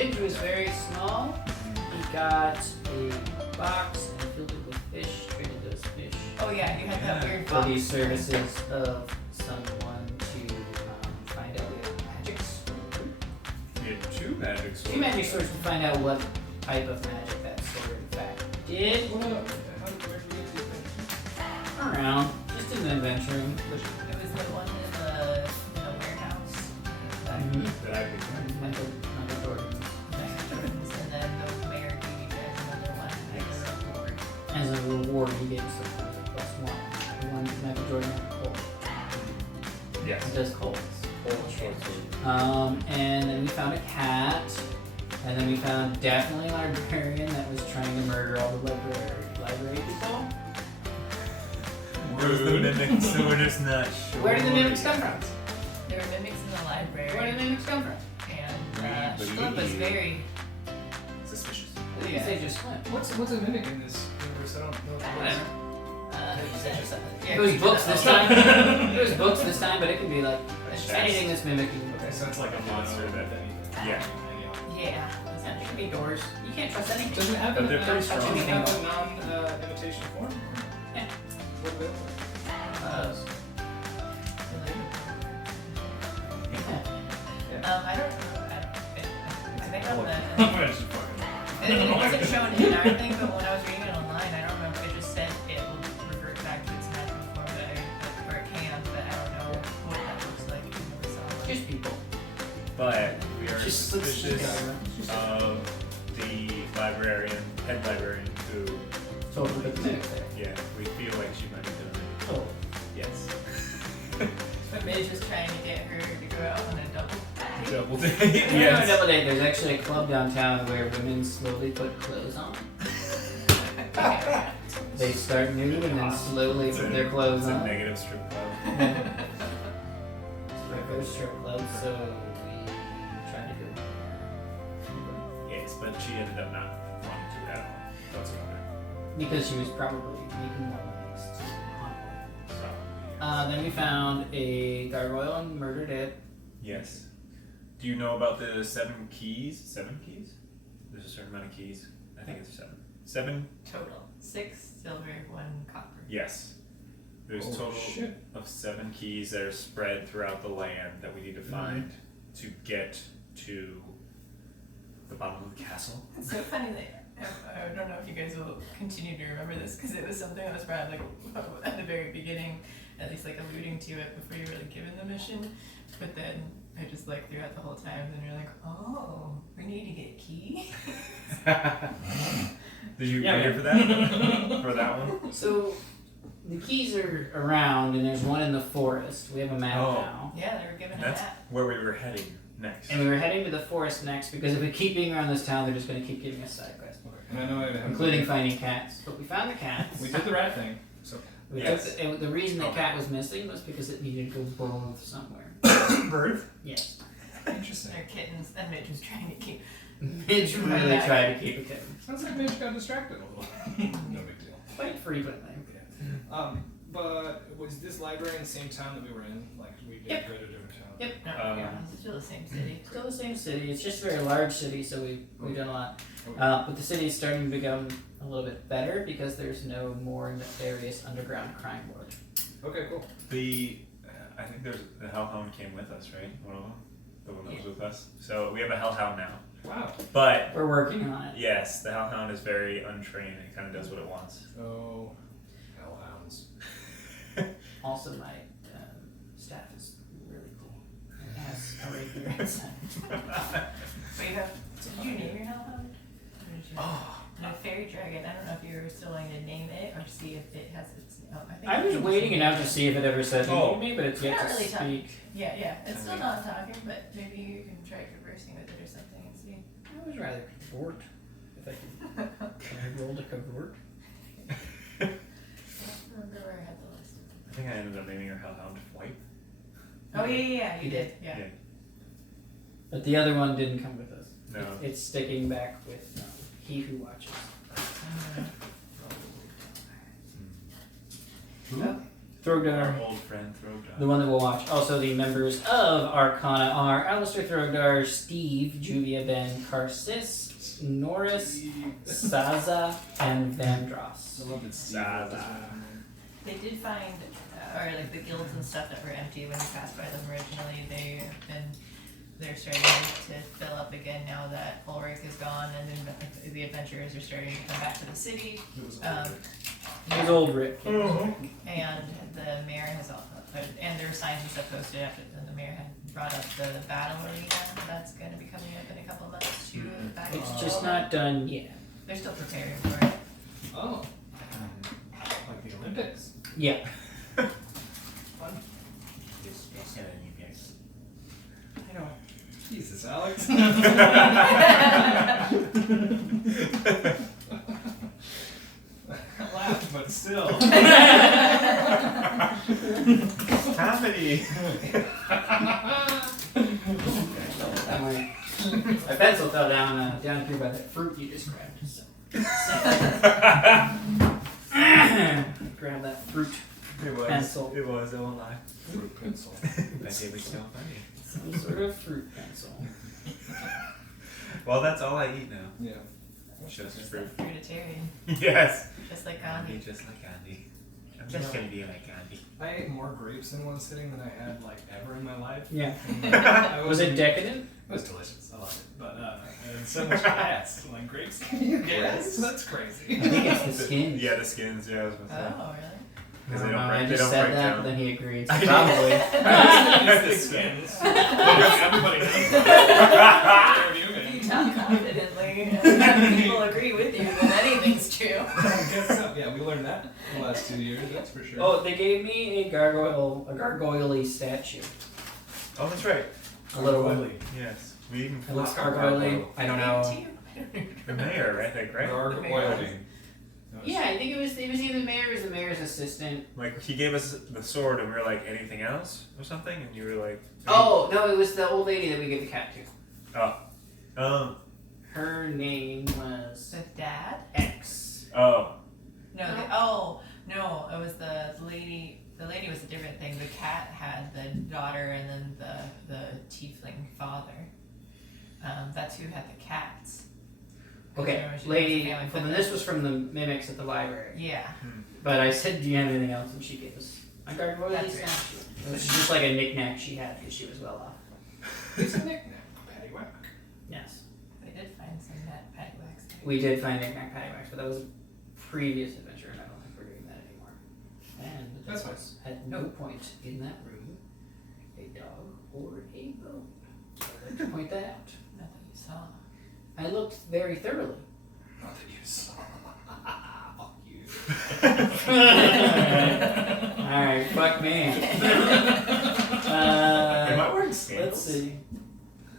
Ginge was very small. He got a box and filled it with fish, traded those fish Oh yeah, you had that weird for box. the services of someone to find out we have magic sword. We had 2 magic swords. 2 magic swords to find out what type of magic that sword in fact did. Where did we get these things? Around, just in the adventure room. It was the one in the warehouse. That I became. Mental Jordan. Jordans, and then the mayor gave you guys another one as a reward. As a reward, he gave us a +1. One Michael Jordan cold. Yes. It does cold. Old short sword. And then we found a cat. And then we found definitely a librarian that was trying to murder all the library people. Where's the mimic? So we're just not sure. Where did the mimics come from? There were mimics in the library. Where did the mimics come from? And Schlip was very. Suspicious. I think they just went. What's a mimic in this universe? I don't know what it is. It was books this time. It was books this time, but it could be like anything that's mimicking. Okay, so it's like a monster that anything. Yeah. Yeah. It could be doors. You can't trust anything. Does it have But they're pretty strong. Does it have a non-imitation form? Yeah. What do they look like? Yeah. I don't know. I think on the. We're just fucking. It wasn't shown in our thing, but when I was reading it online, I don't remember. It just said it will revert back to its natural form, or it can, but I don't know what that looks like. I've never saw one. Just people. But we are Just looks suspicious yeah. of the head librarian who, Totally put the mimics there. yeah, we feel like she might have done it. Oh. Yes. But Midge was trying to get her to go out on a double. Double Yeah. date. Yes. Double date. There's actually a club downtown where women slowly put clothes on. They start nude and then slowly It's put a- their clothes it's a on. negative strip club. Reverse strip club, so we tried to go. Yes, but she ended up not wanting to at all whatsoever. Because she was probably making more mistakes to Probably. Then we found a gargoyle and murdered it. Yes. Do you know about the 7 keys? 7 keys? There's a certain amount of keys. I think it's 7. 7? Total. 6 silver, 1 copper. Yes. There's Oh, total shit. of 7 keys that are spread throughout the land that we need to find to get to the bottom of the castle. It's so funny that I don't know if you guys will continue to remember this because it was something that was brought up like at the very beginning, at least like alluding to it before you were like given the mission. But then I just like throughout the whole time, then you're like, oh, we need to get a key. Did you Yeah, hear man. for that? For that one? So the keys are around, and there's one in the forest. We have a map Oh. now. Yeah, they were given a That's map. where we were heading next. And we were heading to the forest next because if we keep being around this town, they're just going to keep giving us side quests, Okay. And I know I haven't. including finding cats. But we found the cats. We did the rat thing. So We Yes. took the reason the Okay. cat was missing was because it needed to go birth somewhere. Birth? Yes. interesting. They're kittens, and Midge was trying to keep. Midge really tried to keep a kitten. Sounds like Midge got distracted a little. No big deal. Quite frequently. But was this library in the same town that we were in? Like we did Yep. go to a different town? Yep. No, yeah, it's still the same city. Still the same city. It's just a very large city, so we've done a lot. Okay. But the city is starting to become a little bit better because there's no more nefarious underground crime lord. Okay, cool. I think there's the Hellhound came with us, right? One of them, the one that was with us. So we have a Hellhound now. Wow. But We're working on it. yes, the Hellhound is very untrained. It kind of does what it wants. Oh, hellhounds. Also, my staff is really cool. It has a regular accent. But you have. Did you name your hellhound? Or did you? Oh. No, fairy dragon. I don't know if you were still going to name it or see if it has its. Oh, I think. I was waiting enough to see if it ever said Oh. anything to me, but it's You're yet not to really talking. speak. Yeah. It's still I not talking, but maybe you can try conversing with it or something and see. I was rather cavort. If I could. Can I roll to cavort? I don't remember where I had the list. I think I ended up naming her Hellhound White. Oh yeah, you You did. Yeah. But the other one didn't come with us. No. It's sticking back with He Who Watches. Who? Oh. Throgdar. Our old friend Throgdar. The one that we'll watch. Also, the members of Arcana are Alistair Throgdar, Steve, Juvia Ben, Karsis, Norris, Saza, and Vandross. I love that Steve Sad. wrote this one. They did find, or like the guilds and stuff that were empty when we passed by them originally, they're starting to fill up again now that Ulrich is gone, and then the adventurers are starting to come back to the city. It was His old Rick. And the mayor has also, and there were signs and stuff posted after the mayor had brought up the battle arena that's going to be coming up in a couple of months to back It's in just October. not done yet. They're still preparing for it. Oh. Like the Olympics. Yeah. Fun. I know. Jesus, Alex. I laughed, but still. Comedy. My pencil fell down through by that fruit you just grabbed. So. Grab that fruit. It was. Pencil. It was. I won't lie. Fruit pencil. That it was so funny. Some sort of fruit pencil. Well, that's all I eat now. Yeah. Just Just fruit. like fruitarian, Yes. just like Gandhi, Gandhi. just like Gandhi. I'm just gonna be like Gandhi. I ate more grapes in one sitting than I had like ever in my life. Yeah. I Was it decadent? It was delicious. I loved it. But I had so much gas. Like grapes give you gas? That's I crazy. think it's the skins. Yeah, the skins. Yeah, I was gonna say. Oh, really? I Because don't they know, don't break. I They just don't said break that, down. but then he agreed. So I did. probably. It's the skins. Everybody knows that. If you talk confidently and people agree with you, then anything's true. I guess so. Yeah, we learned that in the last 2 years, that's for sure. Oh, they gave me a gargoyle statue. Oh, that's right. A little one. Oily. Yes. We even It looks gargoyle. I don't know. the mayor, I think, right? Gargoyle. Yeah, I think it was either the mayor or the mayor's assistant. Like he gave us the sword, and we were like, anything else or something, and you were like, Oh no, it was the old lady that we gave the cat to. oh, Her name was With Dad? X. oh, No, no, it was the lady. The lady was a different thing. The cat had the daughter and then the tiefling father. That's who had the cats. Okay, Remember, she lady. was the family, From but this was from the mimics at the library. Yeah. But I said, "Do you have anything else?" And she gave us a gargoyle That's statue. It was just like a knickknack she had because she was well off. It's a knick-knack. Paddywhack. Yes, They did find some net paddywhacks. we did find knickknack paddywhacks, but that was a previous adventure, and I don't think we're doing that anymore. And That's there was at no point in that room a dog or a bone. I'd like to point that out. Not that you saw. I looked very thoroughly. Not that you saw. Fuck you. Alright, fuck me. am I wearing sandals? Let's see.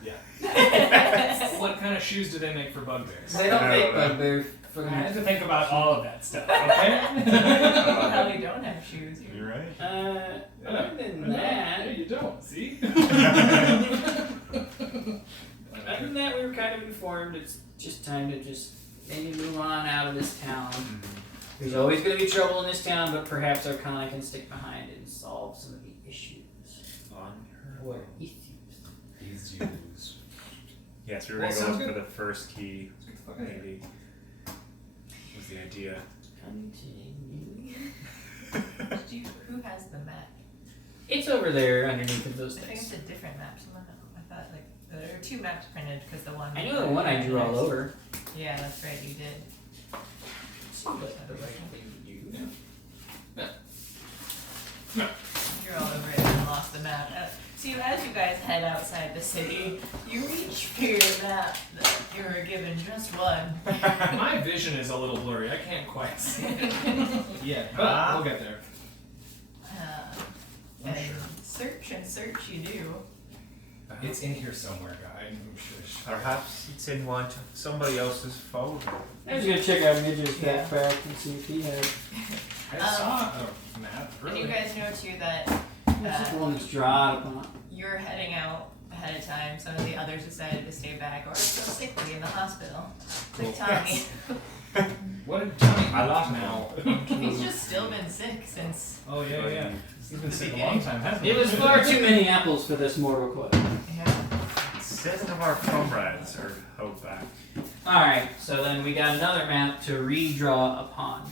Yeah. What kind of shoes do they make for bugbears? They don't I make don't know. bugbear I had to think about all of that stuff, okay? Probably don't have shoes. You're right. Other than Yeah, that, you don't, see? other than that, we were kind of informed it's just time to just maybe move on out of this town. There's always going to be trouble in this town, but perhaps Arcana can stick behind and solve some of the issues. On her. Or issues. These Jews. Yes, we were Well, gonna go sounds look for good. the first key. Okay. Maybe was the idea. Continue. Who has the map? It's over there underneath of those I think things. it's a different map. Someone, I thought like there are two maps printed because the one. I know the one I drew all over. Yeah, that's right. You did. Seems like the right thing to do. You're all over it and lost the map. So as you guys head outside the city, you reach for your map that you were given just one. My vision is a little blurry. I can't quite see it. Yeah, but we'll get there. And search and search you do. It's in here somewhere, guy. I'm sure. Perhaps it's in somebody else's folder. I was gonna check out Midget's Yeah. backpack and see if he had. I saw a map. And Really? you guys know too that That's just the one that's drawn upon. you're heading out ahead of time. Some of the others decided to stay back or are still sickly in the hospital. Like Cool. Tommy. What did Tommy I lost now? He's just still been sick since. Oh yeah, yeah. He's been The sick a beginning. long time, hasn't he? It was far too many apples for this mortal coil. Yeah. 7 of our comrades are held back. Alright, so then we got another map to redraw upon.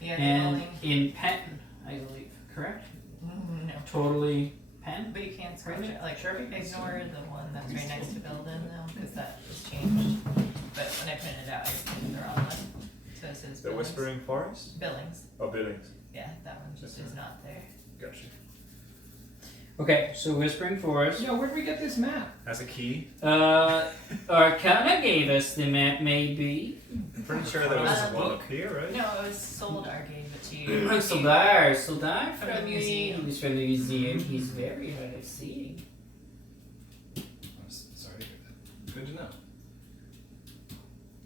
Yeah. And Rolling. in pen, I believe, correct? No. Totally pen? But you can't scratch it. Like, ignore the one that's right next to Belden though, because that was changed. But when I printed it out, I just printed the wrong one. So it says The Billings. Whispering Forest? Billings. Oh, Billings. Yeah, that one just is not there. Gotcha. Okay, so Whispering Forest. Yo, where'd we get this map? Has a key? Arcana gave us the map, maybe. I'm pretty sure there was Uh, one up here, right? No, it was Soldar gave it to you. Soldar From the from museum. He's from the museum. He's very hard of seeing. I'm sorry to hear that. Good to know.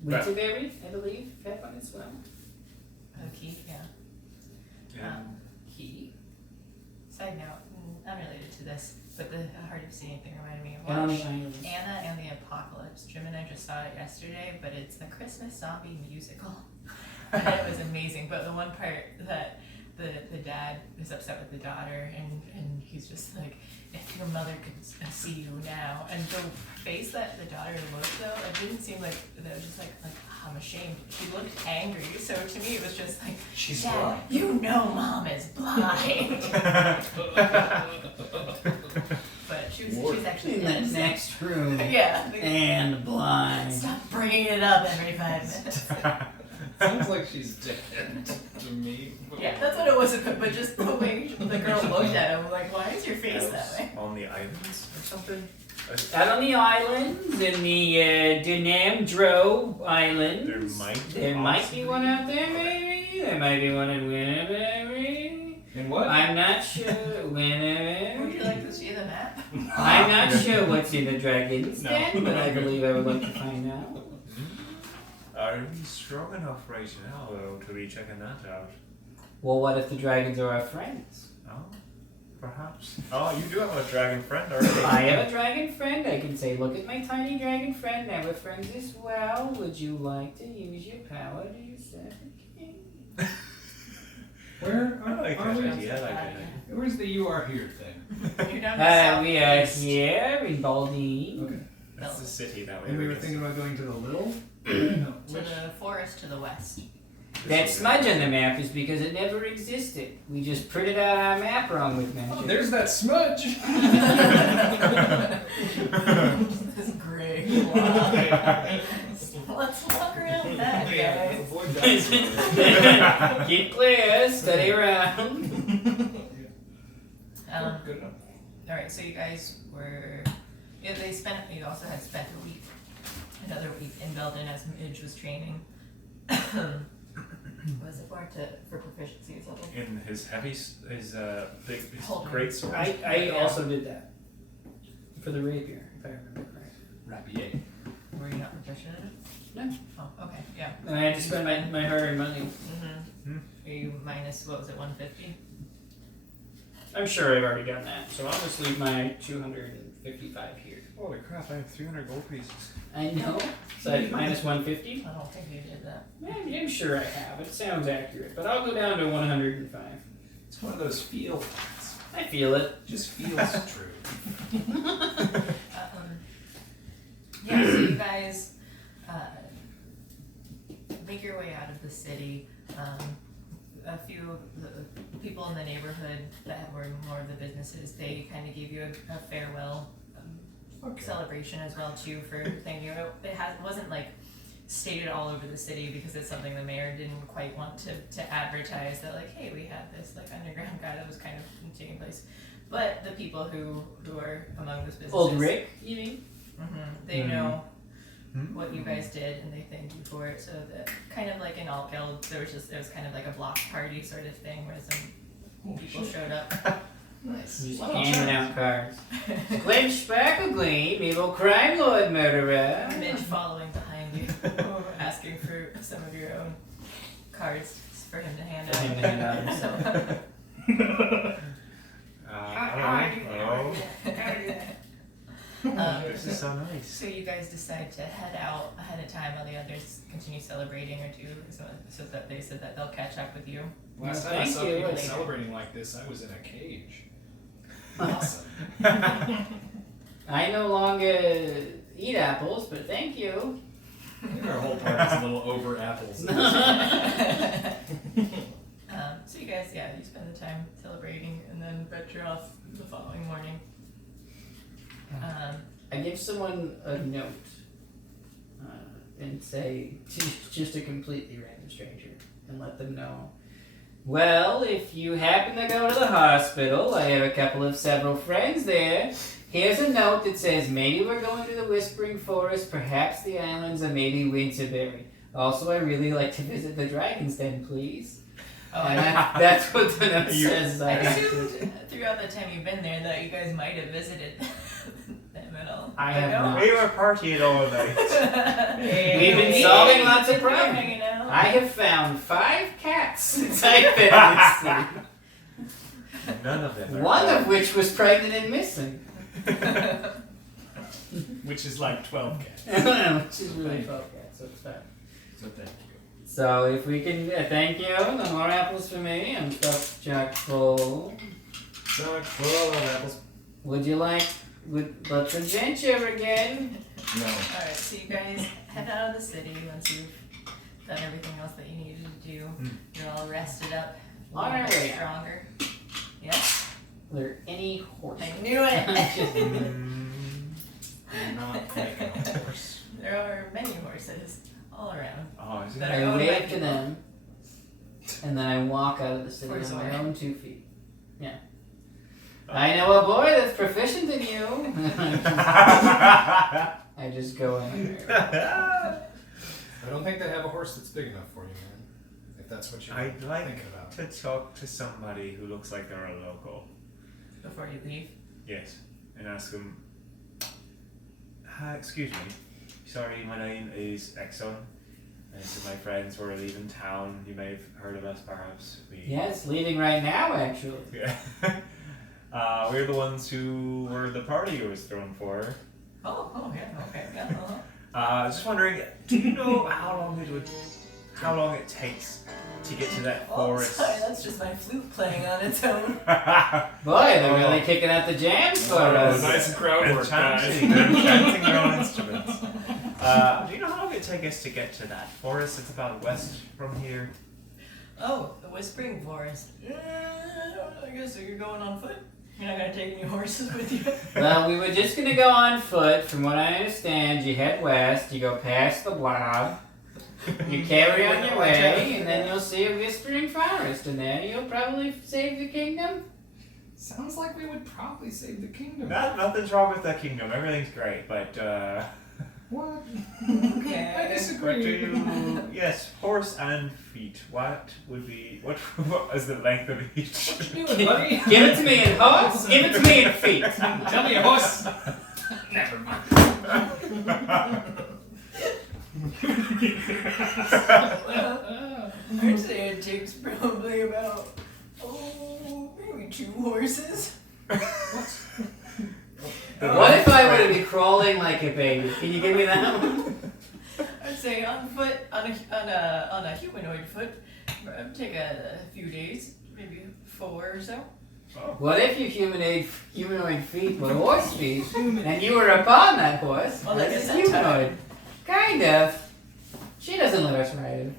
Winterberry, I believe, had one as well. Key, yeah. Yeah. He. Side note, unrelated to this, but the hard of seeing thing reminded me of And on the watch islands. Anna and the Apocalypse. Jim and I just saw it yesterday, but it's a Christmas zombie musical. And it was amazing. But the one part that the dad is upset with the daughter, and he's just like, if your mother could see you now. And the face that the daughter looked, though, it didn't seem like, they were just like I'm ashamed. She looked angry. So to me, it was just like, She's Dad, blind. you know mom is blind. But she's actually In the innocent. next room. Yeah. And blind. Stop bringing it up every 5 minutes. Sounds like she's dead to me. Yeah, that's what it was. But just the way the girl looked at him, like, why is your face that way? On the islands or something? Out on the islands, in the Denamdro Islands. There might be one out there, maybe. There might be one in Winterberry. And what? I'm not sure. Would you Winterberry. like to see the map? I'm not sure what's in the dragon's No. den, but I believe I would like to find out. Are we strong enough right now, though, to be checking that out? Well, what if the dragons are our friends? Oh, perhaps. Oh, you do have a dragon friend already. I have a dragon friend. I can say, look at my tiny dragon friend. Now we're friends as well. Would you like to use your power to yourself again? Where I like are that we? idea. I like that idea. Where's the "you are here" thing? You're down to We are southeast. here in Baldine. Okay. That's the city that way. And we were thinking about going to the little? No. To the forest to the west. That smudge on the map is because it never existed. We just printed out our map wrong with magic. Oh, there's that smudge. This gray line. Let's walk around that, guys. Keep clear, study around. Good enough. Alright, so you guys were. Yeah, you also had spent another week in Belden as Midge was training. Was it for proficiency or something? In his big, his Hold on. great sword. I also did that. For the rapier, if I remember correctly. Rapier. Were you not proficient in it? No. Oh, okay, yeah. And I had to spend my hard-earned money. Mm-hmm. Are you minus, what was it, 150? I'm sure I've already done that, so I'll just leave my 255 here. Holy crap! I have 300 gold pieces. I know. So I minus 150? I don't think you did that. I'm sure I have. It sounds accurate, but I'll go down to 105. It's one of those feel things. I feel it. Just feels true. Yeah, so you guys make your way out of the city. A few of the people in the neighborhood that were more of the businesses, they kind of gave you a farewell celebration as well too for the thing. You know, it wasn't like stated all over the city because it's something the mayor didn't quite want to advertise that like, hey, we had this like underground guy that was kind of taking place. But the people who are among those businesses, Old Rick, you mean? they know what you guys did and they thank you for it. So that kind of like in Alt Guild, there was kind of like a block party sort of thing where some people showed up. Nice. Just handing out cards. Glitch Sparkle Gleam, evil crime lord murderer. Midge following behind you, asking for some of your own cards for him to hand out. For him to hand out Hello. Um, This is so nice. So you guys decide to head out ahead of time while the others continue celebrating or do so that they said that they'll catch up with you. Last time I Thank saw you. people Later. celebrating like this, I was in a cage. Awesome. I no longer eat apples, but thank you. I think our whole party's a little over apples. So you guys, you spend the time celebrating and then venture off the following morning. I give someone a note and say, just a completely random stranger, and let them know. Well, if you happen to go to the hospital, I have a couple of several friends there. Here's a note that says, maybe we're going to the Whispering Forest, perhaps the islands, or maybe Winterberry. Also, I really like to visit the Dragon's Den, please. And that's what the note says. I assumed throughout the time you've been there that you guys might have visited them at all. I have not. We were partying all night. We've been solving lots of We're problems. hanging out. I have found 5 cats since I've been in this city. None of them. One of which was pregnant and missing. Which is like 12 cats. Which is really 12 cats, so it's fine. So thank you. So if we can, thank you, no more apples for me. I'm stuffed chock full. Chock full of apples. Would you like, let's adventure again? No. Alright, so you guys head out of the city once you've done everything else that you needed to do. You're all rested up, a On little our bit way. stronger. Yeah, Are there any horses? I knew it! I'm not making a horse. There are many horses all around. Oh, is it? That I are owned by wave to people. them, and then I walk out of the city Force on my away. own 2 feet. Yeah. I know a boy that's proficient in you. I just go in there. I don't think they have a horse that's big enough for you, man. If that's what you're I'd like thinking about. to talk to somebody who looks like they're a local. Before you leave. Yes, and ask them. Excuse me. Sorry, my name is Exxon. And this is my friends. We're leaving town. You may have heard of us, perhaps. Yes, leaving right now, actually. Yeah. We're the ones who were the party was thrown for. Oh, yeah, okay, yeah, uh-huh. Just wondering, do you know how long it takes to get to that Oh, forest? sorry, that's just my flute playing on its own. Boy, they're really kicking out the jams for us. Nice crowd work, guys. They're enchanting their own instruments. Do you know how long it takes us to get to that forest? It's about west from here. Oh, the Whispering Forest. I guess so you're going on foot? You're not gonna take any horses with you? Well, we were just gonna go on foot. From what I understand, you head west, you go past the blob, you carry on your way, and then you'll see a whispering forest, and there you'll probably save the kingdom. Sounds like we would probably save the kingdom. Nothing's wrong with the kingdom. Everything's great, but What? Okay. I what do disagree. you? Yes, horse and feet. What is the length of each? What you doing, buddy? Give it to me in horse, give it to me in feet. Tell me a horse. Never mind. I'd say it takes probably about, maybe 2 horses. What if I were to be crawling like a baby? Can you give me that one? I'd say on foot, on a humanoid foot, it'd take a few days, maybe 4 or so. What if your humanoid feet were horse feet, and you were upon that horse? Well, That like is a centaur. humanoid. Kind of. She doesn't let us ride him.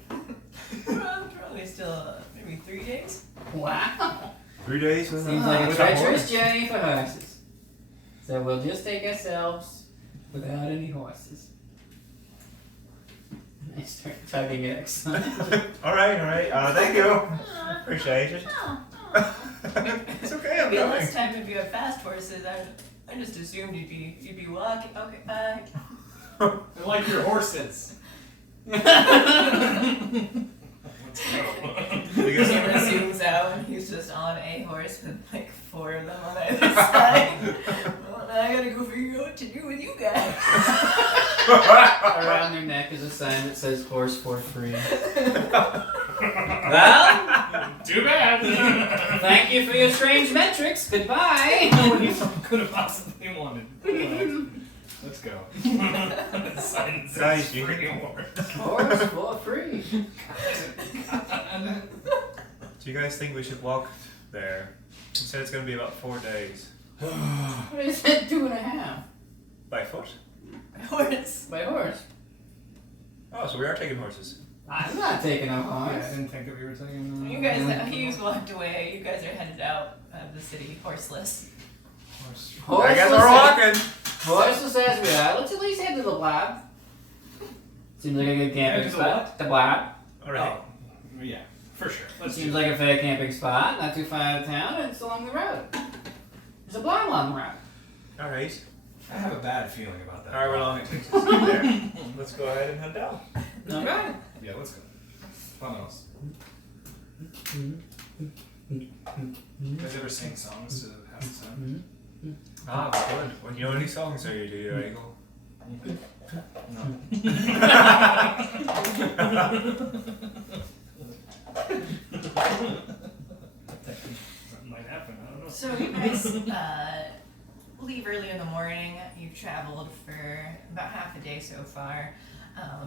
Well, probably still maybe 3 days. Wow. 3 days. Seems like a treacherous journey for horses. So we'll just take ourselves without any horses. I start tugging at Exxon. All right. Thank you. Appreciate it. It's okay. I'm Maybe coming. last time if you had fast horses, I just assumed you'd be walking. Okay, bye. I like your horses. Let's go. He zooms out and he's just on a horse with like 4 of them on either side. Well, now I gotta go figure out what to do with you guys. Around their neck is a sign that says horse for free. Well, Too bad. thank you for your strange metrics. Goodbye. What you could have possibly wanted. Let's go. Guys, you can Horse for free. Do you guys think we should walk there? You said it's gonna be about 4 days. I said 2.5. By foot? Horse. By horse. Oh, so we are taking horses. I'm not taking a Yeah, horse. I didn't think that we were taking. You guys, he's walked away. You guys are headed out of the city horseless. I guess we're walking. Horseless as we are. Let's at least head to the Blab. Seems like a good camping to the spot. what? The Blab. Alright. Oh, yeah, for sure. Let's Seems like a fair camping spot. Not too far out of town, and it's along the road. There's a Blab along the road. Alright. I have a bad feeling about that. However long it takes us to get there. Let's go ahead and head down. Okay. Yeah, let's go. Vamos. You guys ever sing songs to have fun? Ah, good. Well, you know any songs are you, do you, Eagle? No. Something might happen. I don't know. So you guys leave early in the morning. You've traveled for about half a day so far.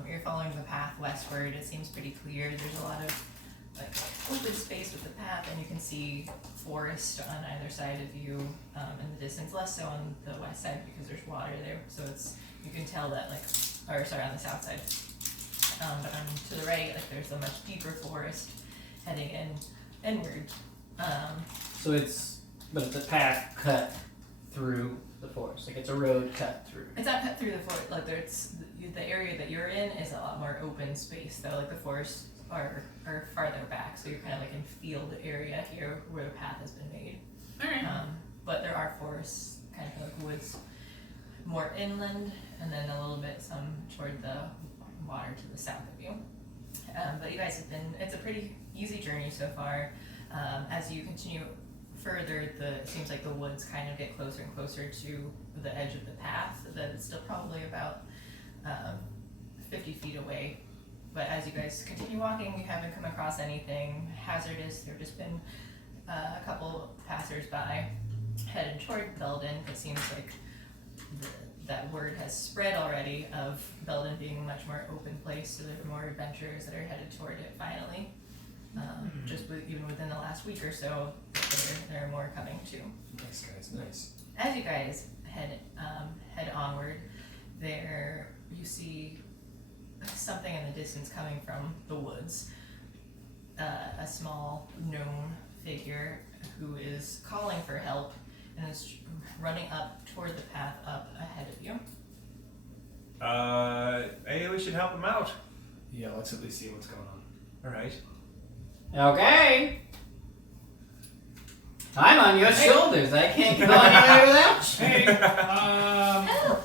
You're following the path westward. It seems pretty clear. There's a lot of like open space with the path, and you can see forest on either side of you in the distance. Less so on the west side because there's water there. So it's you can tell that on the south side. But to the right, there's a much deeper forest heading inward. So it's a path cut through the forest. Like it's a road cut through. It's not cut through the forest. The area that you're in is a lot more open space though. Like the forests are farther back, so you're kind of like in field area here where the path has been made. Alright. But there are forests, kind of like woods, more inland, and then a little bit some toward the water to the south of you. But you guys have been. It's a pretty easy journey so far. As you continue further, it seems like the woods kind of get closer and closer to the edge of the path. That it's still probably about 50 feet away. But as you guys continue walking, you haven't come across anything hazardous. There have just been a couple passers-by headed toward Belden. It seems like that word has spread already of Belden being a much more open place, so there are more adventurers that are headed toward it finally. Even within the last week or so, there are more coming too. Nice, guys. Nice. As you guys head onward, there you see something in the distance coming from the woods. A small gnome figure who is calling for help and is running up toward the path up ahead of you. Hey, we should help him out. Yeah, let's at least see what's going on. Alright. Okay. I'm on your shoulders. I can't go anywhere without you. Hey, Help!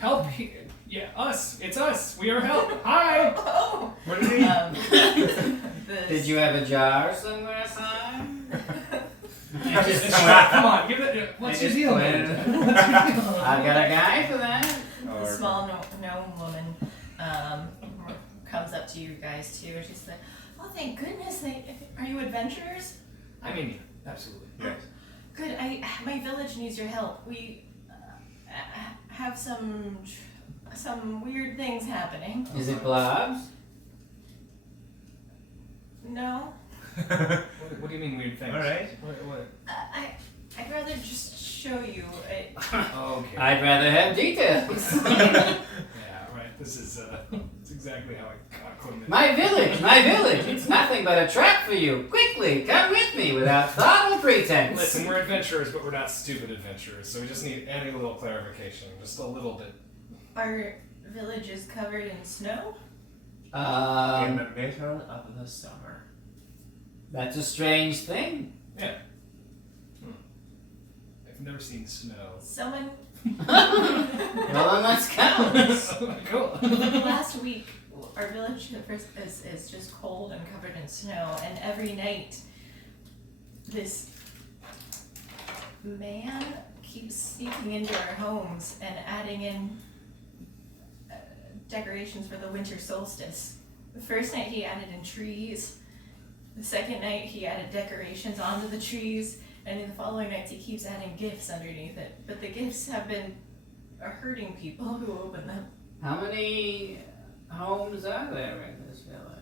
Help! help! Yeah, us. It's us. We are help. Hi. Oh! What did he? Did you have a jar somewhere, son? Come on, give it. What's your just deal, pointed man? it. What's your deal? I've got a guy for that. The small gnome woman comes up to you guys too. She's like, "Oh, thank goodness! Are you adventurers? I mean, absolutely. Yes. Good. My village needs your help. We have some weird things happening. Is it blobs? No, What do you mean weird things? Alright. What? I'd rather just show you. Oh, okay. I'd rather have details. Yeah, right. This is it's exactly how I couldn't. My village. It's nothing but a trap for you. Quickly, come with me without thought or pretense. Listen, we're adventurers, but we're not stupid adventurers, so we just need any little clarification, just a little bit. Our village is covered in snow. In the middle of the summer. That's a strange thing. Yeah. I've never seen snow. Someone Well, then let's go. Cool. last week, our village is just cold and covered in snow, and every night, this man keeps sneaking into our homes and adding in decorations for the winter solstice. The first night he added in trees. The second night he added decorations onto the trees, and in the following nights he keeps adding gifts underneath it. But the gifts have been hurting people who open them. How many homes are there in this village?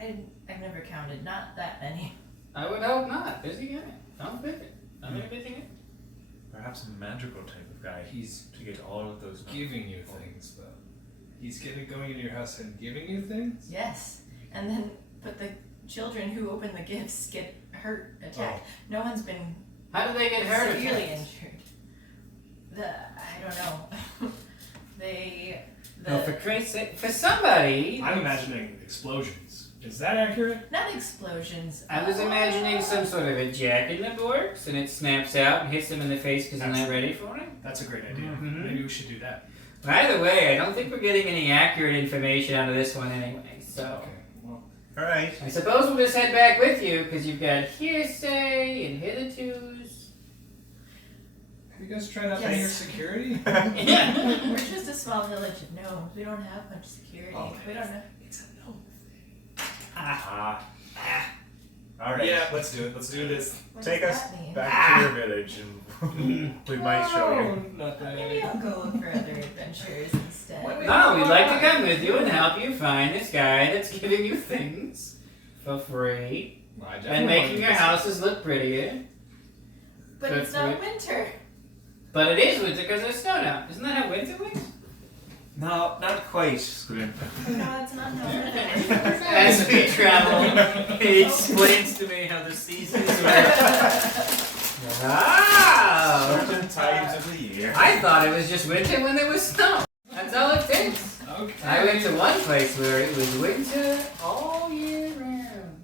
I've never counted. Not that many. I would hope not. Busy guy. Sounds busy. I'm very busy guy. Perhaps a magical type of guy. He's to get all of those. giving you things, though. He's going into your house and giving you things? Yes, but the children who open the gifts get hurt, attacked. No one's been How do they get hurt? severely injured. I don't know. No, for Christ's sake, for somebody. I'm imagining explosions. Is that accurate? Not explosions. I was imagining some sort of a jacket that works and it snaps out and hits them in the face because they're not ready for it. That's a great idea. Mhm. Maybe we should do that. By the way, I don't think we're getting any accurate information out of this one anyway, so. Okay, well, Alright. I suppose we'll just head back with you because you've got hearsay and hitherto's. have you guys tried out Yes. paying your security? Yeah. We're just a small village of gnomes. We don't have much security. Oh, We don't know. It's a no. Alright. Yeah, let's do it. Let's do this. What Take does us that mean? back to your village and we might show you. Nothing. Maybe I'll go look for other adventures instead. No, we'd like to come with you and help you find this guy that's giving you things for free I and definitely making want your this. houses look prettier. But it's not winter. But it is winter because there's snow now. Isn't that how winter works? No, not quite, Squint. No, it's not. No. As we travel, he explains to me how the seasons work. Wow! Certain times of the year. I thought it was just winter when there was snow. That's all it takes. Okay. I went to one place where it was winter all year round.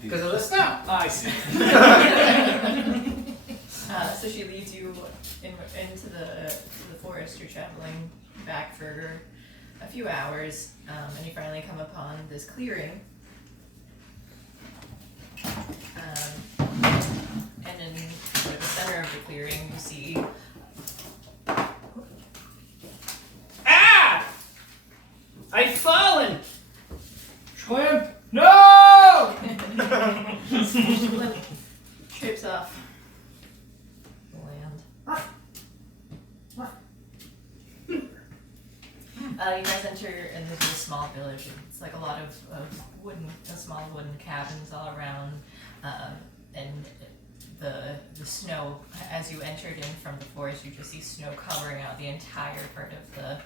Because of the snow. I see. So she leads you into the forest. You're traveling back for a few hours, and you finally come upon this clearing. And in the center of the clearing, you see Ah! I've fallen! Squint! No! Limp trips off the land. You guys enter into this small village. It's like a lot of small wooden cabins all around, and the snow. As you entered in from the forest, you just see snow covering out the entire part of the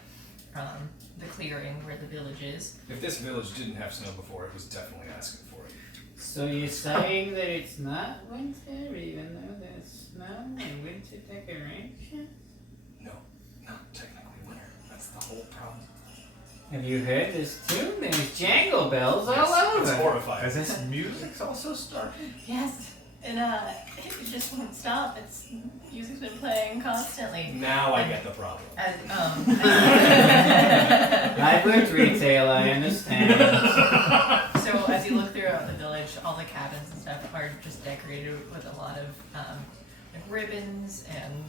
clearing where the village is. If this village didn't have snow before, it was definitely asking for it. So you're saying that it's not winter even though there's snow and winter decorations? No, not technically winter. That's the whole problem. Have you heard this tune? There's jangle bells all Yes, over. it's horrifying. Has this music's also started? Yes, and it just won't stop. Music's been playing constantly. Now I get the problem. As, I've worked retail, I understand. so as you look throughout the village, all the cabins and stuff are just decorated with a lot of like ribbons and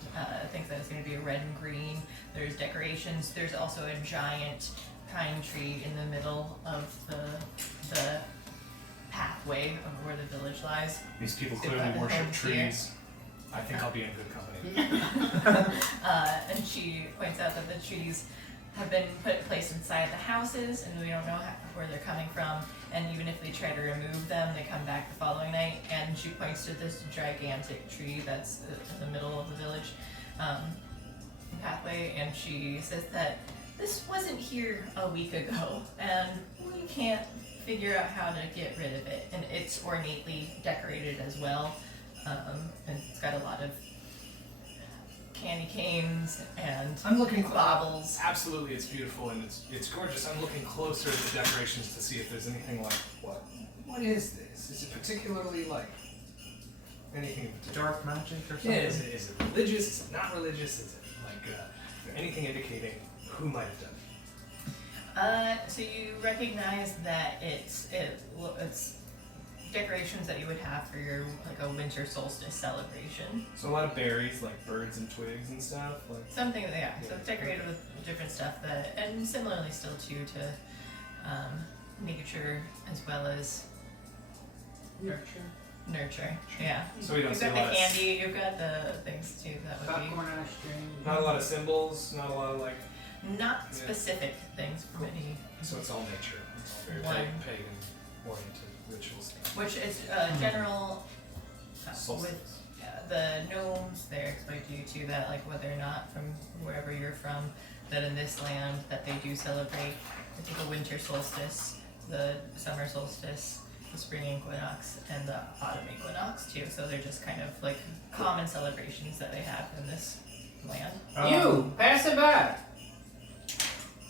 things that seem to be red and green. There's decorations. There's also a giant pine tree in the middle of the pathway of where the village lies. These people Sit by clearly the worship homes here. trees. I think I'll be in good company. And she points out that the trees have been placed inside the houses, and we don't know where they're coming from. And even if they try to remove them, they come back the following night. And she points to this gigantic tree that's in the middle of the village pathway, and she says that this wasn't here a week ago, and we can't figure out how to get rid of it. And it's ornately decorated as well, and it's got a lot of candy canes and I'm looking baubles. Absolutely, it's beautiful and it's gorgeous. I'm looking closer at the decorations to see if there's anything like what is this? Is it particularly like anything in particular? Dark magic or something? Yeah, is it religious? Is it not religious? Is it like anything indicating who might have done it? So you recognize that it's decorations that you would have for your like a winter solstice celebration. So a lot of berries, like birds and twigs and stuff. Like Something that so it's decorated with different stuff that, and similarly still too to nature as well as Nurture. Nurture. Yeah. So we don't You've see a got lot the of candy. You've got the things too. That would Popcorn on a string. not a lot of symbols, not a lot of like. be not specific things from any. So it's all nature. It's all very One. pagan oriented ritual stuff. Which is general. Solstice. With the gnomes, they explain to you too that like whether or not from wherever you're from, that in this land that they do celebrate, I think the winter solstice, the summer solstice, the spring equinox, and the autumn equinox too. So they're just kind of like common celebrations that they have in this land. You, pass it by.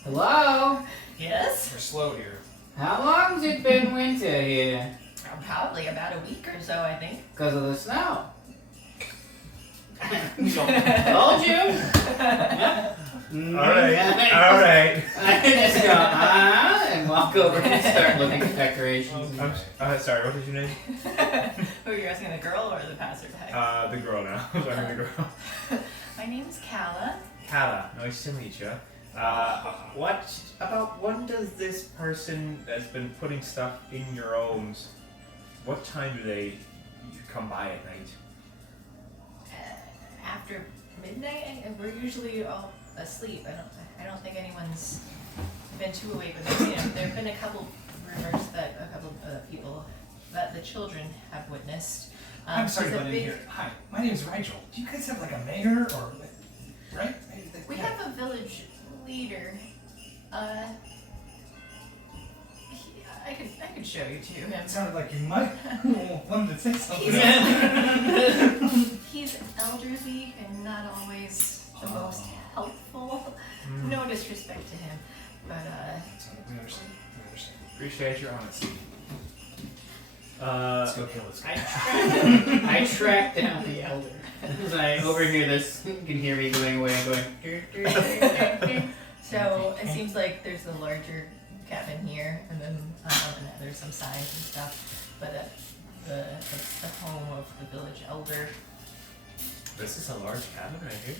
Hello? Yes. We're slow here. How long's it been winter here? Probably about a week or so, I think. Because of the snow. Don't. Told you. Yeah. Alright. I just go, and walk over and start looking at decorations. Sorry, what was your name? Who are you asking, the girl or the passerby? The girl now. Sorry, the girl. My name's Kala. Kala, nice to meet you. When does this person that's been putting stuff in your homes, what time do they come by at night? After midnight, and we're usually all asleep. I don't think anyone's been too awake when they've seen him. There have been a couple rumors that a couple people that the children have witnessed. I'm sorry there's to a butt in here. Hi, my name's Rigel. Do you guys have like a mayor or right? We have a village leader. I could show you to him. It sounded like you might wanted to say something. He's elderly and not always the most helpful. No disrespect to him, but We understand. We understand. Appreciate your honesty. Let's go kill this guy. I track down the elder. As I overhear this, you can hear me going away and going. so it seems like there's a larger cabin here, and then there's some signs and stuff. But it's the home of the village elder. This is a large cabin right here.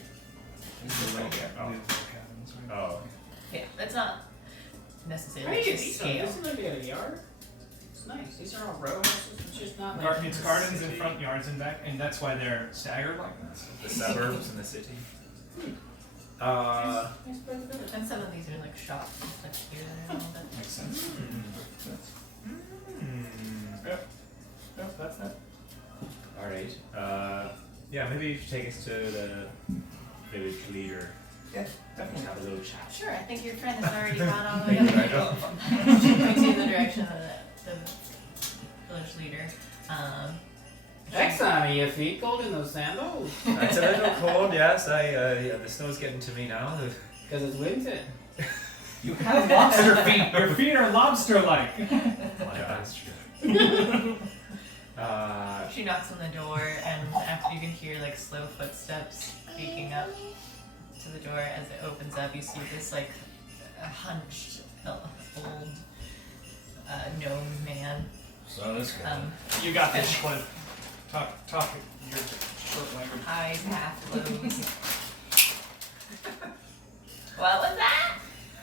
Oh. Oh. Yeah, that's not necessarily Hey, to these scale. this is gonna be a yard. It's nice. These are all row houses. It's just not like It's gardens in front, yards in back, and that's why they're staggered like this. The suburbs and the city. Nice by the village. And some of these are like shops and stuff here that are all that. Makes sense. Yep, that's that. Alright. Yeah, maybe you should take us to the village leader. Yeah, definitely. Have a little chat. Sure, I think your friend has already gone all the way up. She points you in the direction of the village leader. Next time, are your feet cold in those sandals? It's a little cold, yes. The snow's getting to me now. Because it's winter. You have lobster feet. Your feet are lobster-like. Yeah, that's true. She knocks on the door, and after you can hear like slow footsteps creaking up to the door as it opens up, you see this like hunched old gnome man. So this guy. You got this, Clint. Talk your short language. Eyes half closed. What was that?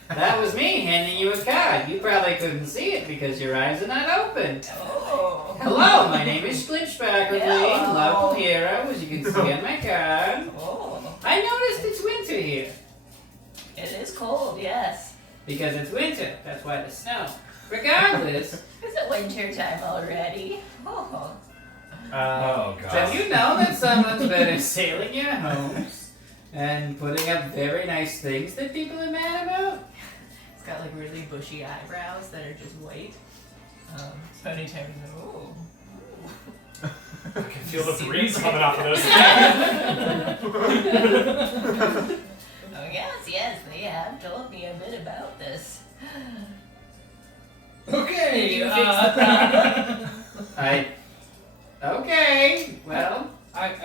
That was me handing you a card. You probably couldn't see it because your eyes are not open. Oh. Hello, my name is Glitchbackerly, Hello. local hero, as you can see on my card. Oh. I noticed it's winter here. It is cold, yes. Because it's winter, that's why the snow. Regardless, Is it winter time already? Oh. Oh, God. have you known that someone's been assailing your homes and putting up very nice things that people are mad about? It's got like really bushy eyebrows that are just white. So anytime you go, I can feel the breeze coming off of those. oh yes, they have told me a bit about this. Okay. Did you fix the problem? Okay, well,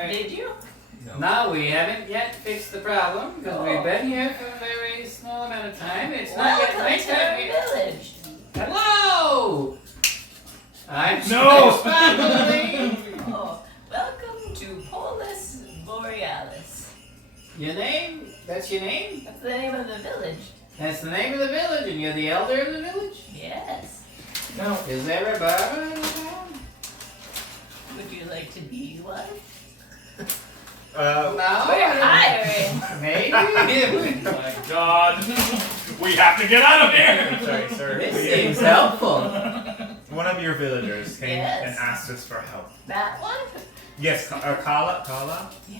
Did you? no, we haven't yet fixed the problem because we've been here for a very small amount of time. It's not yet Welcome to nighttime our yet. village. Hello! I'm No! Glitchbackerly. Oh, welcome to Polus, Borealis. Your name? That's your name? That's the name of the village. That's the name of the village, and you're the elder of the village? Yes. No. Is there a barber in the town? Would like to be one? No, We're hiring. maybe. Oh my God. We have to get out of here. Sorry, sir. This seems helpful. One of your villagers came Yes. and asked us for help. That one? Yes, Kala? Yeah. Carla. Kala, yeah.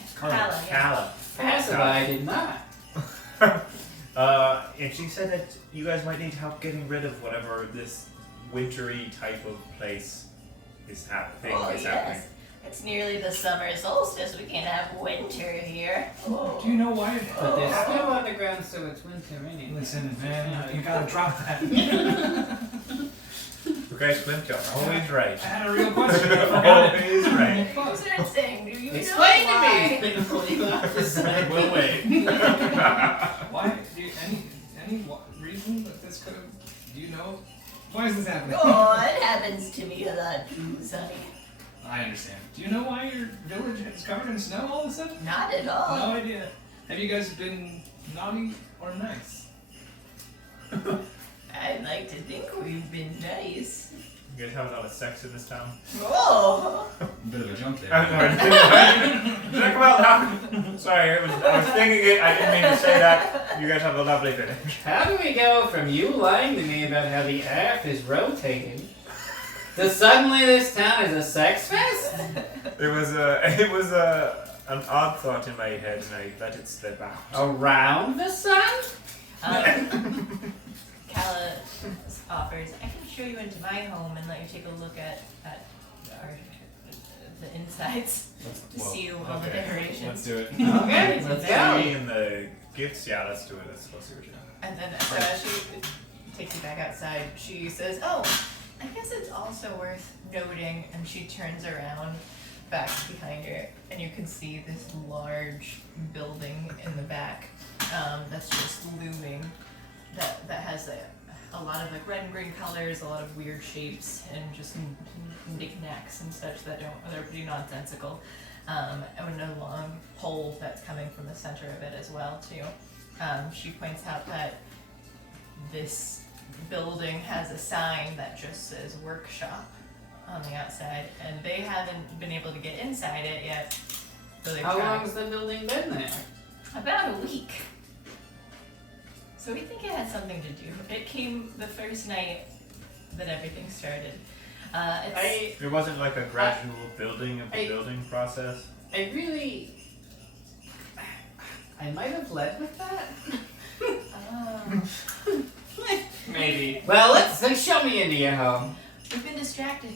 Kala. Passive, I did not. And she said that you guys might need help getting rid of whatever this wintry type of place is happening. Oh, yes. It's nearly the summer solstice. We can't have winter here. Oh. Do you know why? But there's snow on the ground, so it's winter anyway. Listen, man, you gotta drop that. You guys, Clint, you're always right. I had a real question. I forgot it. Always right. You started saying, do you Explain know to why? me. You have to say. We'll wait. Why? Do you, any reason that this could have? Do you know? Why is this happening? Oh, it happens to me a lot too, Sonny. I understand. Do you know why your village is covered in snow all of a sudden? Not at all. No idea. Have you guys been naughty or nice? I'd like to think we've been nice. You guys have a lot of sex in this town? Oh! A bit of a jump there. I'm sorry. Did I come out loud? Sorry, I was thinking it. I didn't mean to say that. You guys have a lovely finish. How do we go from you lying to me about how the earth is rotating to suddenly this town is a sex fest? It was an odd thought in my head, and I let it slip out. Around the sun? Kala offers, I can show you into my home and let you take a look at the insides to see all the okay. decorations. Let's do it. Okay, let's Me go. and the gifts, yeah, let's do it. Let's see what you know. And then so as she takes you back outside, she says, oh, I guess it's also worth noting, and she turns around back behind her, and you can see this large building in the back that's just looming, that has a lot of like red and green colors, a lot of weird shapes, and just knickknacks and such they're pretty nonsensical. And a long pole that's coming from the center of it as well too. She points out that this building has a sign that just says workshop on the outside, and they haven't been able to get inside it yet. So they've How tried. long has the building been there? About a week. So we think it had something to do. It came the first night that everything started. There wasn't like a gradual building of the building process. I might have led with that. Maybe. Well, let's show me into your home. We've been distracted.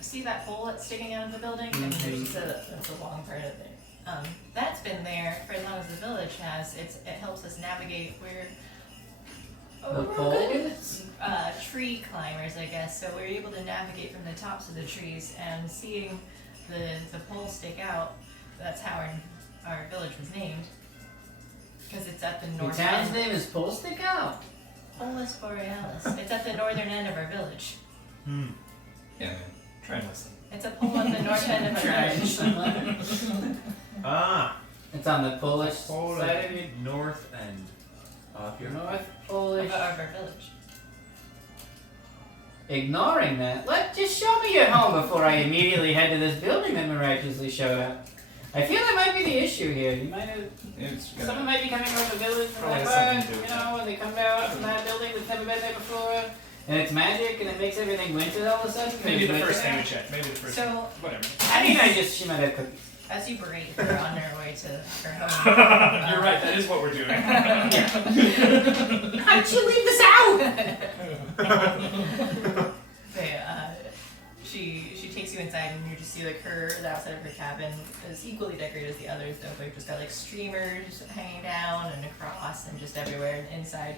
See that pole that's sticking out of the building? Mhm. That's a long part of it. That's been there for as long as the village has. It helps us navigate. We're The pole? good tree climbers, I guess. So we're able to navigate from the tops of the trees, and seeing the pole stick out. That's how our village was named, because it's at the Your north town's end. name is Pole Stick Out. Polus Borealis. It's at the northern end of our village. Hmm. Yeah, man. Try and listen. It's a pole at the north end of our village. Ah. It's on the Polish Polish side of your north end of your North Polish. Of our village. Ignoring that, just show me your home before I immediately head to this building that miraculously showed up. I feel that might be the issue here. You might have someone might be coming from the village from Probably that something part, to do with and they come down from that building that's never been there before, and it's magic and it makes everything winter all of a sudden. Maybe the Winter first thing now. we check. Maybe the first So, whatever. I mean, she might have cookies. as you berate her on her way to her home. You're right. That is what we're doing. How did you leave this out? She takes you inside, and you just see like the outside of her cabin is equally decorated as the others. Though they've just got like streamers hanging down and across and just everywhere. And inside,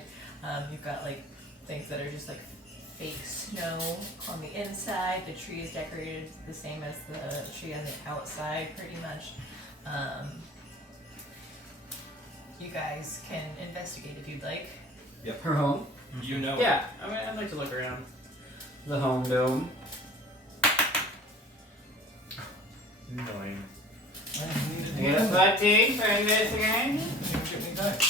you've got like things that are just like fake snow on the inside. The tree is decorated the same as the tree on the outside, pretty much. You guys can investigate if you'd like. Her home? You know. Yeah, I mean, I'd like to look around the home dome. Annoying. I get a 13 for investigation. Give me that.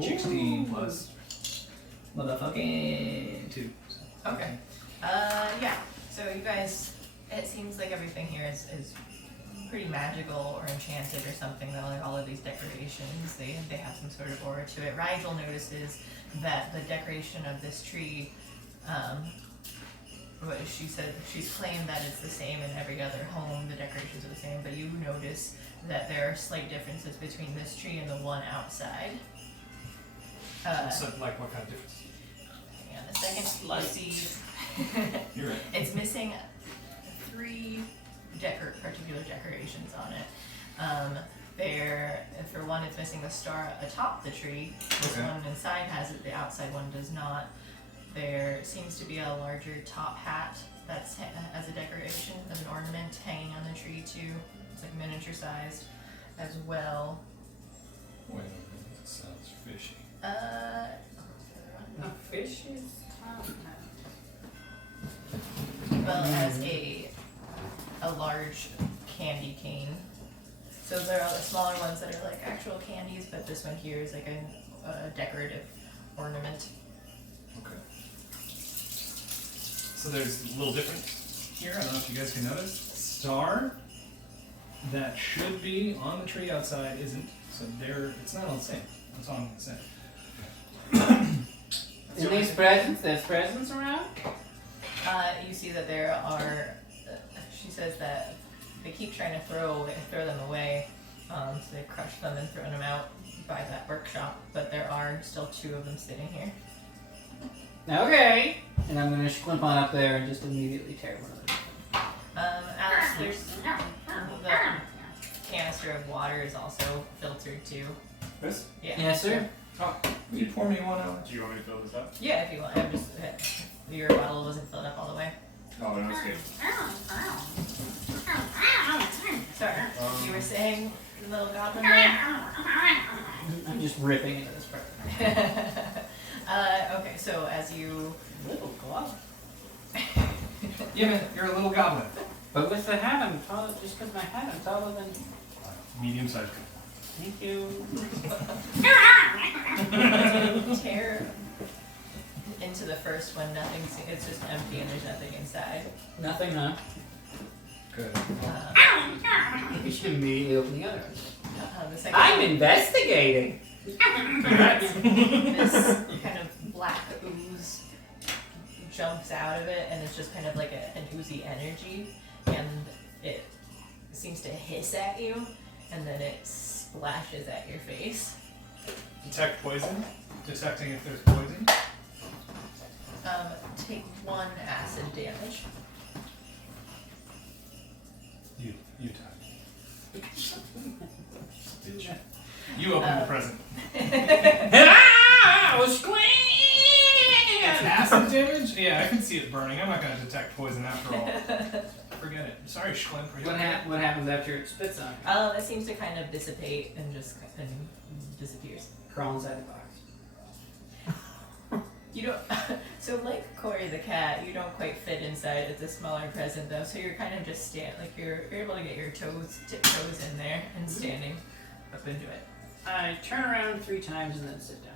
16 plus Motherfucking 2. Okay. Yeah. you guys, it seems like everything here is pretty magical or enchanted or something though, like all of these decorations, they have some sort of aura to it. Rigel notices that the decoration of this tree, what she said, she's claimed that it's the same in every other home, the decorations are the same, but you notice that there are slight differences between this tree and the one outside. So, like, what kind of difference? Hang on a second, you see, You're right. it's missing 3 particular decorations on it. For one, it's missing the star atop the tree. This Okay. one inside has it, the outside one does not. There seems to be a larger top hat that's as a decoration of an ornament hanging on the tree too. It's like miniature sized as well. Wait a minute, that sounds fishy. A fish is Well as a large candy cane. So there are the smaller ones that are like actual candies, but this one here is like a decorative ornament. Okay. So there's a little difference here. I don't know if you guys can notice. Star that should be on the tree outside isn't. So it's not all the same. That's all I'm gonna say. in these presents. There's presents around. You see that there are. She says that they keep trying to throw them away, so they crushed them and thrown them out by that workshop. But there are still 2 of them sitting here. Okay. And I'm gonna climp on up there and just immediately tear one of them. Alex, there's the canister of water is also filtered too. This? Yeah. Yes, sir. Oh, will you pour me one out? Do you want me to fill this up? Yeah, if you want. I'm just your bottle wasn't filled up all the way. Oh, no, it's good. Sorry, you were saying, little goblin man. I'm just ripping into this part. Okay, so as you. Little glove. Yeah, man, you're a little goblin. But with the hat, I'm taller. Just because my hat, I'm taller than. Medium sized. Thank you. Tear into the first one, it's just empty and there's nothing inside. Nothing, huh? Good. We should immediately open the other one. The second I'm one, investigating. this kind of black ooze jumps out of it, and it's just kind of like an oozy energy, and it seems to hiss at you, and then it splashes at your face. Detect poison. Detecting if there's poison. Take 1 acid damage. You time. Bitch. You open the present. It's acid damage? Yeah, I can see it burning. I'm not going to detect poison after all. Forget it. Sorry, Schlimp. What happens after it spits on me? It seems to kind of dissipate and just disappears. Crawl inside the box. You don't. So like Corey the cat, you don't quite fit inside. It's a smaller present though, so you're kind of just you're able to get your tiptoes in there and standing up into it. I turn around 3 times and then sit down.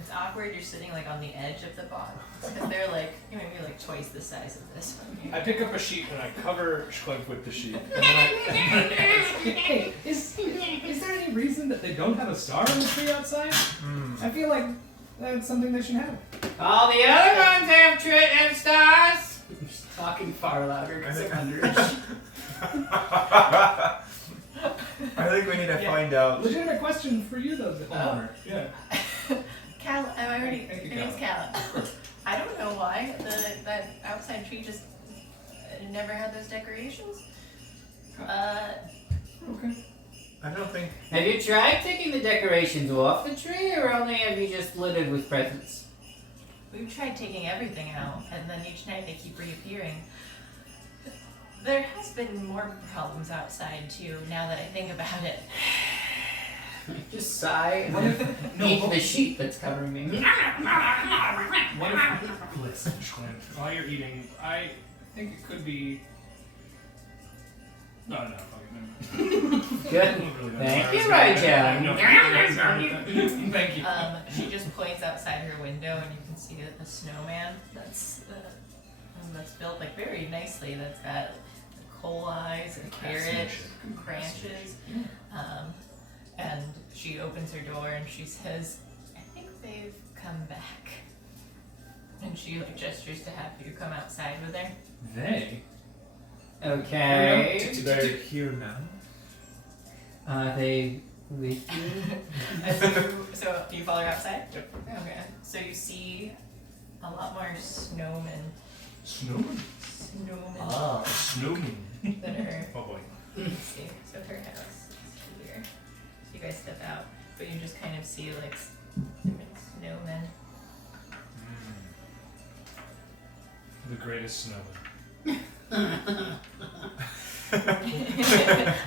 It's awkward. You're sitting like on the edge of the box because they're like maybe like twice the size of this one. I pick up a sheet and I cover Schlimp with the sheet. And then I ask, hey, is there any reason that they don't have a star on the tree outside? I feel like that's something they should have. All the other ones have stars. I'm just talking far louder because I'm underage. I think we need to find out. Legitimate question for you though, the owner. Yeah. Cal, Thank you, my name's Cal. I don't know why that outside tree just never had those decorations. Okay. I don't think. Have you tried taking the decorations off the tree, or only have you just lit it with presents? We've tried taking everything out, and then each night they keep reappearing. There has been more problems outside too, now that I think about it. Just sigh What and if eat the sheet that's covering me. What if listen, Schlimp, while you're eating, I think it could be. No, fuck it, never mind. Good. Really Thank you, I have Rhyea. no Thank you. She just points outside her window, and you can see a snowman that's built like very nicely. That's got coal eyes and carrot branches. And she opens her door and she says, "I think they've come back." And she like gestures to have you come outside with her. They? Okay. They're here now. Are they with you? So you follow her outside? Yep. Okay. So you see a lot more snowmen. Snowman? Snowmen Snowman. that are. Oh boy. Let's see. So her house is here. So you guys step out, but you just kind of see like different snowmen. The greatest snowman.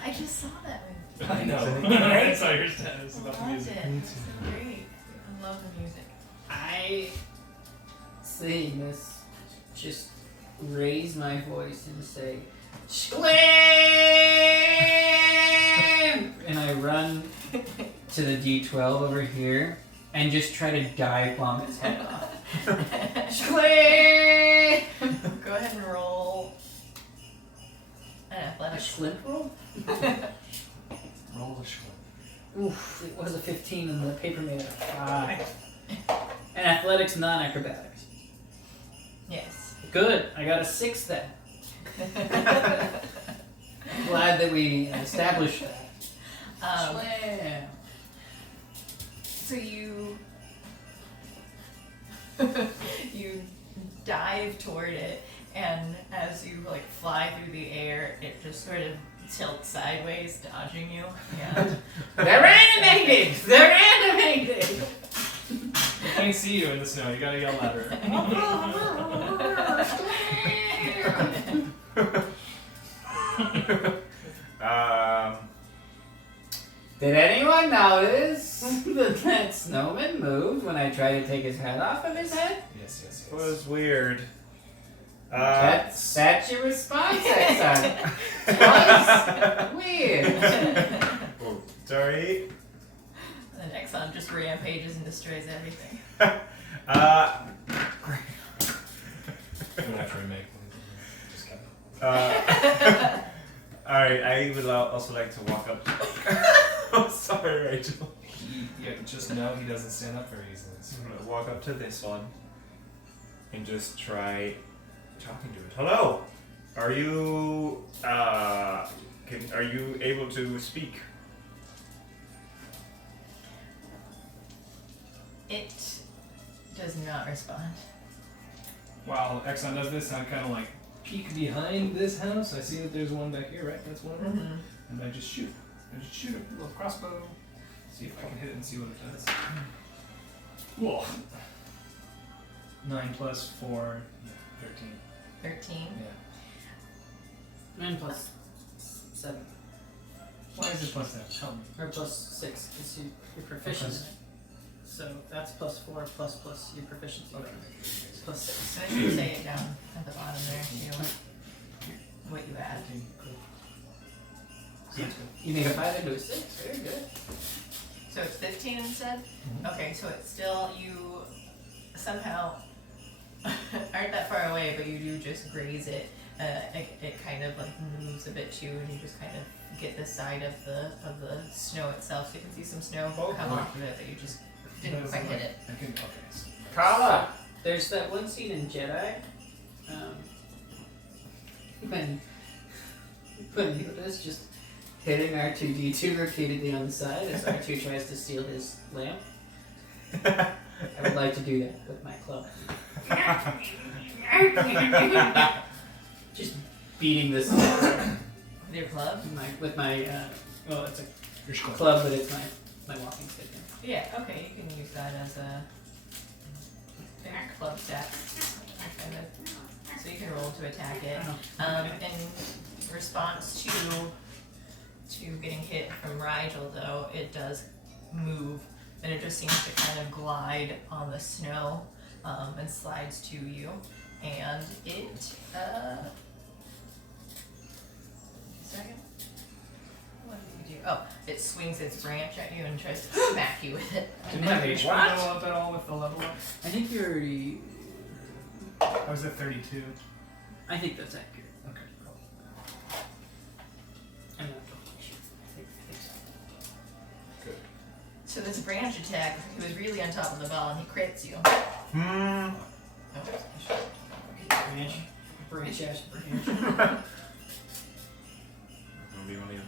I just saw that movie. I know. Isn't it I saw your status I about the loved music. it. It's great. I love the music. I seeing this just raise my voice and say, "Scream!" And I run to the D12 over here and just try to dive bomb its head off. Scream! Go ahead and roll an A athletics. slip roll? Roll the short. Oof, it was a 15 and the paper made it a 5. And athletics, non-acrobatics. Yes. Good, I got a 6 then. Glad that we established that. Slam. So you you dive toward it, and as you like fly through the air, it just sort of tilts sideways, dodging you. Yeah. They're animated! They're animated! I can't see you in the snow. You gotta yell louder. Did anyone notice that snowman moved when I tried to take his head off of his head? Yes, yes, It was weird. That's your response, Exxon. Twice. Weird. Oh, sorry. And Exxon just rampages and destroys everything. I'm gonna have to remake one. Just kidding. Alright, I would also like to walk up. I'm sorry, Rachel. Yeah, just know he doesn't stand up very easily. So. I'm gonna walk up to this one and just try talking to it. Hello. Are you are you able to speak? It does not respond. While Exxon does this, I kind of like peek behind this house. I see that there's one back here, right? That's one of them. And I just shoot. I just shoot a little crossbow. See if I can hit it and see what it does. Whoa. 9 plus 4, 13. 13. Yeah. 9 plus 7. Why is it plus 7? Tell me. Or plus 6, because you're proficient in it. So that's plus 4 plus your proficiency. Okay. It's plus 6. So I should say it down at the bottom there. You know what you add. 13. Cool. Yeah. Sounds good. You make a 5 into a 6. Very good. So it's 15 instead? Mhm. Okay, so it's still, you somehow aren't that far away, but you do just graze it. It kind of like moves a bit too, and you just kind of get the side of the snow itself. So you can see some snow come off of it, but you just didn't quite hit it. I can, okay. So Kala! There's that one scene in Jedi. When Yoda's just hitting R2-D2 repeatedly on the side as R2 tries to steal his lamp. I would like to do that with my club. Just beating this With your club? with my well, it's a your skull. club, but it's my walking stick. Yeah, okay, you can use that as a club stat. Kind of. So you can roll to attack it. In response to getting hit from Rigel, though, it does move, and it just seems to kind of glide on the snow and slides to you. And it, second? What did you do? Oh, it swings its branch at you and tries to smack you with it. Did my HP go up at all with the level up? I think you already. I was at 32. I think that's accurate. Okay, cool. I'm not totally sure. I think so. So this branch attack, he was really on top of the ball and he crits you. Hmm. Branch ass branch. It'll be one of you.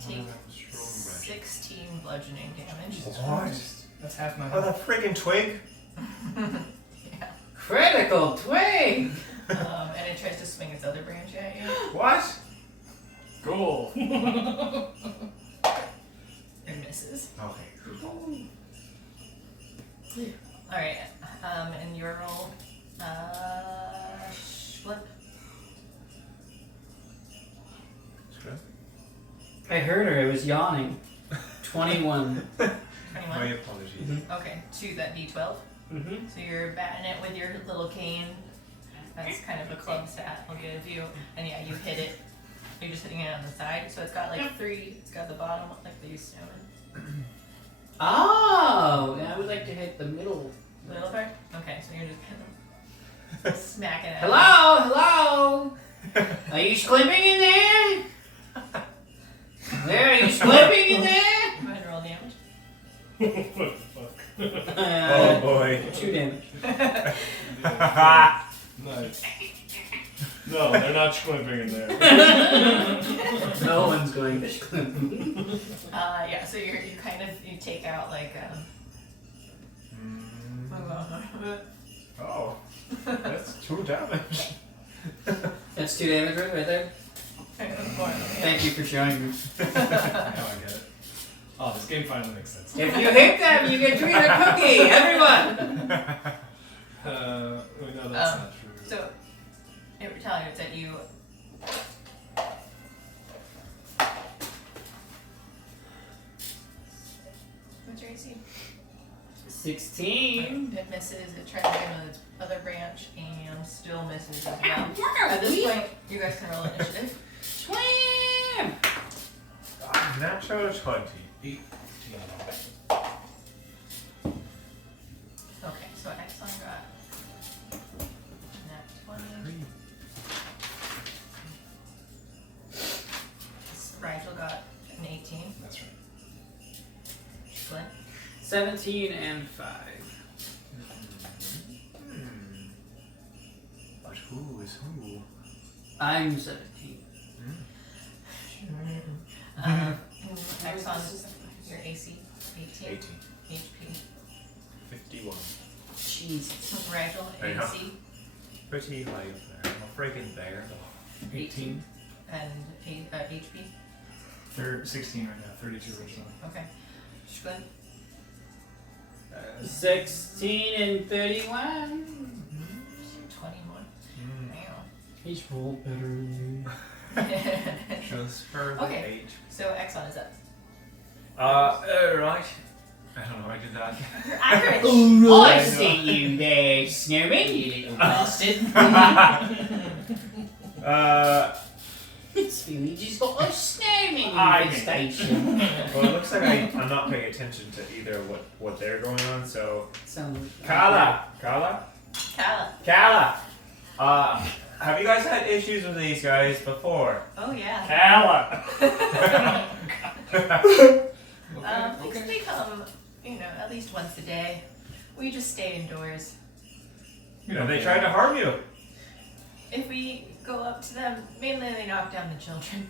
Take Strong branch. 16 bludgeoning damage. What? That's half my Oh, health. that friggin' twig! Yeah. Critical twig! And it tries to swing its other branch at you. What? Cool. It misses. Okay. Alright, and your roll, flip. It's good. I heard her, I was yawning. 21. 21. My apologies. Okay, to that D12. Mm-hmm. So you're batting it with your little cane. That's kind of a club stat I'll give you. And yeah, you hit it. You're just hitting it on the side. So it's got like 3, it's got the bottom like they used to know. Oh! I would like to hit the middle. Little part? Okay, so you're just kind of smacking it. Hello? Hello? Are you slipping in there? There, are you slipping in there? Go ahead and roll damage. What the fuck? Oh boy. 2 damage. Nice. No, they're not squimping in there. No one's going to slip. Yeah, so you kind of, you take out like, Oh. That's 2 damage. That's 2 damage right there. Thank you for showing me. Now I get it. Oh, this game finally makes sense. If you hit them, you get to eat a cookie, everyone! No, that's not true. So, it retaliates at you. What's your AC? 16. It misses. It tries to get on its other branch and still misses as well. At this point, you guys can roll initiative. Swim! Natural 20. 18. Okay, so Exxon got nat 20. Rigel got an 18. That's right. Glenn? 17 and 5. But who is who? I'm 17. Exxon, your AC, 18. 18. HP. 51. Jesus. Rigel, There you AC, Pretty high up there. I'm a friggin' bear. 18. and HP. 16 right now. 32 originally. Okay. Glenn? 16 and 31. 21. He's rolled better than me. Just for the Okay. age. So Exxon is up. Right. I don't know, I did that. You're Irish! Oh, I see you there, Snowman, you little bastard. Luigi's got a snowman infestation. Well, it looks like I'm not paying attention to either what they're going on, so. Sounds like Kala! Kala. Have you guys had issues with these guys before? Oh yeah. Kala! They come, at least once a day. We just stay indoors. Have they tried to harm you? If we go up to them, mainly they knock down the children.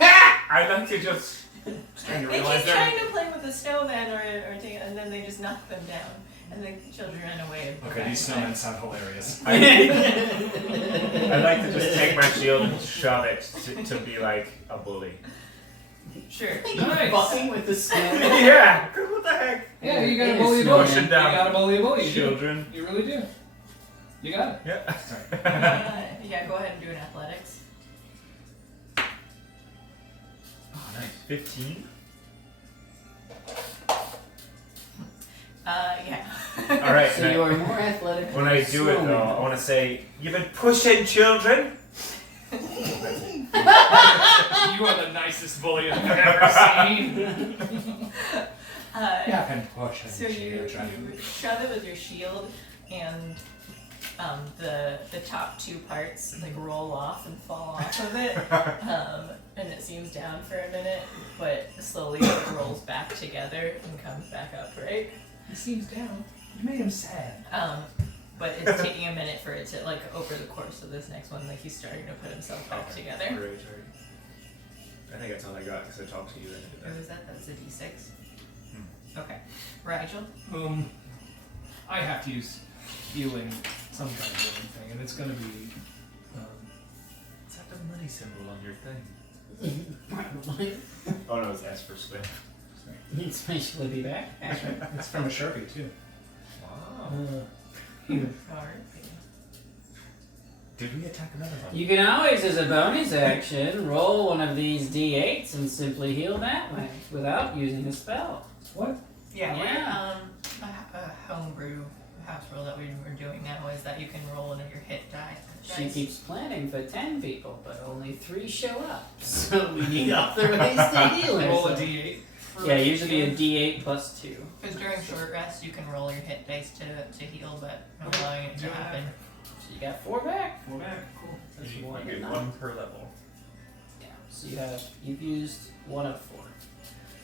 I'd like to just. They keep trying to play with the snowman and then they just knock them down. And the children run away. Okay, these snowmen sound hilarious. I'd like to just take my shield and shove it to be like a bully. Sure. Nice. Fucking with the snowman. Yeah! What the heck? Yeah, you It gotta is bully a bully. Pushing You down gotta bully a bully. You do. Children. You really do. You got it. Yeah. Yeah, go ahead and do an athletics. Oh, nice. 15? Yeah. Alright, So you are more athletic. when I do it though, I want to say, you've been pushing children? You are the nicest bully I've ever seen. Uh, Yeah, and push So you shove it with your shield, and the top two parts like roll off and fall off of it, and it seems down for a minute, but slowly it rolls back together and comes back up, right? He seems down. You made him sad. But it's taking a minute for it to, like, over the course of this next one, like, he's starting to put himself back together. Right. I think that's all I got because I talked to you. Who was that? That was a D6? Okay. Rigel? I have to use healing, some kind of healing thing, and it's gonna be. Is that the money symbol on your thing? Probably. Oh no, it's S for Swift. It's my Slippy back. It's from a Sharpie too. Wow. Did we attack another one? You can always, as a bonus action, roll one of these d8s and simply heal that way without using a spell. What? Yeah, Yeah. a homebrew house rule that we were doing now is that you can roll one of your hit die. She keeps planning for 10 people, but only 3 show up. So we need other ways to heal her. Roll a d8. Yeah, usually a d8 plus 2. Because during short rest, you can roll your hit dice to heal, but I'm allowing it to happen. So you got 4 back. 4 back. Cool. That's You more than get enough. 1 per level. Yeah. So you've used 1 of 4.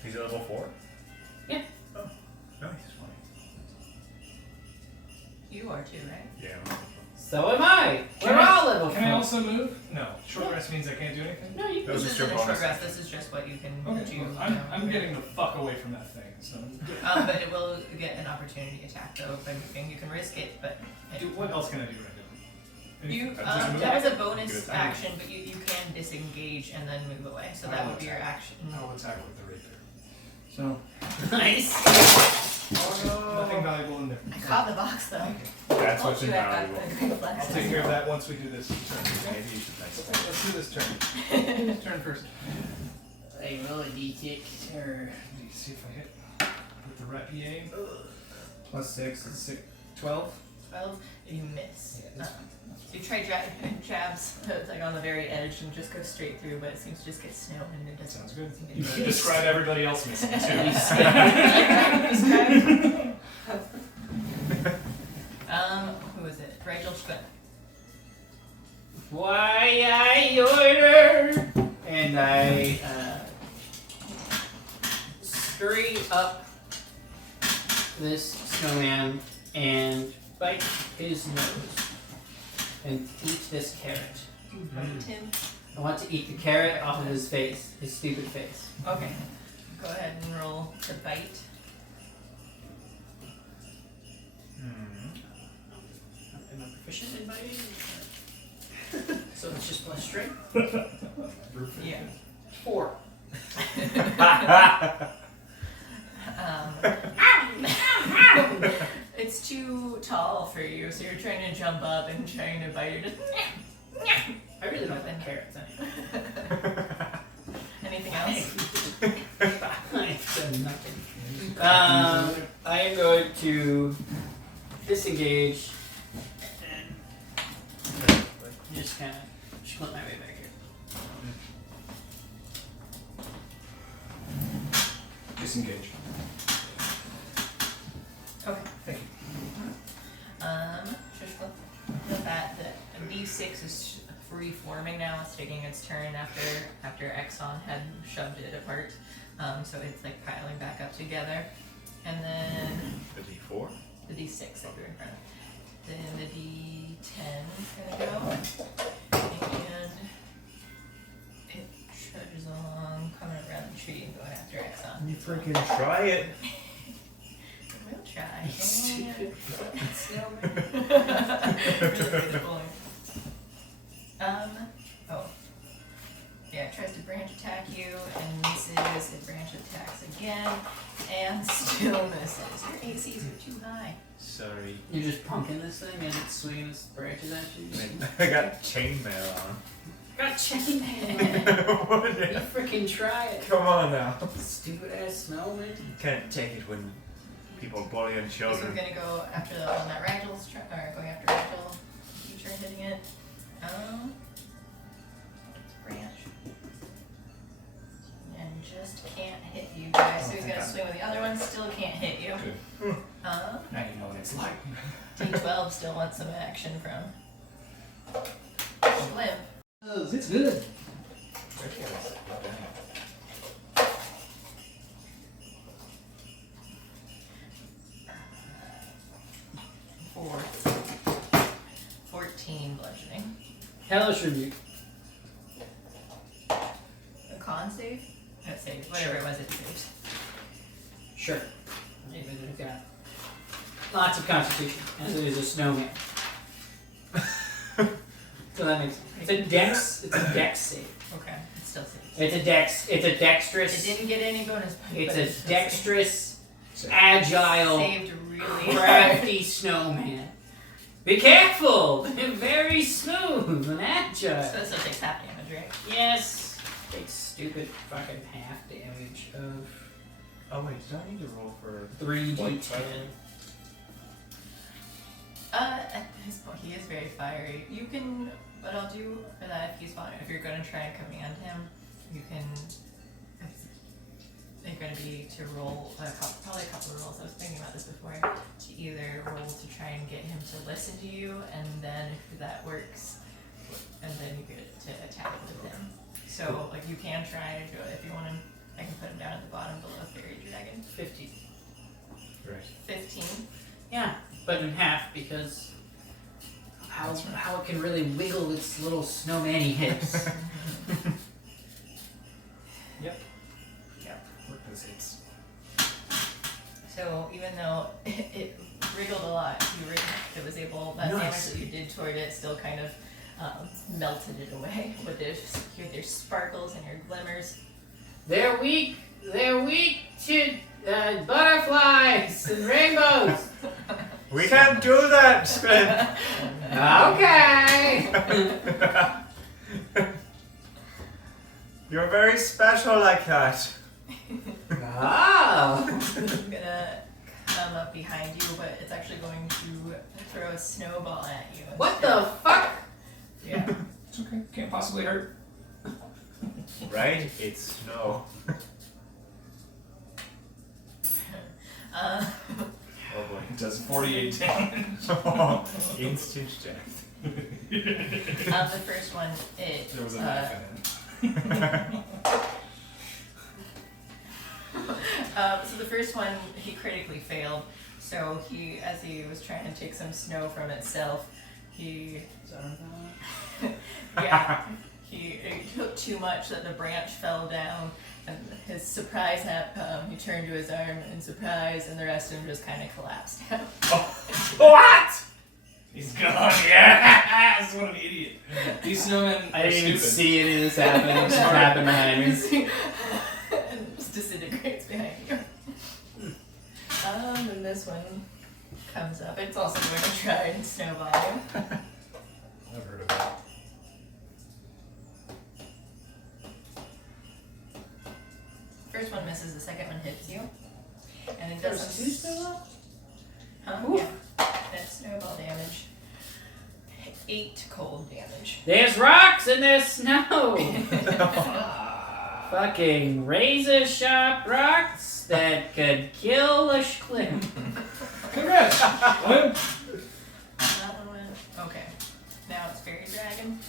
He's at level 4? Yeah. Oh, nice. You are too, right? Yeah. So am I. We're all level 4. Can I also move? No. Short rest means I can't do anything? No, you That was This just isn't your a short bonus. rest. This is just what you can Okay. do. Well, I'm getting the fuck away from that thing, so. But it will get an opportunity attack though by moving. You can risk it, but What else can I do right now? you Just move? that was a Good bonus attack. action, but you can disengage and then move away. So that I will would be your attack. action. I will attack with the rapier. So, Nice. nothing valuable in there. I caught the box though. That's what's I'll do that invaluable. back with a I'll take care of that once we do this turn. Maybe you should nice Let's do this turn. Turn first. I roll a d6 or See if I hit with the rapier. Plus 6 is 12. 12. You miss. Yeah, that's So you try jabs like on the very edge and just go straight through, but it seems to just get snow and it doesn't. Sounds good. doesn't You get can describe everybody else missing too. Who is it? Rachel Schmidt. why I order, and I scurry up this snowman and bite his nose and eat this carrot. You bite him. I want to eat the carrot off of his face, his stupid face. Okay. Go ahead and roll to bite. Am I proficient in biting? So it's just plus strength? Yeah. 4. It's too tall for you, so you're trying to jump up and trying to bite. You're just. I really don't like carrots anyway. Anything else? I've done nothing. I am going to disengage and just kind of split my way back here. Disengage. Okay. Thank you. Just flip the D6 is reforming now. It's taking its turn after Exxon had shoved it apart. So it's like piling back up together. And then The D4? the D6 that you're in front of. Then the D10 is gonna go. And it trudges along, coming around the tree and going after Exxon. You freaking try it. We'll try. Stupid fucking snowman. Really good boy. Oh. Yeah, it tries to branch attack you and misses. It branch attacks again and still misses. Your ACs are too high. Sorry. You're just punking this thing and it's swinging its branches at you. I got chainmail on. Got chicken head. What You the- freaking try it. Come on now. Stupid ass snowman. You can't take it when people bully This one's children. gonna go after the one that Ragel's or going after Ragel. You try hitting it. It's branch. And just can't hit you guys. So he's gonna swing with the other one, still can't hit you. Good. Now you know what it's like. D12 still wants some action from Limp. It's good. For 14 bludgeoning. Hellish rebuke. A con save? No, save. Whatever it was, it saves. Sure. Maybe they've got lots of constitution, as it is a snowman. So that makes sense. It's a dex. It's a dex save. Okay, it still saves. It's a dex. It's a It dexterous. didn't get any bonus points. It's but a it still dexterous, saved. agile, Saved really crafty snowman. Be careful! They're very smooth and agile. So it still takes half damage, right? Yes. Takes stupid fucking half damage of Oh wait, did I need to roll for 3d10. At this point, he is very fiery. You can, what I'll do for that, if he's fine, if you're going to try and command him, you can, they're going to be to roll, probably a couple of rolls, I was thinking about this before, to either roll to try and get him to listen to you, and then if that works, and then you get to attack with him. So, like, you can try to do it if you want him. I can put him down at the bottom below Fairy Dragon. 15. Right. 15. Yeah, but in half because how it can really wiggle its little snowman-y hips. Yep. Work those hits. So even though it wriggled a lot, it was able, that damage Nice. that you did toward it still kind of melted it away. But there's sparkles and your glimmers. They're weak to butterflies and rainbows. We can't do that, Squid. Okay. You're very special like that. Oh. It's gonna come up behind you, but it's actually going to throw a snowball at you. What instead. the fuck? Yeah. It's okay. Can't possibly hurt. Right? It's snow. Uh, Oh boy. It does 48 damage. Instant death. the first one, it. There was a knife in it. So the first one, he critically failed. So as he was trying to take some snow from itself, he took too much that the branch fell down, and his surprise he turned to his arm in surprise, and the rest of him just kind of collapsed down. What? He's gone. Yes! What an idiot. These snowmen I are didn't even stupid. see any of this happen. It just happened behind me. And just disintegrates behind you. And this one comes up. It's also going to try and snowball you. I've heard of that. First one misses, the second one hits you. And it There's doesn't. two snowballs? Huh? Oof. Yeah. That's snowball damage. 8 cold damage. There's rocks and there's snow. Fucking razor sharp rocks that could kill a schlim. Congrats! Win. That one went. Okay. Now it's Fairy Dragon.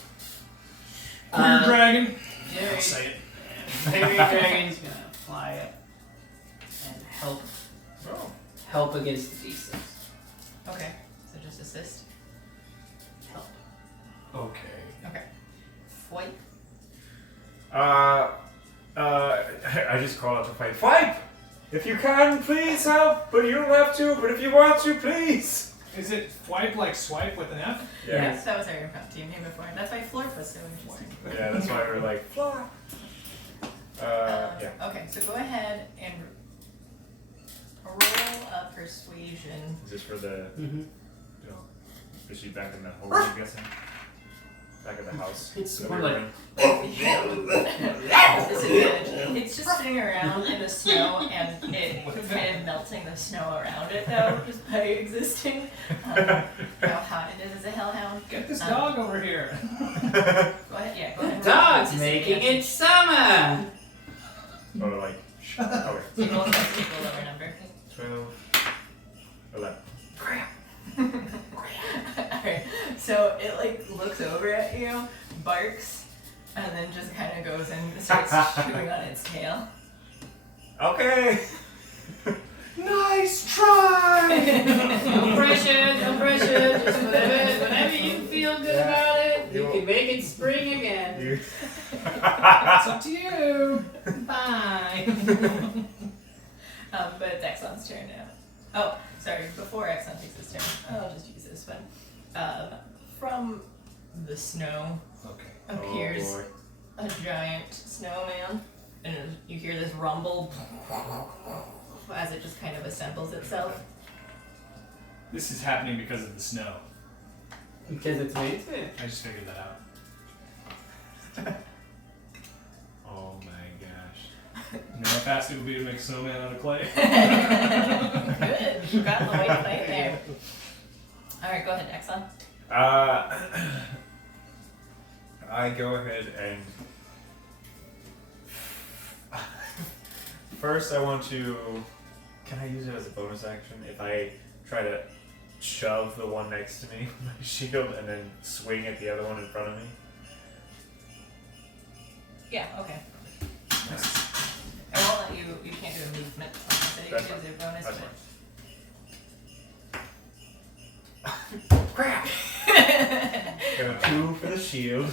Queer dragon. Fairy- I'll say it. Fairy Dragon's gonna fly up and help against the D6. Okay. So just assist. Help. Okay. Okay. Swipe. I just call out to fight. Fight! If you can, please help. But you don't have to. But if you want to, please. Is it wipe like swipe with an F? Yeah. That was our improv team name before. That's why Florp was so interesting. Yeah, that's why we're like, Flora. Yeah. Okay, so go ahead and roll a persuasion. Is this for the, Mm-hmm. you know, is she back in the hole, I'm guessing? Back at the house. It's that more we were like- in? Disadvantage. It's just sitting around in the snow, and it's kind of melting the snow around it, though, just by existing. How hot it is as a hellhound. Get this dog over here. Go ahead, yeah, go ahead. Dog's making it summer. Oh, like, okay. So roll a lower number. 12, 11. Crap. So it like looks over at you, barks, and then just kind of goes and starts chewing on its tail. Okay. Nice try! No pressure, no pressure. Just whenever you feel good about it, you can make it spring again. You- It's up to you. Bye. But it's Exxon's turn now. Oh, sorry, before Exxon takes his turn, I'll just use this one. From the snow Okay. appears Oh, boy. a giant snowman, and you hear this rumble as it just kind of assembles itself. This is happening because of the snow. Because it's made to. I just figured that out. Oh my gosh. You know how fast it would be to make a snowman out of clay? Good, you got the right play there. Alright, go ahead, Exxon. I go ahead and first I want to. Can I use it as a bonus action if I try to shove the one next to me with my shield and then swing at the other one in front of me? Yeah, okay. I won't let you, you can't do a movement. So you That's can do a bonus, That's but... Crap! Go 2 for the shield.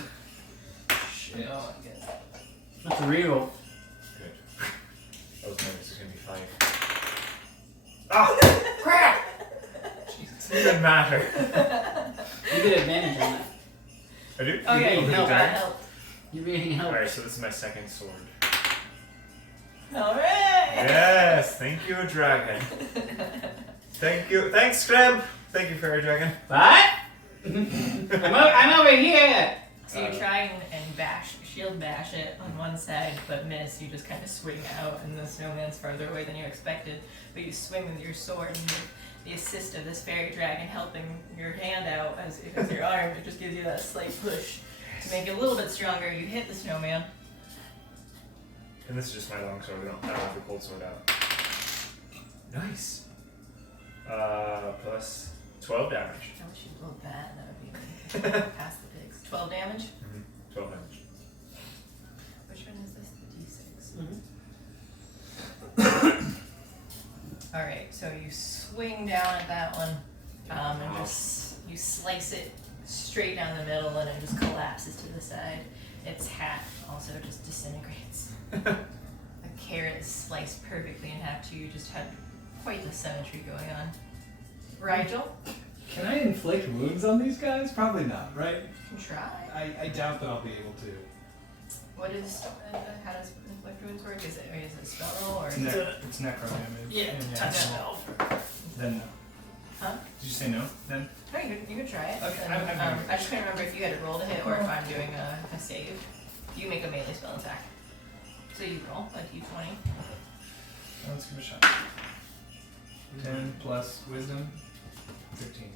Shit. Oh, I guess. That's real. Good. That was minus. It's gonna be 5. Oh crap! Jesus. It doesn't matter. You get advantage on that. I do. Oh yeah, you No, can that that help. You're being helped. Alright, so this is my second sword. Alright! Yes, thank you, dragon. Thank you. Thanks, Scrab. Thank you, fairy dragon. What? I'm over here. So you try and bash, shield bash it on one side, but miss. You just kind of swing out, and the snowman's farther away than you expected. But you swing with your sword, and with the assist of this fairy dragon helping your hand out as your arm, it just gives you that slight push to make it a little bit stronger. You hit the snowman. And this is just my long sword. I don't have the cold sword out. Nice. Plus 12 damage. I wish you rolled that. That would be past the pigs. 12 damage. 12 damage. Which one is this? The D6. Mhm. All right, so you swing down at that one, and just you slice it straight down the middle, and it just collapses to the side. Its hat also just disintegrates. The carrot is sliced perfectly in half too. You just had quite the symmetry going on. Rigel, Can I inflict wounds on these guys? Probably not, right? you can try. I doubt that I'll be able to. What is how does inflict wounds work? Is it a spell or? It's, Is it, it's necro damage. Yeah, touch spell. Then no. huh? Did you say no? Then? No, you could try it. Okay, And, I'm I just can't remember if you had to roll to hit or if I'm doing a save. You make a melee spell attack. So you roll a d20. Let's give it a shot. 10 plus wisdom. 13.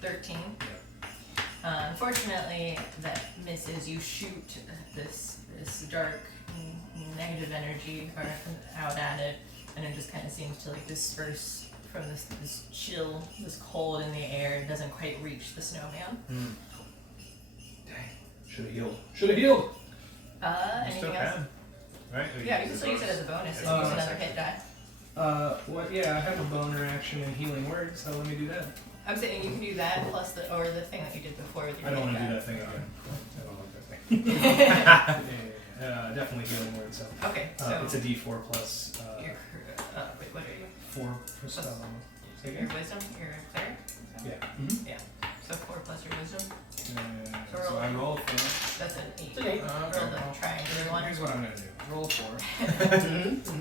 13. Unfortunately, that misses. You shoot this dark negative energy out at it, and it just kind of seems to like disperse from this chill, this cold in the air. It doesn't quite reach the snowman. Dang. Should have healed. Should have healed! You Anything still else? can. Right? Yeah, you can still use it as a bonus if you Oh, use bonus another hit die. What? Yeah, I have a boner action and healing word, so let me do that. I'm saying you can do that plus the thing that you did before with your I don't hit want to do die. that thing again. I don't like that thing. Yeah, definitely healing word, so. Okay, so It's a d4 plus your wait, what are you? 4 for spell level. Say Your again? wisdom, your cleric. Yeah. So 4 plus your wisdom. So roll I it. roll 4. That's an 8. It's an 8. Roll the triangular one. Here's what I'm gonna do. Roll 4.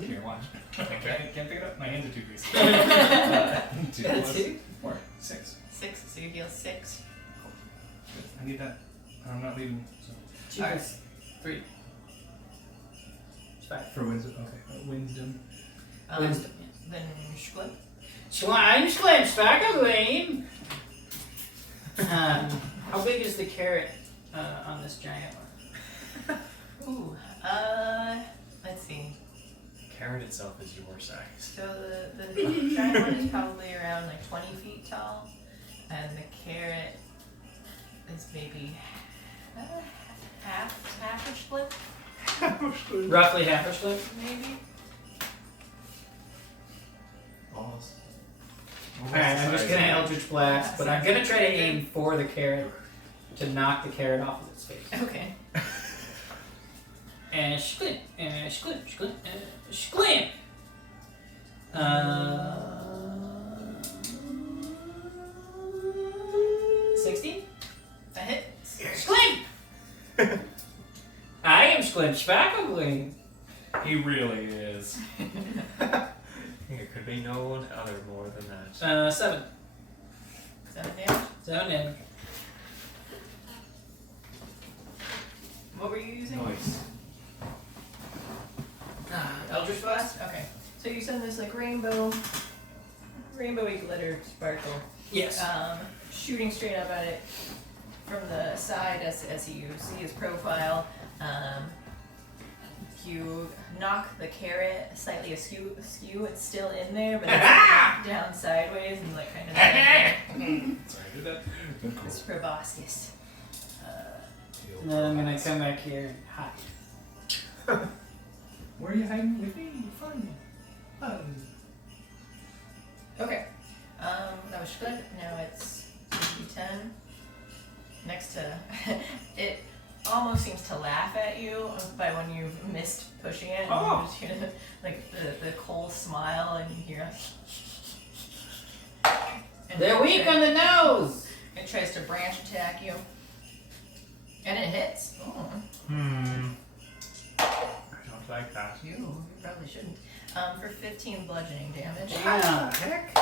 Here, watch. Okay. Can't pick it up. My hands are too greasy. 2 Got a plus 2? 4. 6. 6, so you heal 6. I need that. I'm not leaving. So. 2 plus 3. It's 5. For wisdom. Okay. Wisdom. Wisdom, Then Schwip. Schleim, how big is the carrot on this giant one? Ooh, let's see. Carrot itself is your size. So the giant one is probably around like 20 feet tall. and the carrot is maybe half a split, Roughly half a split. maybe. Almost. Alright, I'm just gonna Eldritch Blast, but I'm gonna try to aim for the carrot to knock the carrot off of its face. Okay. And shklim, shklim, shklim, shklim. 60? That hits. Shklim! I am Shklim Spackling. He really is. It could be no other more than that. 7. 7 damage. 7 damage. What were you using? Nice. Eldritch Blast? Okay. So you send this like rainbowy glitter sparkle, Yes. shooting straight up at it from the side as you see his profile. You knock the carrot slightly askew. It's still in there, but it's knocked down sideways and like kind of Sorry, I did that. Cool. it's proboscis. And then I'm gonna come back here and hide. Where are you hiding with me? Fun. Okay. That was good. Now it's D10. Next to it almost seems to laugh at you by when you've missed pushing it. And Oh. you just hear like the cold smile and you hear and They're weak on the nose! it tries to branch attack you. And it hits. Oh. I don't like that. You probably shouldn't. For 15 bludgeoning damage. Yeah. Heck?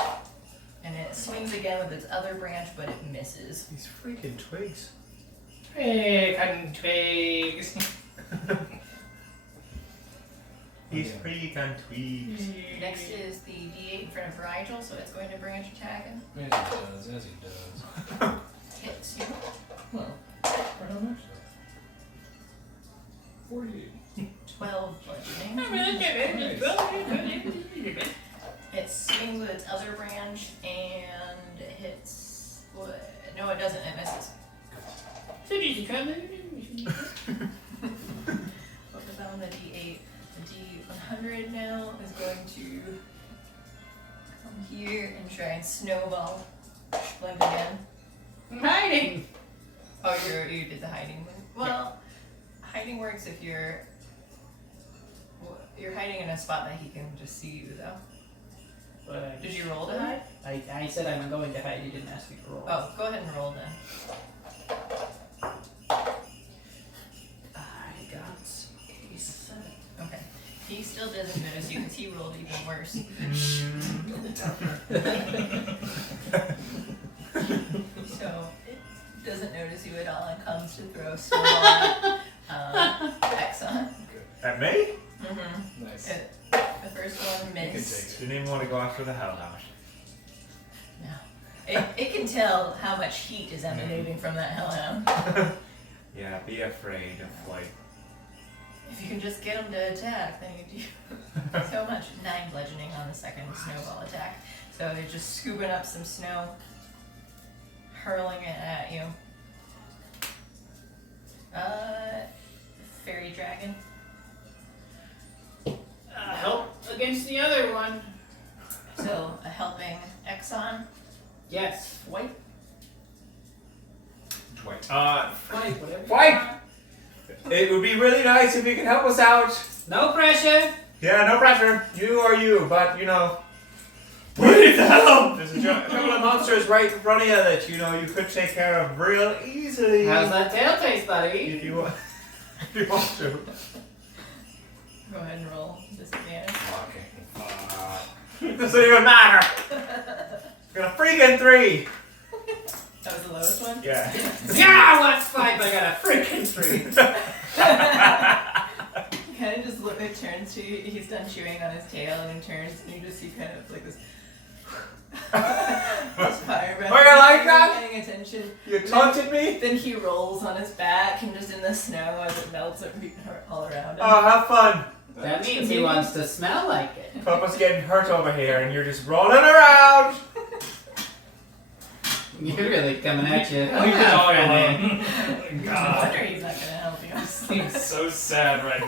And it swings again with its other branch, but it misses. These freaking twigs. Hey, cotton twigs. These freaking twigs. Next is the D8 in front of Rigel, so it's going to branch attack and As he does. hits you. Well, for how much? 48. 12 bludgeoning. It swings with its other branch and it hits. What? No, it doesn't. It misses. What was on the D8? The D100 now is going to come here and try and snowball Splint again. I'm hiding! Oh, you did the hiding one. Well, hiding works if you're hiding in a spot that he can just see you though. But Did you roll to hide? I said I'm going to hide. You didn't ask me to roll. Oh, go ahead and roll then. I got a 7. Okay. He still doesn't notice you because he rolled even worse. So it doesn't notice you at all and comes to throw snowball at Exxon. At me? Mm-hmm. Nice. The first one You can missed. take Didn't even want to go after the hellhound. No. It can tell how much heat is emanating from that hellhound. Yeah, be afraid of like. If you can just get him to attack, then you do so much. 9 bludgeoning on the second snowball attack. So they're just scooping up some snow, hurling it at you. Fairy dragon. Help against the other one. So a helping Exxon. Yes. White. Dwight. Fight, whatever. you Fight! want. It would be really nice if you could help us out. No pressure. Yeah, no pressure. You are you, but you know. We need the help! There's a couple of monsters right in front of you that you know you could take care of real easily. How's that tail taste, buddy? If you want, if you want to. Go ahead and roll disadvantage. Doesn't even matter. Got a freaking 3. That was the lowest one? Yeah. Yeah, well, that's fine, but I got a freaking 3. Kind of just it turns to you. He's done chewing on his tail and he turns and you just see kind of like this. This fire breath. Oh, you like that? Paying attention. You taunted me? Then he rolls on his back and just in the snow as it melts all around him. Oh, have fun. That means he wants to smell like it. Papa's getting hurt over here and you're just rolling around. You're really coming at you. Leave the dog alone. No God. wonder he's not gonna help you. Seems so sad right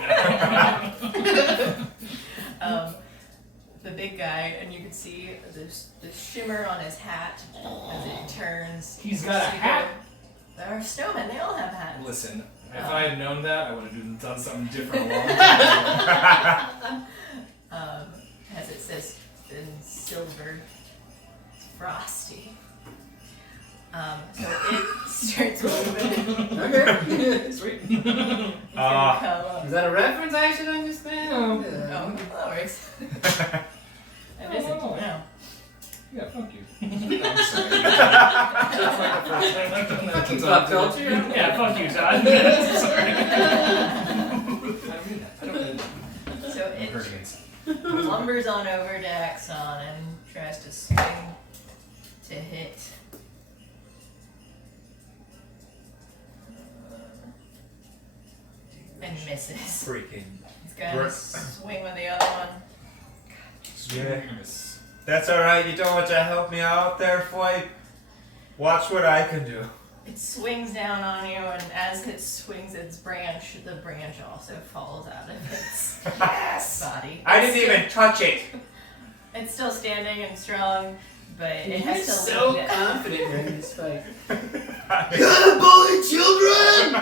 now. The big guy, and you can see the shimmer on his hat as it turns. He's You got a see hat? There are snowmen, they all have hats. Listen, if I had known that, I would have done something different a long time ago. As it says in silver, it's frosty. So it starts moving. Okay. Sweet. It's gonna come up. Is that a reference I should understand? Oh, that works. It isn't. Oh. No. Yeah, fuck you. I'm sorry. That's like the first time I've done that. Fucking pop culture. Yeah, fuck you, Todd. Sorry. I don't mean that. I don't mean that. So I'm it hurting inside. lumbers on over to Axon and tries to swing to hit. And misses. Freaking. He's gonna swing with the other one. Yes. That's alright, you don't want to help me out there, Foy? Watch what I can do. It swings down on you, and as it swings its branch, the branch also falls out of its body. I didn't even touch it! It's still standing and strong, but it has to so leave it. confident during this fight. You bully children!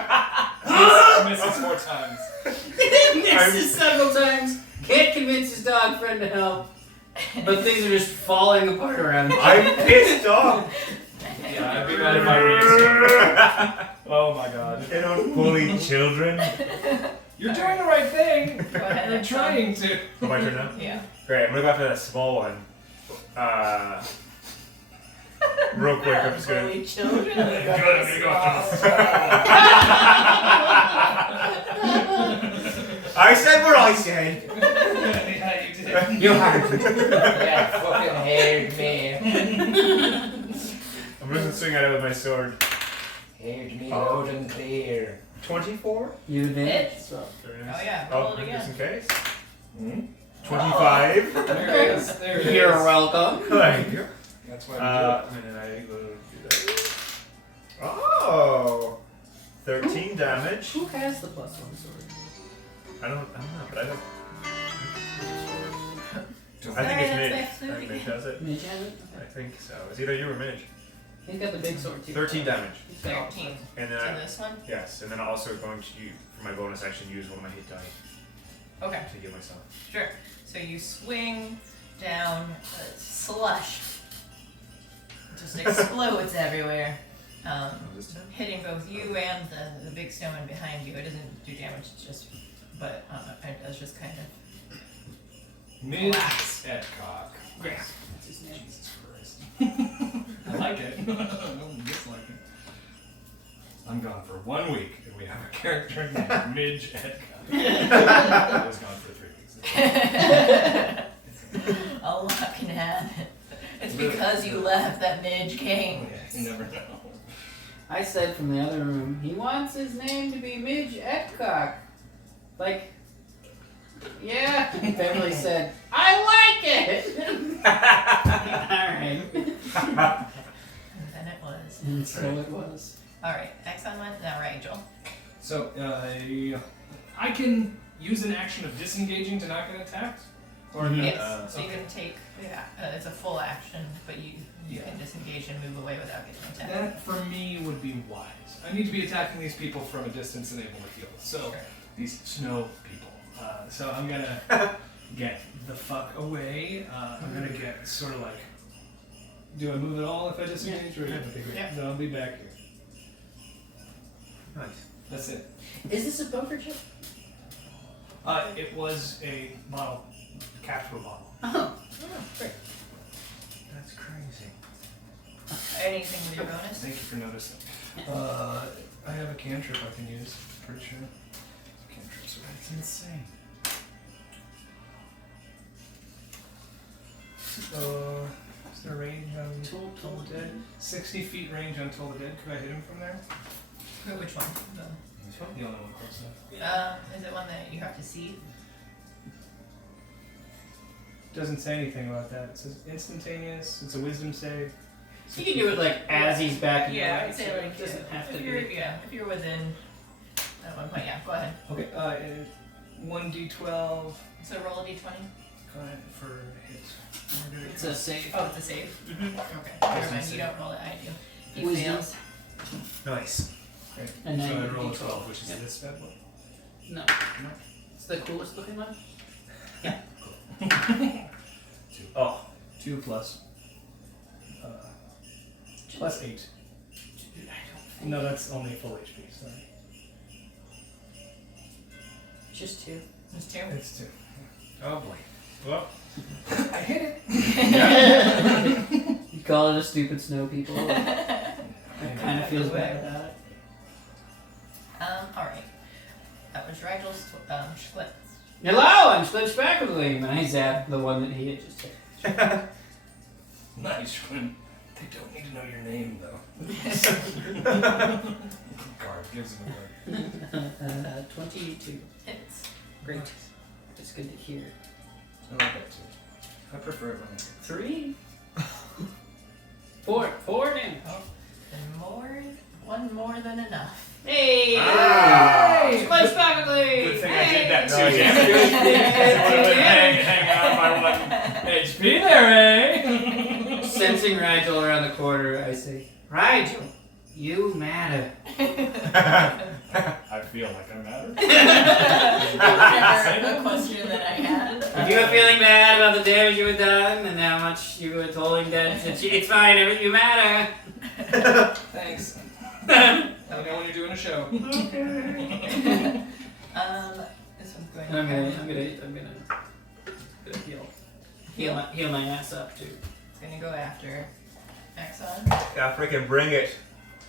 Misses 4 times. Misses several times. Can't convince his dog friend to help. But things are just falling apart around him. I'm pissed off! Yeah, I'd be mad if I reached. Oh my god. They don't bully children. You're doing the right thing. Go ahead. You're trying to. Oh, my turn now? Yeah. Great, I'm gonna go after that small one. Real quick, I'm just gonna. Bully children. I'm gonna go after I said what I said! Yeah, you did. You heard me. Yeah, fucking heard me. I'm just gonna swing at it with my sword. Heard me loud and clear. 24? You advance. Hits. Very nice. Oh yeah, roll it just again. in case. Hmm? 25. There it is. There it is. You're welcome. Thank you. That's what I'm And then I will do that. Oh! 13 damage. Who has the +1 sword? I don't know, but I don't. doing. I think it's Sorry, Midge. that's my I think Midge does it. Midge has it? I think so. It's either you or Midge. He's got the big sword too. 13 damage. 13. And then, So this one? yes, and then I'm also going to, for my bonus action, use one of my hit die Okay, to heal myself. sure. So you swing down, slush just explodes everywhere, This 10? hitting both you and the big snowman behind you. It doesn't do damage, it's just, but it does just kind of. Midge Edcock. That's his name. Jesus Christ. I like it. No dislike it. I'm gone for 1 week, and we have a character named Midge Edcock. I was gone for 3 weeks. A lot can happen. It's because you left that Midge came. Yeah, you never know. I said from the other room, he wants his name to be Midge Edcock. Like, yeah. Beverly said, I like it! Alright. And then it was. And so it was. Alright, Exxon went? Now Rachel. So, I can use an action of disengaging to not get attacked? Or Yes. So you okay. can take, it's a full action, but you Yeah. can disengage and move away without getting attacked. That, for me, would be wise. I need to be attacking these people from a distance and able to heal. So, Sure. these snow people. So I'm gonna get the fuck away. I'm gonna get sort of like... Do I move at all if I disengage? Or okay, great. Yeah. No, I'll be back here. Nice. That's it. Is this a poker chip? It was a bottle. Capsule bottle. Oh, great. That's crazy. Anything with your bonus? Thank you for noticing. I have a cantrip I can use. Pretty sure. Cantrips are That's insane. Is there a range on Tool Dead? 60 feet range on Toll the Dead. Could I hit him from there? Which one? This one? The only one close enough. Is it one that you have to see? Doesn't say anything about that. It says instantaneous. It's a wisdom save. You can do it like as he's backing Yeah, away. I'd say so like it doesn't have to if be. you're if you're within at one point, yeah, go ahead. Okay, 1d12 So roll a d20. for hit. It's a save. Oh, it's a save. Mm-hmm. Okay, never mind. You don't roll it. I do. He Wisdom. fails. Nice. Okay. And so then I you roll a d12. 12, which is Yep. this bad boy. No. It's the coolest looking one. Oh, 2 plus. Plus 8. Dude, I don't think. No, that's only full HP, sorry. Just 2. There's 2. It's 2. oh boy. Well, I hit it! You call it a stupid snow people. I kind of feels bad about it. Alright. That was Rigel's split. Hello, I'm Slitch Spackley, and I zap the one that he had just hit. Nice one. They don't need to know your name, though. Guard gives him a guard. 22. Hits. Great. It's good to hear. I like that too. I prefer it when it's 3. 4 damage. Oh, and one more than enough. Hey! Ah. Hey! Slitch Spackley! good thing I did that Hey! too. hanging out my one HP there, eh? Sensing Rigel around the corner, I say, Rigel, you matter. I feel like I matter. Never a question that I had. If you were feeling bad about the damage you had done and how much you were tolling dead, it's fine, you matter. Thanks. Let me know when you're doing a show. This one's going. I'm gonna heal my ass up too. It's gonna go after Axon. yeah, freaking bring it.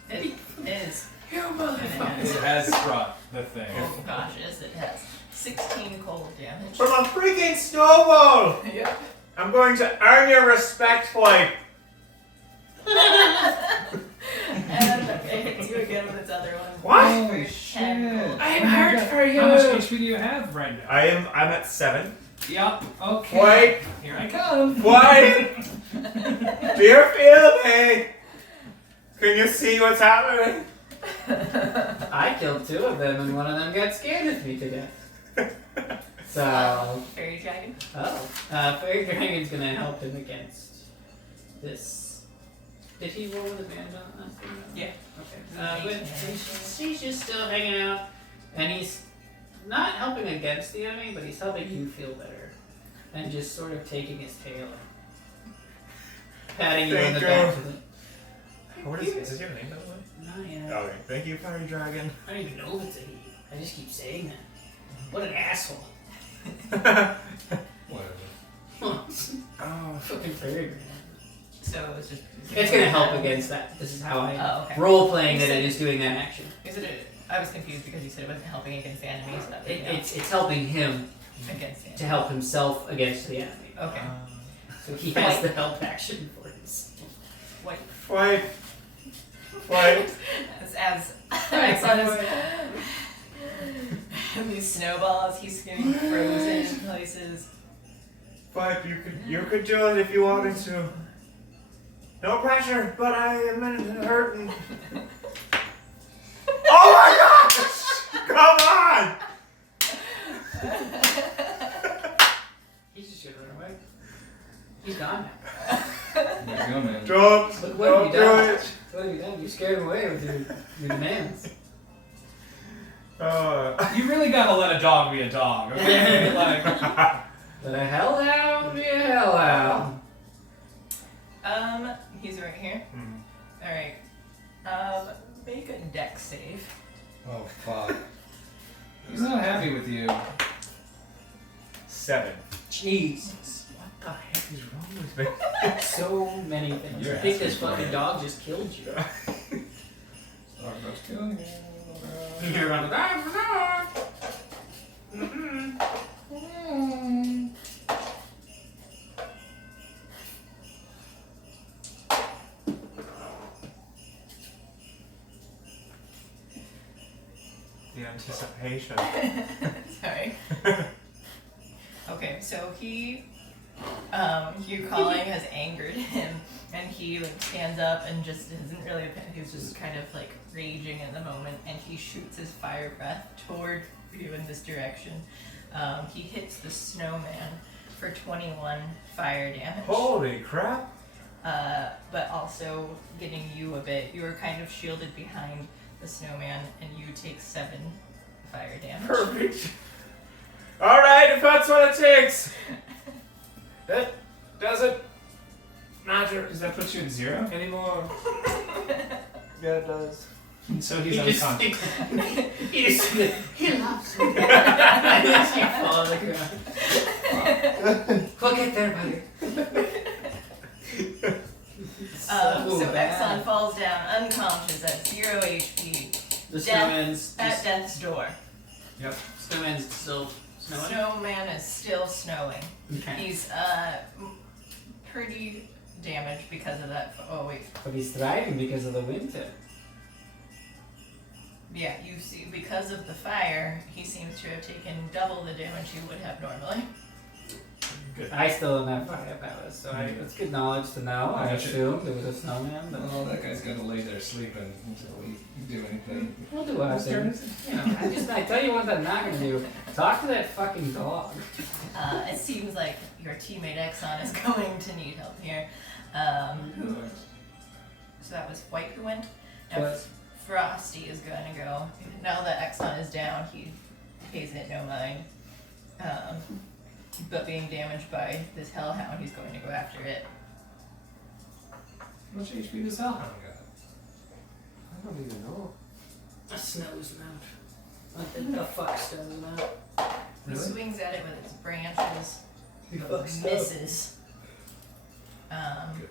It is. You It has brought the thing. Oh gosh, yes, it has 16 cold damage. From a freaking snowball! Yep. I'm going to earn your respect, boy. And it hits you again with its other one. What? Holy shit. I'm hurt for you. How much HP do you have right now? I'm at 7. Yep, okay. Wait, Here I come. wait! Do you feel me? Can you see what's happening? I killed 2 of them and one of them got scared of me to death. So, Fairy dragon. Fairy Dragon's gonna help him against this. Did he roll with advantage on that last thing? Yeah. Okay. But he's just still hanging out, and he's not helping against the enemy, but he's helping you feel better, and just sort of taking his tail and patting you on the back with it. What is this? Is your name, by the way? Not yet. Okay, thank you, Fairy Dragon. I don't even know if it's a he. I just keep saying that. What an asshole. Whatever. Oh, Fucking Fairy Dragon. So it's just. It's gonna help against that. This is how I Oh, okay. role playing that it is doing that action. Is it? I was confused because you said it wasn't helping against the enemy, so that would It's helping him against the to enemy. help himself against the enemy. Okay. So he has the help action for his. White. Fight. Fight. As Axon is. And these snowballs, he's getting frozen in places. Fight. You could do it if you wanted to. No pressure, but I am hurting. Oh my gosh! Come on! He's just gonna run away. He's gone now. There you go, man. Don't Look what have you do done. it. What have you done? You scared him away with your demands. You really gotta let a dog be a dog, okay? Like, Let a hellhound be a hellhound. He's right here. Hmm. Alright. Make a dex save. Oh, fuck. he's not happy with you. 7. Jesus. What the heck is wrong with me? So many things. You're I think this asking for fucking it. dog just killed you. Starbucks killing you. You're on the dog. The anticipation. Sorry. Okay, so your calling has angered him, And he like stands up and just isn't really. He's just kind of like raging in the moment, and he shoots his fire breath toward you in this direction. He hits the snowman for 21 fire damage. Holy crap! But also getting you a bit. You were kind of shielded behind the snowman, and you take 7 fire damage. Perfect. Alright, if that's what it takes. That doesn't matter Does that put you at 0? anymore. Yeah, it does. And so he's He just unconscious. he loves me. And then she falls on the ground. We'll get there, buddy. So bad. Exxon falls down unconscious at 0 HP The Death snowman's at just, death's door. snowman's still snowing. Snowman is still snowing. Okay. He's pretty damaged because of that. Oh wait, But he's thriving because of the winter. yeah. You see, because of the fire, he seems to have taken double the damage he would have normally. I still don't have fire powers, so it's good knowledge to know. I Gotcha. assumed it was a snowman, but Well, that guy's got to lay there sleeping until we do anything. we'll do our thing. You know, I tell you what I'm not gonna do. Talk to that fucking dog. It seems like your teammate Exxon is going to need help here. So that was White who went. Now Yes. Frosty is going to go. Now that Exxon is down, he pays it no mind. But being damaged by this hellhound, he's going to go after it. How much HP does Hellhound got? I don't even know. A snow's mount. What the fuck snow's mount? He Really? swings at it with its branches, He but fucks snow. misses. Good.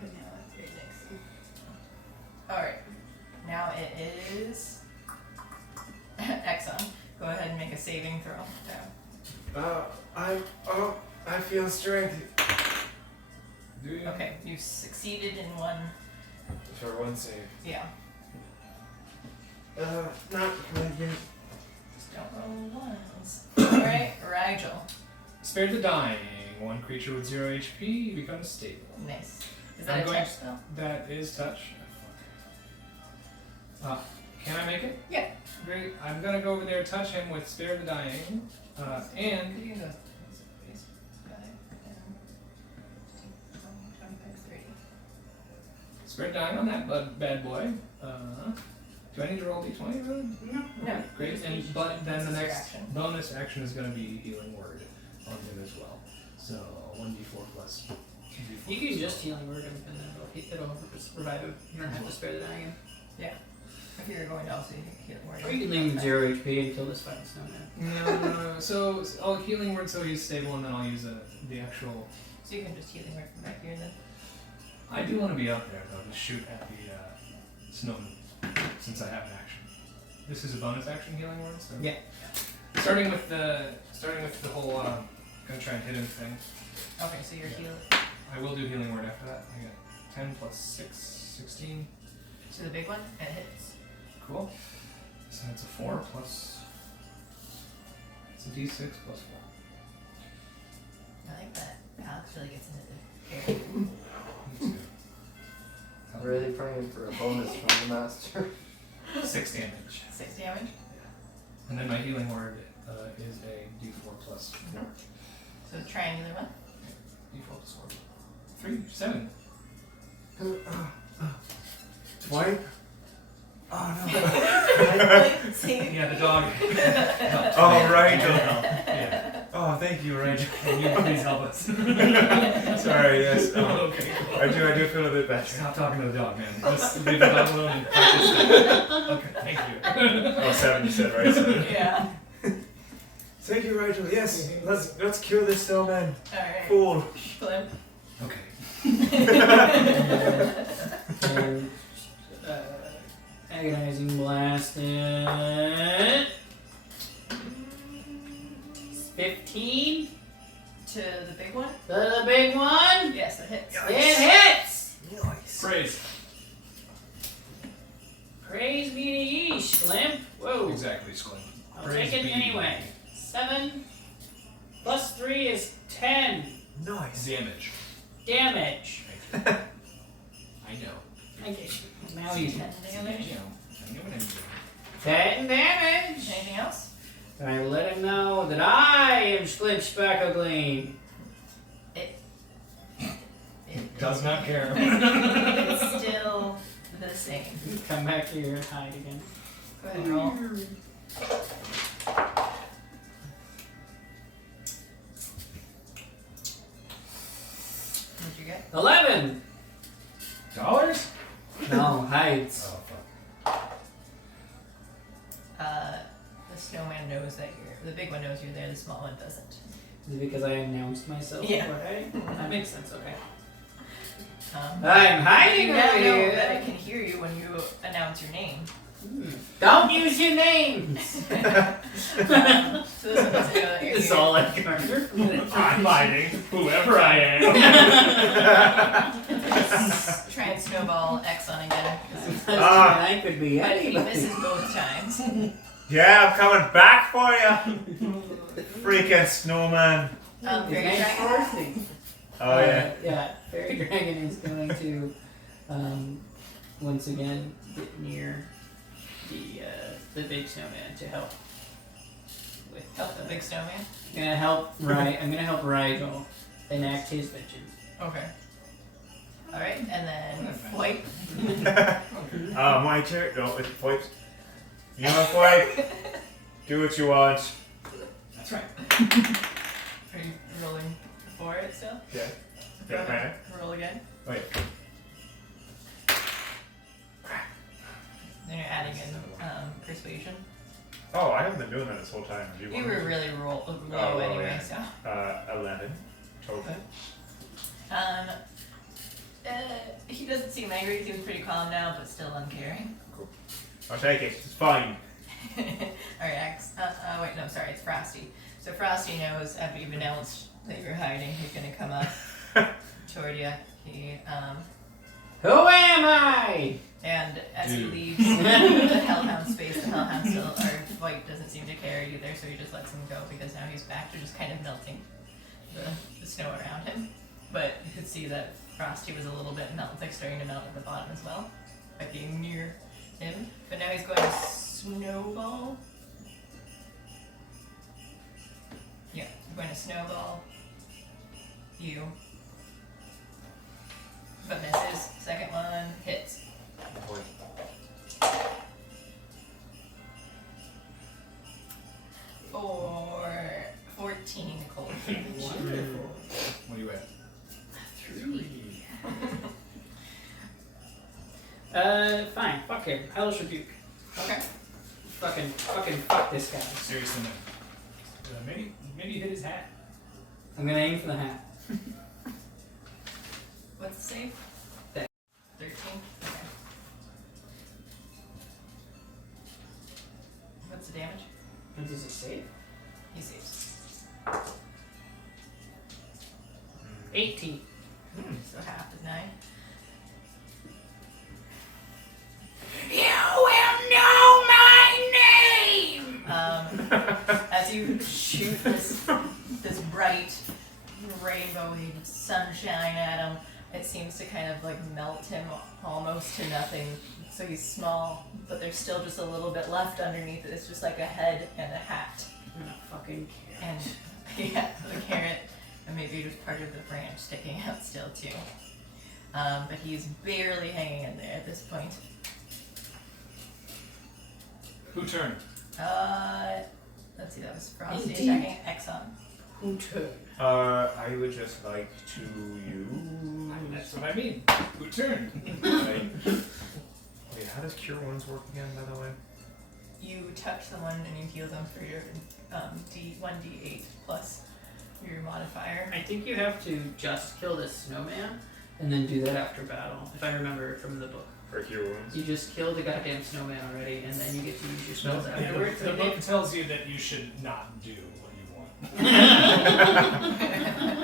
But now it's very next. Alright, now it is Exxon. Go ahead and make a saving throw. I feel strength. Do you? Okay, you succeeded in one. For one save. Yeah. Not really. Just don't roll ones. Alright, Rigel. Spare the dying. One creature with 0 HP becomes stable. Nice. Is that I'm a going- touch spell? That is touch. Can I make it? Yeah. Great. I'm gonna go over there, touch him with Spare the Dying, and You can go. 5, 10, 25, 30. Spare the Dying on that bad boy. Do I need to roll d20 really? No. Great. And but then the This is your next action. bonus action is gonna be Healing Word on him as well. So 1d4 plus. 2d4 You can plus just healing word him and then it'll revive him. You don't have to spare the dying. If you're going to also heal word. Or you can leave him 0 HP until this fight snowman. No. So I'll Healing Word so he's stable, and then I'll use the actual. So you can just healing word from back here then. I do want to be up there though to shoot at the snowman since I have an action. This is a bonus action Healing Word. So Yeah. Starting with the whole gonna try and hit him thing. Okay, so you're healed. I will do Healing Word after that. I got 10 plus 6, 16. So the big one, it hits. Cool. So that's a 4 plus. It's a d6 plus 4. I like that. Alex really gets into the character. Me too. I'm really praying for a bonus from the master. 6 damage. 6 damage. And then my Healing Word is a d4 plus 4. So the triangular one. D4 plus 4. 3, 7. Swipe? Oh no. See? Yeah, the dog. Oh, Rigel. Yeah. Oh, thank you, Rigel. Can you please help us? Sorry, yes. Okay, cool. I do feel a bit better. Stop talking to the dog, man. Just leave the dog alone and practice. Okay, thank you. Oh, 7 you said, right? So- Yeah. Thank you, Rigel. Yes, let's kill this snowman. Alright. Fool. Flip. Okay. And agonizing blast it. 15 To the big one? the big one. Yes, it hits. It hits. Nice. Praise. Praise be to ye, Schlimp. Whoa. Exactly, Slim. I'll Praise take it be. anyway. 7 plus 3 is 10. Nice. Damage. damage. I know. Okay, now you 10 I damage. know what I'm doing. 10 damage. Anything else? I let him know that I am Split Spackle Gleam. It Does not care. It's still the same. Come back here and hide again. Go ahead and roll. What'd you get? 11. Dollars? No, hides. Oh, fuck. The snowman knows that the big one knows you're there, the small one doesn't. Is it because I announced myself? Yeah. Right? That makes sense. Okay. I'm I'm hiding now over know here. that it can hear you when you announce your name. Don't use your names. So this one doesn't know that you're It's here. all I garner from it. I'm hiding, whoever I am. Try and snowball X on again. I could be But he anybody. misses both times. Yeah, I'm coming back for you. Freaking snowman. His Fairy name's dragon. Horsey. Oh yeah. Yeah, Fairy Dragon is going to once again get near the big snowman to help with Help the big snowman. I'm gonna help Rigel enact his vengeance. Okay. Alright, and then White. My turn. No, it's Fight. You want fight? Do what you want. That's right. Are you rolling for it still? Yeah. Go Yeah, ahead. Roll again. Wait. Then you're adding in persuasion. Oh, I haven't been doing that this whole time. Do you You want were me really low Oh, anyway, yeah. so. 11 total. He doesn't seem angry. He seems pretty calm now, but still uncaring. I'll take it. It's fine. Alright, X. Wait, no, sorry, it's Frosty. So Frosty knows after you've announced that you're hiding, he's gonna come up toward you. Who am I? And as he Dude. leaves the Hellhound space, the Hellhound still, or White doesn't seem to care either, so he just lets him go because now he's back to just kind of melting the snow around him. But you could see that Frosty was a little bit starting to melt at the bottom as well, by being near him. But now he's going to snowball. Yeah, he's going to snowball you. But misses. Second one hits. For 14 cold damage. Wonderful. What are you at? 3. Fine. Fuck him. Hellish Rebuke. Okay. Fucking fuck this guy. Seriously, man. Maybe you hit his hat. I'm gonna aim for the hat. What's the save? 13. Okay. What's the damage? And does it save? He saves. 18. So half is 9. You will know my name! As you shoot this bright rainbowy sunshine at him, it seems to kind of like melt him almost to nothing. So he's small, but there's still just a little bit left underneath it. It's just like a head and a hat. Fucking And yeah, the carrot, and maybe just part of the branch sticking out still too. But he's barely hanging in there at this point. Who turned? Let's see, that was Frosty Indeed. attacking Exxon. Who turn? I would just like to That's what I mean. Who turned? Wait, how does Cure Wounds work again, by the way? You touch someone and you heal them for your 1d8 plus your modifier. I think you have to just kill this snowman and then do that after battle, if I remember from the book. For Cure Wounds? You just killed the goddamn snowman already, and then you get to use your spells Yeah, afterwards. the book tells you that you should not do what you want.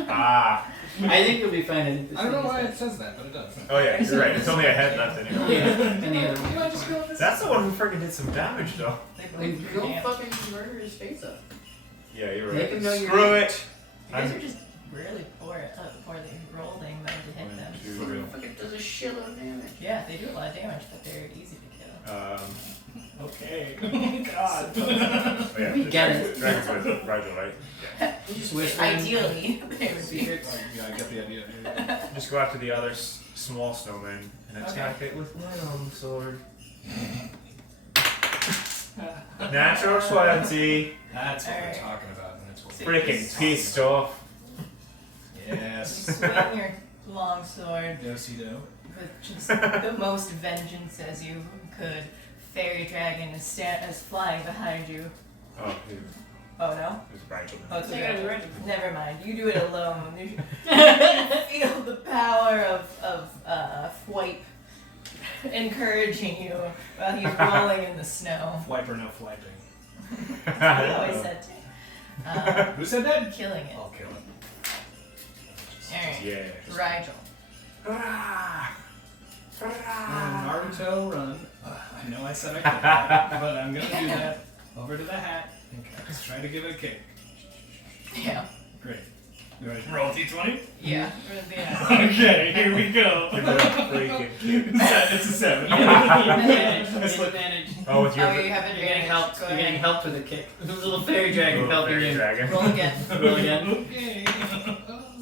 Ah. I think you'll be fine. I think this I don't know thing why is it says that, but it does. Oh yeah, you're right. It's only a head left anyway. Yeah, any other You one. might just go with this. That's the one who freaking did some damage, though. They both Then do go damage. fucking murder his face up. Yeah, you're Make right. him know your Screw name. it. You guys are just really poorly rolling them to hit them. For real. Fucking does a shitload of damage. Yeah, they do a lot of damage, but they're easy to kill. Okay. God. Oh yeah, We the get dragons with Rigel, right? Yeah. You just whispering. Ideally, they would be. Secrets. Yeah, I get the idea. Just go after the other small snowman and attack it with my sword. Natural 20. That's what we're Alright. talking about. And that's what So Freaking pissed off. Yes. Swing your long sword Do-si-do. with just the most vengeance as you could. Fairy dragon is flying behind you. Oh, dude. Oh no? It was Rigel. Oh, it's Yeah, okay. it was Rigel. Never mind. You do it alone. You feel the power of Fwipe encouraging you while he's rolling in the snow. Wipe or no swiping. That's what he always said too. Who said that? Killing it. I'll kill it. Alright. Yeah. Rigel. Naruto run. I know I said I could that, but I'm gonna do that. Over to the hat and try to give it a kick. Yeah. Great. You ready to roll D20? Yeah. Okay, here we go. Give it a freaking kick. It's a 7. Advantage. Advantage. Oh, with your Oh, you have You're getting advantage. helped. Go You're getting ahead. helped with a kick. There's a little fairy dragon little helping fairy you. dragon. Roll again. Roll again. Okay.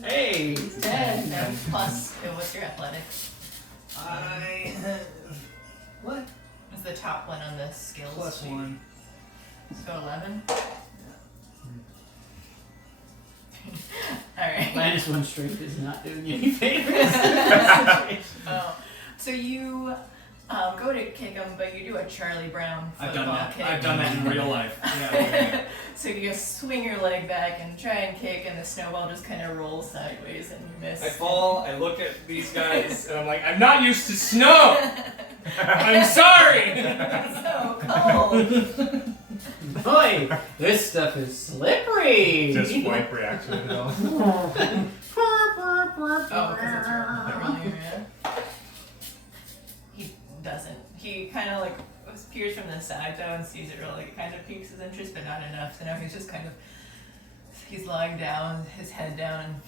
Hey. 10. And plus, what's your athletics? I have. What? It's the top one on the skills. Plus sheet. 1. So 11. Alright. -1 strength is not doing you any favors. Oh, so you go to kick him, but you do a Charlie Brown I've football done that. kick. I've done that in real life. Yeah. So you just swing your leg back and try and kick, and the snowball just kind of rolls sideways, and you miss. I fall, I look at these guys, and I'm like, I'm not used to snow! I'm sorry! It's so cold. Boy, this stuff is slippery. Just wipe reaction at all. Oh, because it's rolling around. He doesn't. He kind of like peers from the side though and sees it rolling. It kind of piques his interest, but not enough. So now he's just kind of lying down, his head down,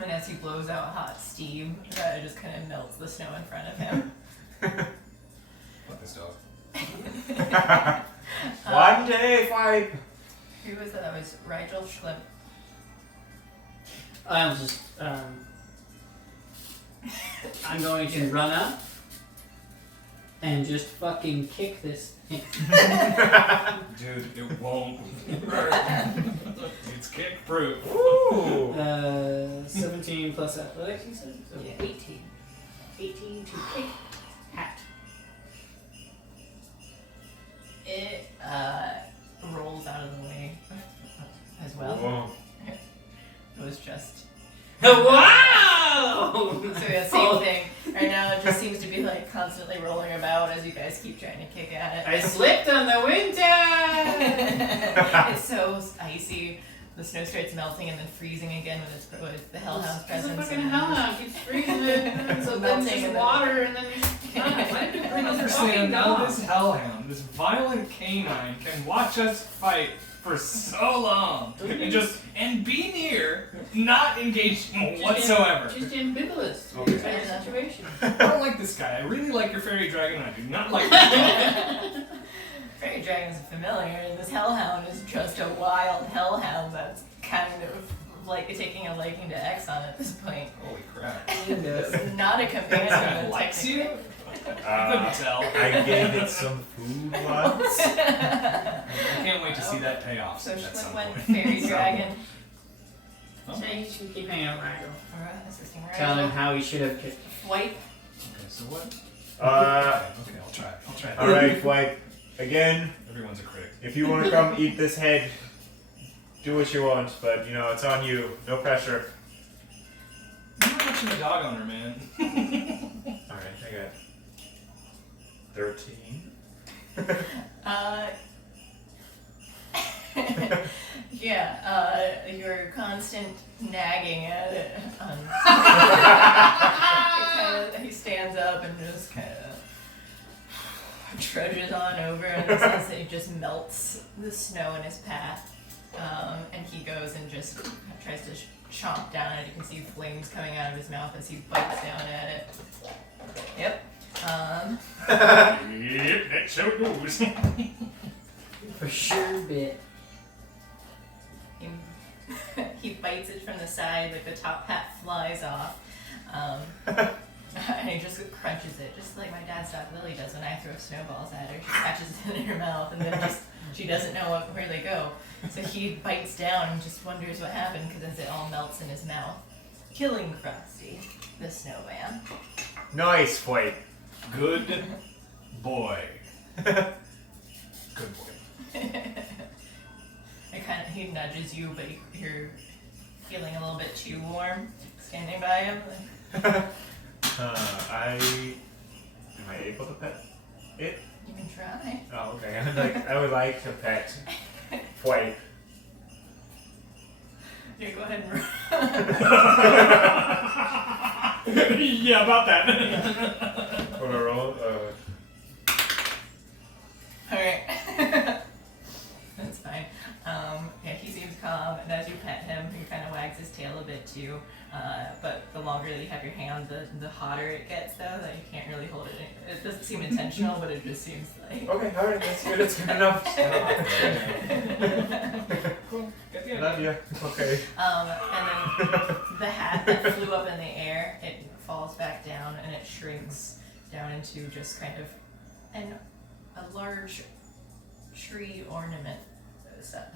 and as he blows out hot steam, it just kind of melts the snow in front of him. Fuck this dog. One day, fight. Who was that? That was Rigel Schlipp. I'll just, I'm going to run up and just fucking kick this thing. Dude, it won't. It's kick proof. Ooh. 17 plus athletics, you said? So Yeah. 18. 18 to kick hat. It rolls out of the way as well. Whoa. It was just Wow! so yeah, same thing. Right now it just seems to be like constantly rolling about as you guys keep trying to kick at I it. slipped on the winter! It's so icy. The snow starts melting and then freezing again with the hellhound's It's a presence. fucking and- hellhound. Keeps freezing it, and then so then Melting there's and then- water, and then there's not. Why did you I bring don't this fucking understand how dog? this hellhound, this violent canine, can watch us fight for so long and be near, not engaging whatsoever. Just ambivalent to Okay. the entire situation. I don't like this guy. I really like your fairy dragon. I do not like this dog. Fairy dragon's familiar, and this hellhound is just a wild hellhound that's kind of like taking a liking to Exxon at this point. Holy crap. It's not a companion. Likes you? technically. I couldn't tell. I gave it some food once. I can't wait to see that payoff So at Schlick some went point. fairy dragon. So you should keep hanging out with Ragel. Alright, assisting Tell him Rigel. how he should have kicked. Wipe. Okay, so what? Okay, I'll try. I'll try. All right, wipe. Again, Everyone's a critic. if you want to come eat this head, do what you want, but you know it's on you. No pressure. I'm not much of a dog owner, man. All right, I got 13. Your constant nagging at it. He stands up and just kind of trudges on over, and it just melts the snow in his path. And he goes and just tries to chomp down at it. You can see flames coming out of his mouth as he bites down at it. Yep. Yep, that's how it goes. For sure, bit. He bites it from the side, like the top hat flies off. And he just crunches it, just like my dad's dog Lily does when I throw snowballs at her. She catches it in her mouth and then she doesn't know where they go. So he bites down and just wonders what happened because as it all melts in his mouth, killing Frosty, the snowman. Nice fight. Good boy. Good boy. He nudges you, but you're feeling a little bit too warm standing by him. Am I able to pet it? You can try. Oh, okay. I would like to pet Fwipe. Here, go ahead and roll. Yeah, about that. Want to roll? Alright. That's fine. Yeah, he seems calm, and as you pet him, he kind of wags his tail a bit too. But the longer that you have your hand, the hotter it gets, though, that you can't really hold it. It doesn't seem intentional, but it just seems like... Okay, alright, that's good. It's good enough. Cool. Get the Love you. Okay. And then the hat that flew up in the air, it falls back down, and it shrinks down into just kind of a large tree ornament set.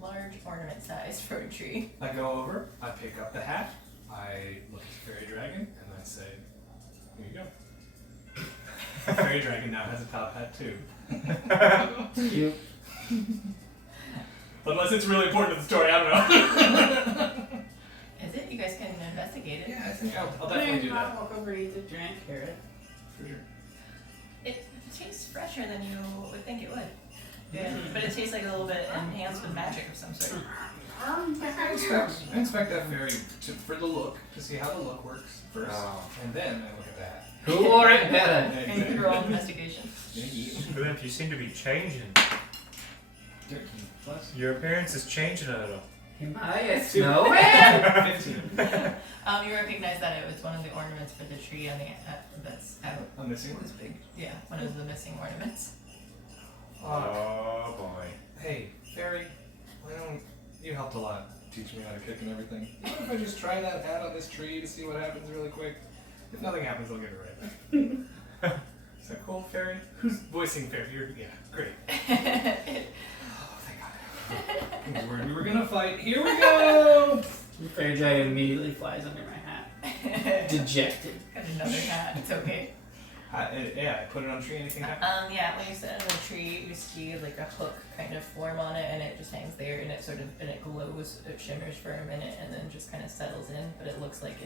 Large ornament size for a tree. I go over, I pick up the hat, I look at the fairy dragon, and I say, here you go. The fairy dragon now has a top hat too. Cute. Unless it's really important to the story, I don't know. Is it? You guys can investigate it. Yeah, I think I'll definitely do that. Walk over, eat the giant carrot. For sure. It tastes fresher than you would think it would. Yeah, but it tastes like a little bit enhanced with magic of some sort. I inspect that fairy for the look, to see how the look works first, and then I look at that. Who wore it better? And you can roll investigation. Philip, you seem to be changing. 13 plus. Your appearance is changing a little. Am I a snowman? 15. You recognize that it was one of the ornaments for the tree on the that's out. I'm missing It was big. Yeah, one of the missing ornaments. Oh boy. Hey, fairy, why don't you helped a lot teaching me how to kick and everything. You know if I just try that hat on this tree to see what happens really quick? If nothing happens, I'll get it right back. Is that cool, fairy? Who's voicing fairy? Yeah, great. Oh, thank God. We were gonna fight. Here we go! The fairy dragon immediately flies under my hat. Dejected. Got another hat. It's okay. Yeah, I put it on a tree. Anything happen? Yeah, when you sit on the tree, you see like a hook kind of form on it, and it just hangs there, and it glows, it shimmers for a minute, and then just kind of settles in. But it looks like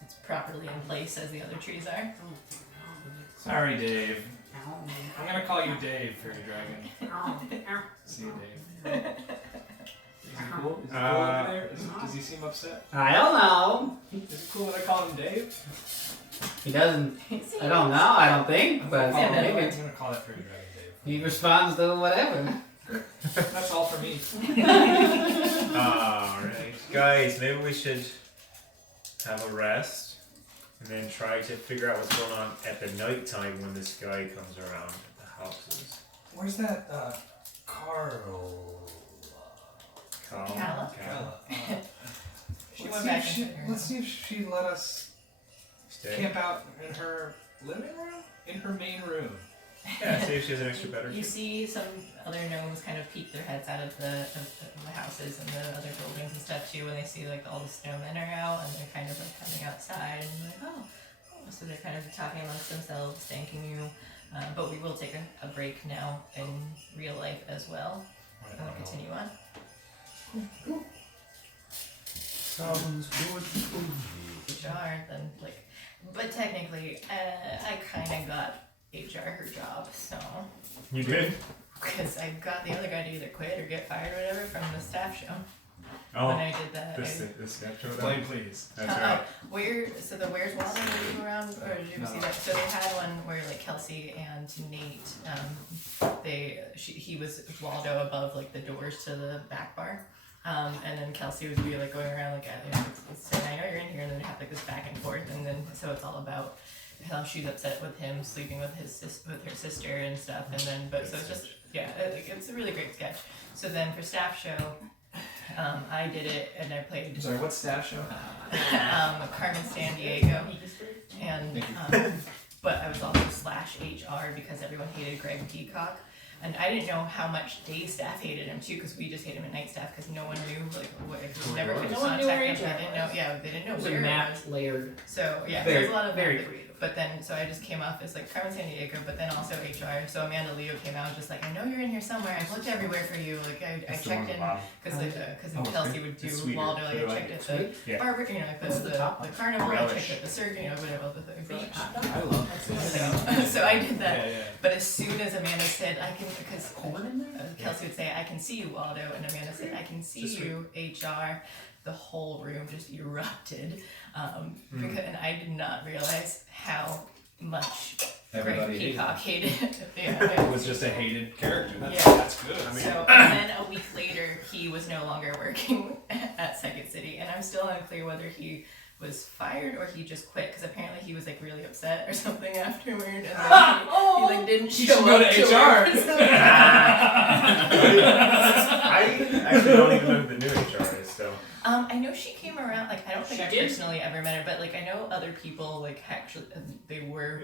it's properly in place as the other trees are. Sorry, Dave. I'm gonna call you Dave, fairy dragon. See you, Dave. Is he cool? Is he cool over there? Does he seem upset? I don't know. Is it cool that I call him Dave? He doesn't. I don't know. I don't think, but I'm gonna maybe call that fairy dragon Dave. he responds to whatever. That's all for me. Alright. Guys, maybe we should have a rest and then try to figure out what's going on at the night time when this guy comes around the houses. Where's that, Carl? Calla? Calla. She went back into her Let's see if she let us Stay. camp out in her living room? In her main room. Yeah, see if she has an extra bed or You two. see some other gnomes kind of peek their heads out of the houses and the other buildings and stuff too, when they see like all the snowmen are out, and they're kind of like coming outside and like, oh. So they're kind of talking amongst themselves, thanking you. But we will take a break now in real life as well, and we'll continue on. Sounds good to me. HR, then like, but technically, I kind of got HR her job, so. You did? Because I got the other guy to either quit or get fired or whatever from the staff show. Oh, When I did that. this sketch show Explain, please. That's right. So the Where's Waldo, were you around, or did you ever see that? So they had one where like Kelsey and Nate, he was Waldo above like the doors to the back bar. And then Kelsey would be like going around like, saying, I know you're in here, and then have like this back and forth, and then so it's all about how she's upset with him sleeping with her sister and stuff, and then so it's just it's a really great sketch. So then for staff show, I did it and I played. I'm sorry, what's staff show? Carmen San Diego, and but I was also /HR because everyone hated Greg Peacock. And I didn't know how much day staff hated him too, because we just hated him at night staff because no one knew like what if we never could No one knew contact where him. HR They didn't know. Yeah, they didn't know It was where a it map was. layered. So yeah, Very, there's a lot of very that. creative. But then, so I just came off as like Carmen San Diego, but then also HR. So Amanda Leo came out just like, I know you're in here somewhere. I've looked everywhere for you. Like I checked in because Kelsey would do It's sweeter. Waldo. Like I checked at the Yeah. barber, you know, like What's the the top one? carnival. I Relish. checked at the surgeon, you know, whatever the things. I love that. So I did that. Yeah. But as soon as Amanda said, I can, because Corn in there? Kelsey would say, I can see you, Waldo, and Amanda said, I can see Just you, HR. The whole room just erupted, because, and I did not realize how much Everybody Greg hated Peacock hated. It was just a hated character. That's, Yeah. that's good. I mean, So, and then a week later, he was no longer working at Second City, and I'm still unclear whether he was fired or he just quit, because apparently he was like really upset or something afterward, and then he like didn't You show should go up to to HR. work or something. I actually don't even know who the new HR is, so. I know she came around. Like I don't think She I did? personally ever met her, but like I know other people. Like actually, they were.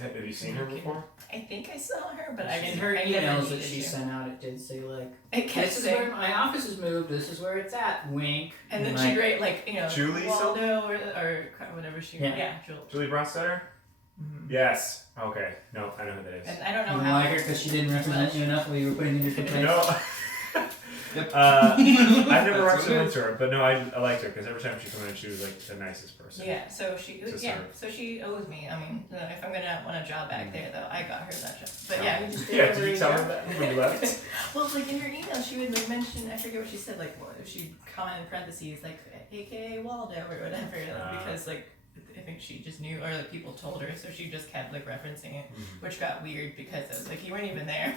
Have you seen her before? I think I saw her, but I In mean, her I never emails that needed she to. sent out, it did say like, It kept this is saying, where my office is moved, this is where it's at, wink. and then like, she'd write like Julie Waldo or whatever she. Yeah. Yeah, Julie. Julie Bronstetler? Yes. Okay. No, I know who that is. And I don't You know didn't how. like her because she didn't represent you enough while you were putting in your complaints? No. Yep. I've never That's watched what it it to her, but no, I liked her because every time she came in, she was like the nicest person. Yeah, so she To yeah, serve. so she owes me. I mean, if I'm gonna want a job back there, though, I got her that job. But yeah, we just Yeah, did you tell her that when you left? well, like in her email, she would like mention, I forget what she said, like she'd comment in parentheses, like AKA Waldo or whatever, because like I think she just knew, or like people told her, so she just kept like referencing it, which got weird because it was like you weren't even there.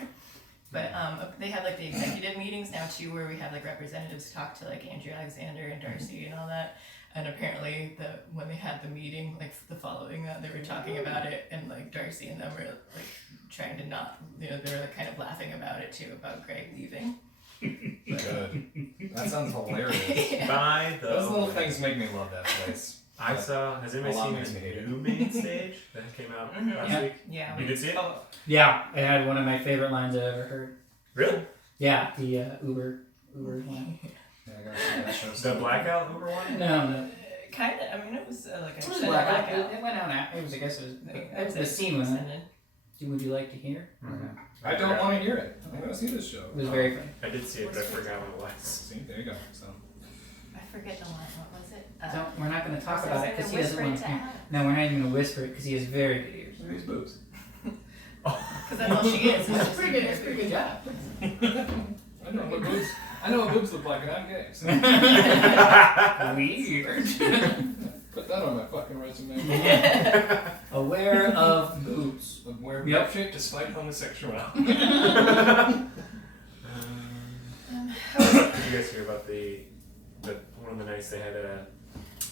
But they have like the executive meetings now too, where we have like representatives talk to like Andrew Alexander and Darcy and all that. And apparently, when they had the meeting, like the following that, they were talking about it, and like Darcy and them were like trying to not, they were like kind of laughing about it too, about Greg leaving. good. That sounds hilarious. Yeah. By the Those little way, things make me love that place. I saw. Has anybody A lot seen makes his me hate it. new main stage that came out last Yeah. week? Yeah. You did see it? Oh, Yeah, it had one of my favorite lines I've ever heard. Really? Yeah, the Uber one. Yeah, I gotta see that show. The soon. blackout Uber one? No. kind of. I mean, it was like a It was extended blackout. blackout. It went out after. It was, I guess it was. Like, That was the scene was. extended. Would you like to hear? I don't want to hear it. I want to see this show. It was very funny. I did see it, but I forgot what it was. See, there you go. So. I forget the line. What was it? Don't, we're not going to talk so I about was it because he gonna doesn't whisper want it to. to Adam. No, we're not even going to whisper it because he has very good ears. These boobs. Because that's all she is. That's pretty good. That's a pretty good job. I know what boobs. I know what boobs look like, and I'm gay. So. Weird. Put that on my fucking resume. Aware of boobs. Wear Yep. shit despite homosexuality. Did you guys hear about the one of the nights they had a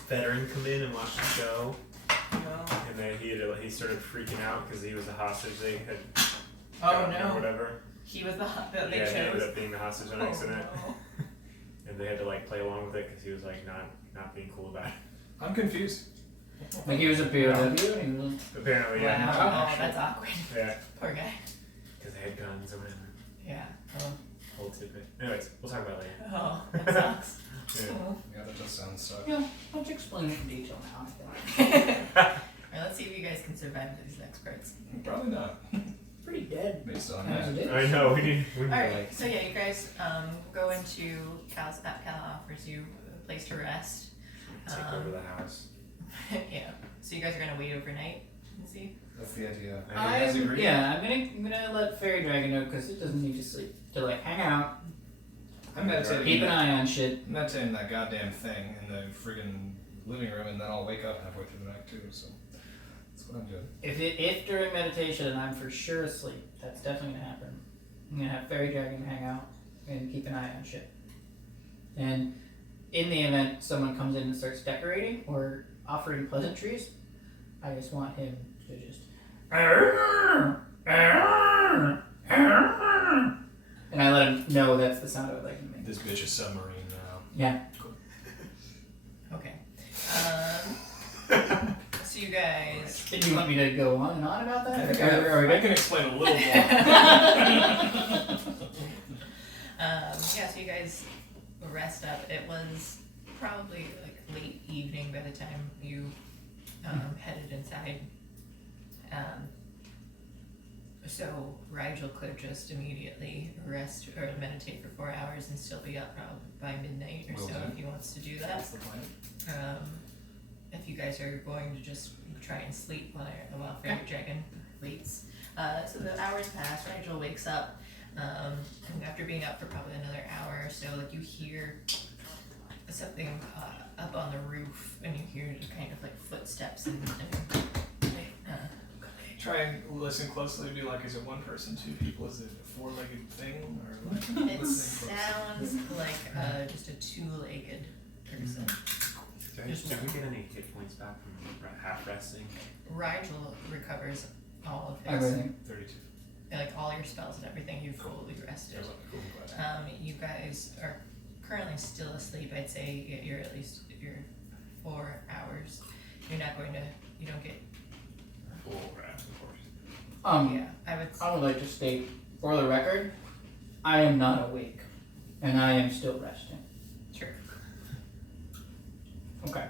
veteran come in and watch the show, and then he started freaking out because he was a hostage they had Oh gotten or no. whatever. He was the that they Yeah, he ended chose. up being the hostage on Oh, accident, no. and they had to like play along with it because he was like not being cool about it. I'm confused. Like he was a POW and he was. Apparently, yeah, Wow. Oh, that's awkward. yeah, Poor guy. because they had guns or whatever. Yeah. Oh, Whole tidbit. Anyways, we'll talk about it later. oh that sucks. Yeah. Oh. Yeah, that does sound suck. Yeah, why don't you explain it in detail now? I feel like. Alright, let's see if you guys can survive these next parts. Probably not. Pretty dead. Based on As that. it is. I know we need Alright, like so yeah, you guys go into Cal offers you a place to rest. take over the house. Yeah. So you guys are gonna wait overnight and see? That's the idea. I'm gonna let Fairy Dragon know because it doesn't need to sleep. To like hang out, I'm meditating. keep an eye on shit. I'm meditating that goddamn thing in the friggin' living room, and then I'll wake up halfway through the night too. So that's what I'm doing. If during meditation I'm for sure asleep, that's definitely gonna happen. I'm gonna have Fairy Dragon hang out and keep an eye on shit. And in the event someone comes in and starts decorating or offering pleasantries, I just want him to just and I let him know that's the sound I would like him to make. This bitch is submarine now. Yeah. Okay. So you guys. Did you want me to go on and on about that? I Or can explain a little more. Yeah, so you guys rest up. It was probably like late evening by the time you headed inside. So Rigel could just immediately rest or meditate for 4 hours and still be up probably by midnight or Will so do. if he wants to do that. That's the plan. If you guys are going to just try and sleep while Fairy Dragon waits. So the hours pass, Rigel wakes up, and after being up for probably another hour or so, like you hear something up on the roof, and you hear just kind of like footsteps and Try and listen closely. Be like, is it one person, two people? Is it a four-legged thing, or like? it listening sounds like just a two-legged person. Did we get any hit points back from half resting? Rigel recovers all of his, everything. 32. like all your spells and everything. You've fully rested. Cool. You guys are currently still asleep. I'd say you're at least 4 hours. You're not going to. You don't get. Full rest, of course. Yeah, I would. I would like to state, for the record, I am not awake, and I am still resting. Sure. Okay.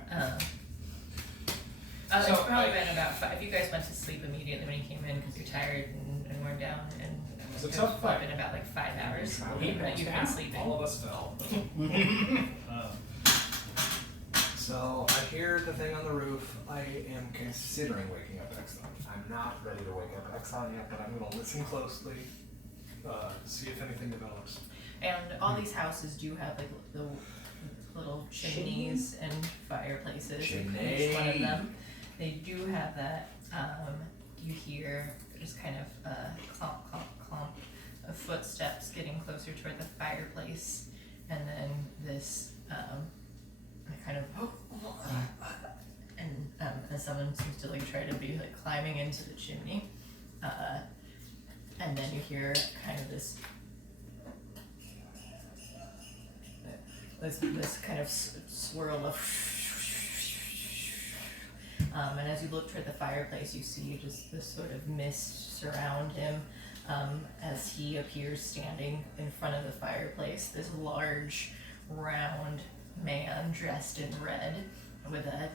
It's probably been about 5. You guys went to sleep immediately when you came in because you're tired and worn down, and It's a it's tough probably fight. been about like 5 hours Travel that back you've down. been sleeping. All of us fell. So I hear the thing on the roof. I am considering waking up Exxon. I'm not ready to wake up Exxon yet, but I'm going to listen closely, see if anything develops. And all these houses do have like the little chimneys and fireplaces. in Each one of them. They do have that. You hear just kind of clomp, clomp, clomp of footsteps getting closer toward the fireplace, and then this kind of and as someone seems to like try to be like climbing into the chimney, and then you hear kind of this kind of swirl of and as you look toward the fireplace, you see just this sort of mist surround him as he appears standing in front of the fireplace. This large, round man dressed in red with a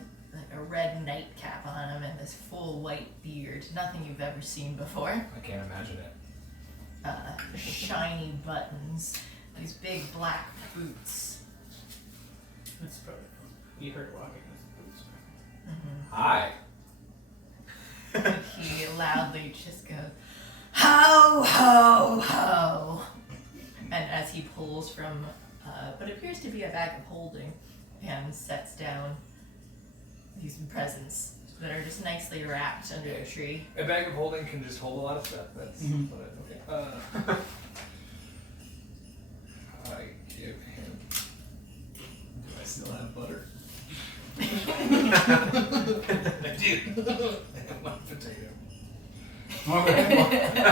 red nightcap on him and this full white beard. Nothing you've ever seen before. I can't imagine it. Shiny buttons, these big black boots. That's probably you heard walking with boots. Hi. He loudly just goes, ho, ho, ho. And as he pulls from what appears to be a bag of holding and sets down these presents that are just nicely wrapped under a tree. A bag of holding can just hold a lot of stuff. That's what I I give him. Do I still have butter? I do. I have one potato. Okay. I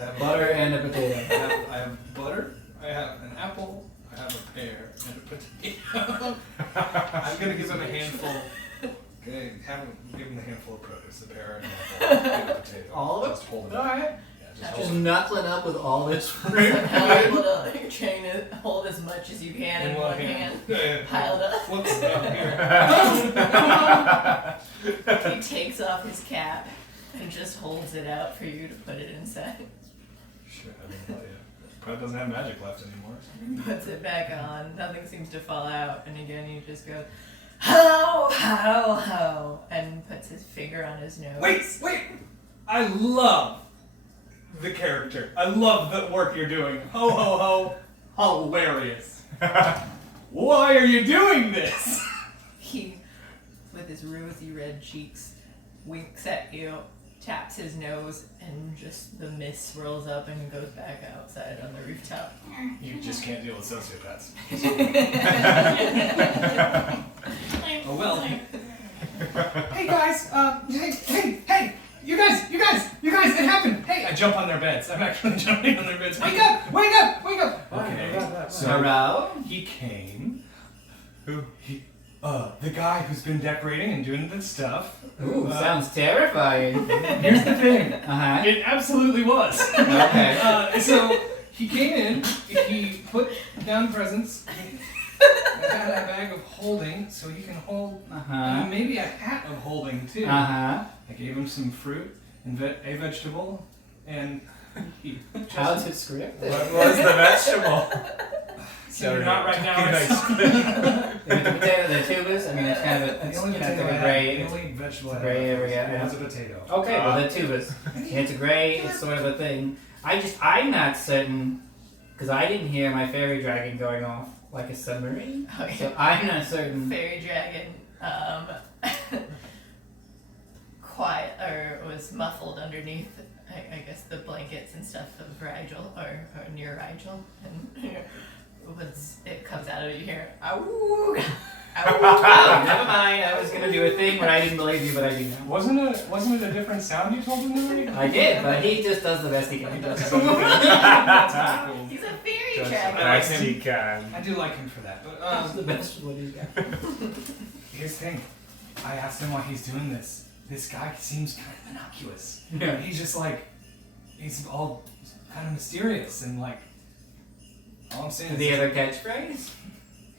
have Butter and a potato. I have butter. I have an apple. I have a pear and a potato. I'm gonna give him a handful. Okay, give him a handful of produce, a pear and an apple and a potato. All of it? Just hold it. Alright. Yeah, just Just hold it. knuckling up with all this fruit. Somehow able to like, trying to hold as much as you can in one hand. Piled up. Flips down here. He takes off his cap and just holds it out for you to put it inside. Sure, I mean, yeah. Probably doesn't have magic left anymore. Puts it back on. Nothing seems to fall out. And again, you just go, ho, ho, ho, and puts his finger on his nose. Wait! I love the character. I love the work you're doing. Ho, ho, ho. Hilarious. Why are you doing this? He, with his rosy red cheeks, winks at you taps his nose and just the mist swirls up and goes back outside on the rooftop. You just can't deal with sociopaths. Oh well. Hey guys, hey, you guys, it happened. Hey, I jump on their beds. I'm actually jumping on their beds. Wake up. Okay. So Hello? he came. Who? The guy who's been decorating and doing the stuff. Ooh, sounds terrifying. Here's the thing. Uh-huh. It absolutely was. Okay. So he came in, he put down presents, I had a bag of holding, so he can hold Uh-huh. maybe a hat of holding too. Uh-huh. I gave him some fruit and a vegetable, and he just... How's it scripted? What was the vegetable? So not right now. The potato, the tubers, I mean, it's kind of a, The it's only kind of potato I a had, gray, the it's only vegetable I had gray area, was a potato. okay, well, the tubers. It's a gray, it's sort of a thing. I'm not certain, because I didn't hear my fairy dragon going off like a submarine, Okay. so I'm not certain. Fairy dragon quiet or was muffled underneath I guess the blankets and stuff of Rigel or near Rigel, and once it comes out of you here, ow, Oh, never mind, I was going to do a thing where I didn't believe you, but I do now. Wasn't it a different sound you told him to make? I did, but he just does the best he can. That's really cool. he's a fairy Just dragon. best he can. I do like him for that, but That's the best of what he's got. here's the thing. I asked him why he's doing this. This guy seems kind of innocuous. Yeah. He's just like, he's all kind of mysterious and like, all I'm saying is The other catchphrase?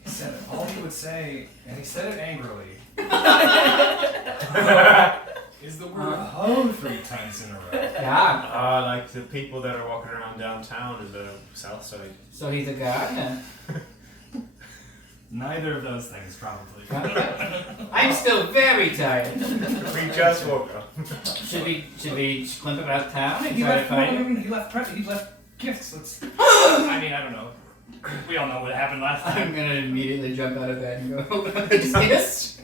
he said it. All he would say, and he said it angrily, is the word ho 3 times in a row. Yeah. Like the people that are walking around downtown in the south side. So he's a gardener. Neither of those things, probably. I'm still very tired. We just woke up. Should we sklimp about town and He try to left, find him? he left gifts. Let's. I mean, I don't know. We all know what happened last time. I'm gonna immediately jump out of bed and go open up the disc.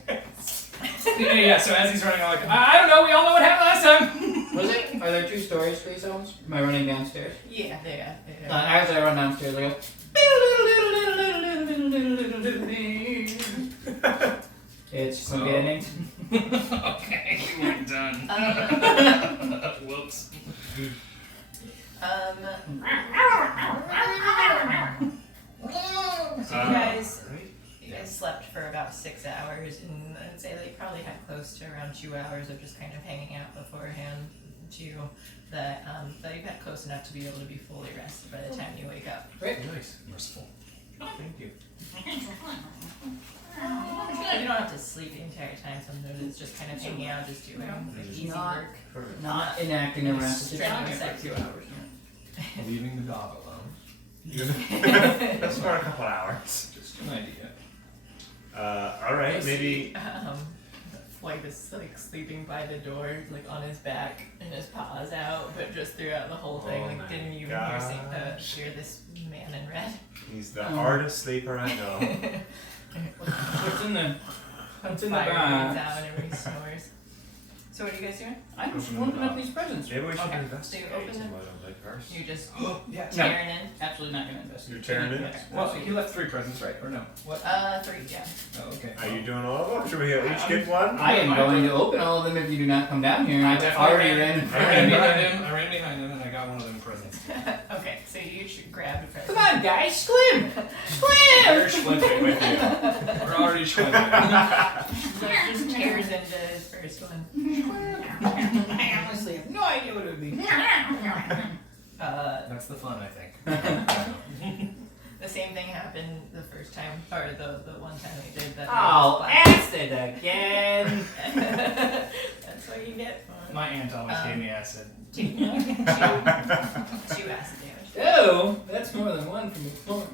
Yeah, so as he's running, I'm like, I don't know, we all know what happened last time. Was it? Are there 2 stories to these homes? Am I running downstairs? Yeah, there. As I run downstairs, I go. It's beginning. Okay, you weren't done. Whoops. So you guys slept for about 6 hours, and I'd say that you probably had close to around 2 hours of just kind of hanging out beforehand too. That you've had close enough to be able to be fully rested by the time you wake up. Nice. Merciful. Thank you. You don't have to sleep the entire time. Sometimes it's just kind of hanging out, just doing like, easy Not- work. Not enacting a rapid Strenuous for activity. 2 hours. Leaving the dog alone. That's for a couple hours. Just an idea. Alright, maybe. Floyd is like sleeping by the door, like on his back and his paws out, but just throughout the whole thing, Oh like my didn't even hear this man in red. He's the hardest sleeper I know. What's in the What's in the fire bag? burns out and everybody snores. So what are you guys doing? I'm just opening up these presents. Maybe we should Okay, investigate so you open some them. of them like first. You just Yeah. tearing in? Absolutely not gonna invest. You're tearing it? Yes. Well, he left 3 presents, right? Or no? What? 3, yeah. Oh, okay. Are you doing all of them? Should we each get one? I am going to open all of them if you do not come down here. I I've definitely already ran in I front ran of you. behind him, and I got one of them presents. Okay, so you should grab a present. Come on, guys, swim! We're Swim! schlimping with you. We're already schlimping. So it just tears into his first one. I honestly have no idea what it would be. That's the fun, I think. The same thing happened the first time, or the one time we did that. Oh, acid again! That's what you get for My aunt always gave me acid. 2 acid damage. Oh, that's more than one from before.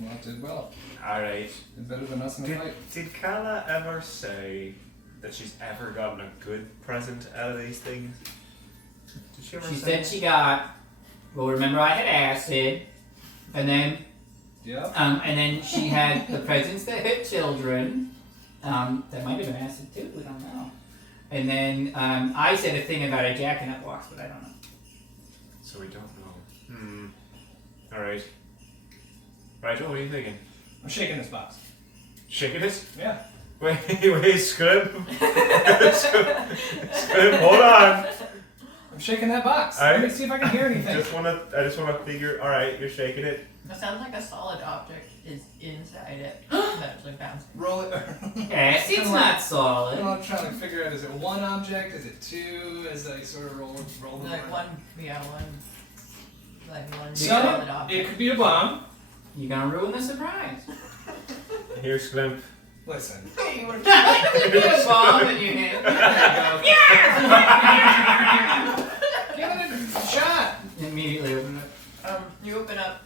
Well, it did well. Alright. Did better than us in the fight. Did Kala ever say that she's ever gotten a good present out of these things? Did she ever She say said she got. Well, remember I had acid, and then she had the presents that hit children. That might have been acid too. We don't know. And then I said a thing about a jack-in-up box, but I don't know. So we don't know. Alright. Rigel, what are you thinking? I'm shaking this box. Shaking it? Yeah. Wait, Scrim. Scrim, hold on. I'm shaking that box. I- Let me see if I can hear anything. I just wanna figure. Alright, you're shaking it. It sounds like a solid object is inside it. That's like bouncing. Roll it. Yes, it's not solid. I'm trying to figure out, is it one object? Is it two? As I sort of roll them Like around. one solid So, object. it could be a bomb. You're gonna ruin the surprise. Here's Scrimp. Listen. You would've- Give me a bomb in your hand. Give it a shot. Immediately open it. You open up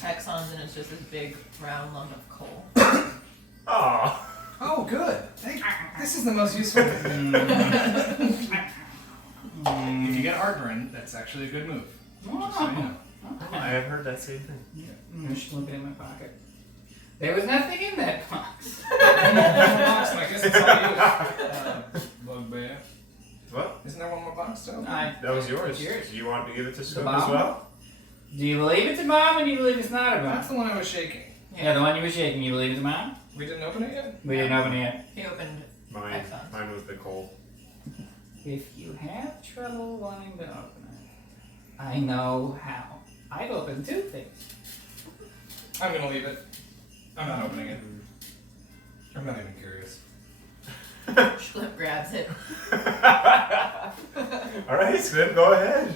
Exxon's and it's just this big round lump of coal. Aww. Oh, good. This is the most useful. If you get heartburn, that's actually a good move. Just so you know. I have heard that same thing. I'm just looking in my pocket. There was nothing in that box. One more box, and I guess it's all you. Bugbear. What? Isn't there one more box still? That was yours. It's yours. Do you want to give it to The Scrimp as bomb? well? Do you believe it's a bomb or do you believe it's not a That's bomb? the one I was shaking. Yeah, the one you were shaking, you believe it's a bomb? We didn't open it yet? We didn't open it yet. He opened Mine Exxon's. was the coal. If you have trouble wanting to open it, I know how. I've opened two things. I'm gonna leave it. I'm not opening it. I'm not even curious. Schlipp grabs it. Alright, Scrimp, go ahead.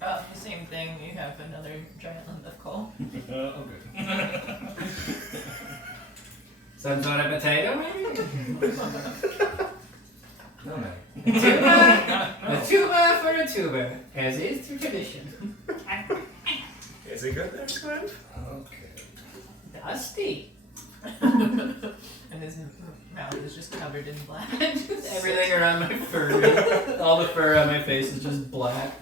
The same thing. You have another giant lump of coal. Oh, good. Some sort of potato, maybe? No, man. A tuba for a tuba, as is tradition. Is it good there, Scrimp? Okay. Dusty. And his mouth is just covered in black. Just everything around my fur, all the fur on my face is just black.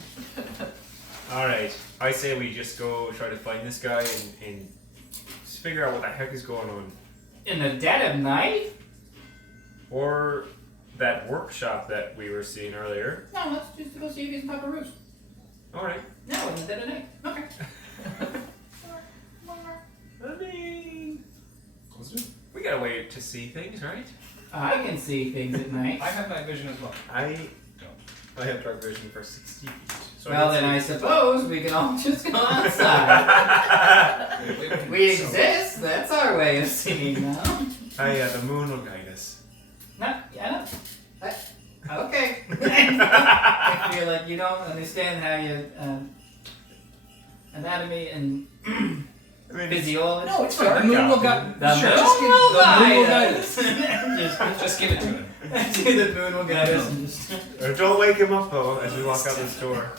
Alright, I say we just go try to find this guy and just figure out what the heck is going on. In the dead of night? Or that workshop that we were seeing earlier. No, let's just go see if he's Papa Roos. Alright. No, in the dead of night. Okay. I mean, Let's do it. we got a way to see things, right? I can see things at night. I have night vision as well. I have dark vision for 60 feet. So Well, then I suppose we can all just go outside. We exist. That's our way of seeing now. The moon will guide us. No, yeah, no. Okay. I feel like you don't understand how you anatomy and I mean, physiology. No, it's fine. The moon will guide. The Sure, moon just give, will the moon will guide guide us. us. Just give it to him. The moon will guide us. And just... Don't wake him up though as we walk out this door.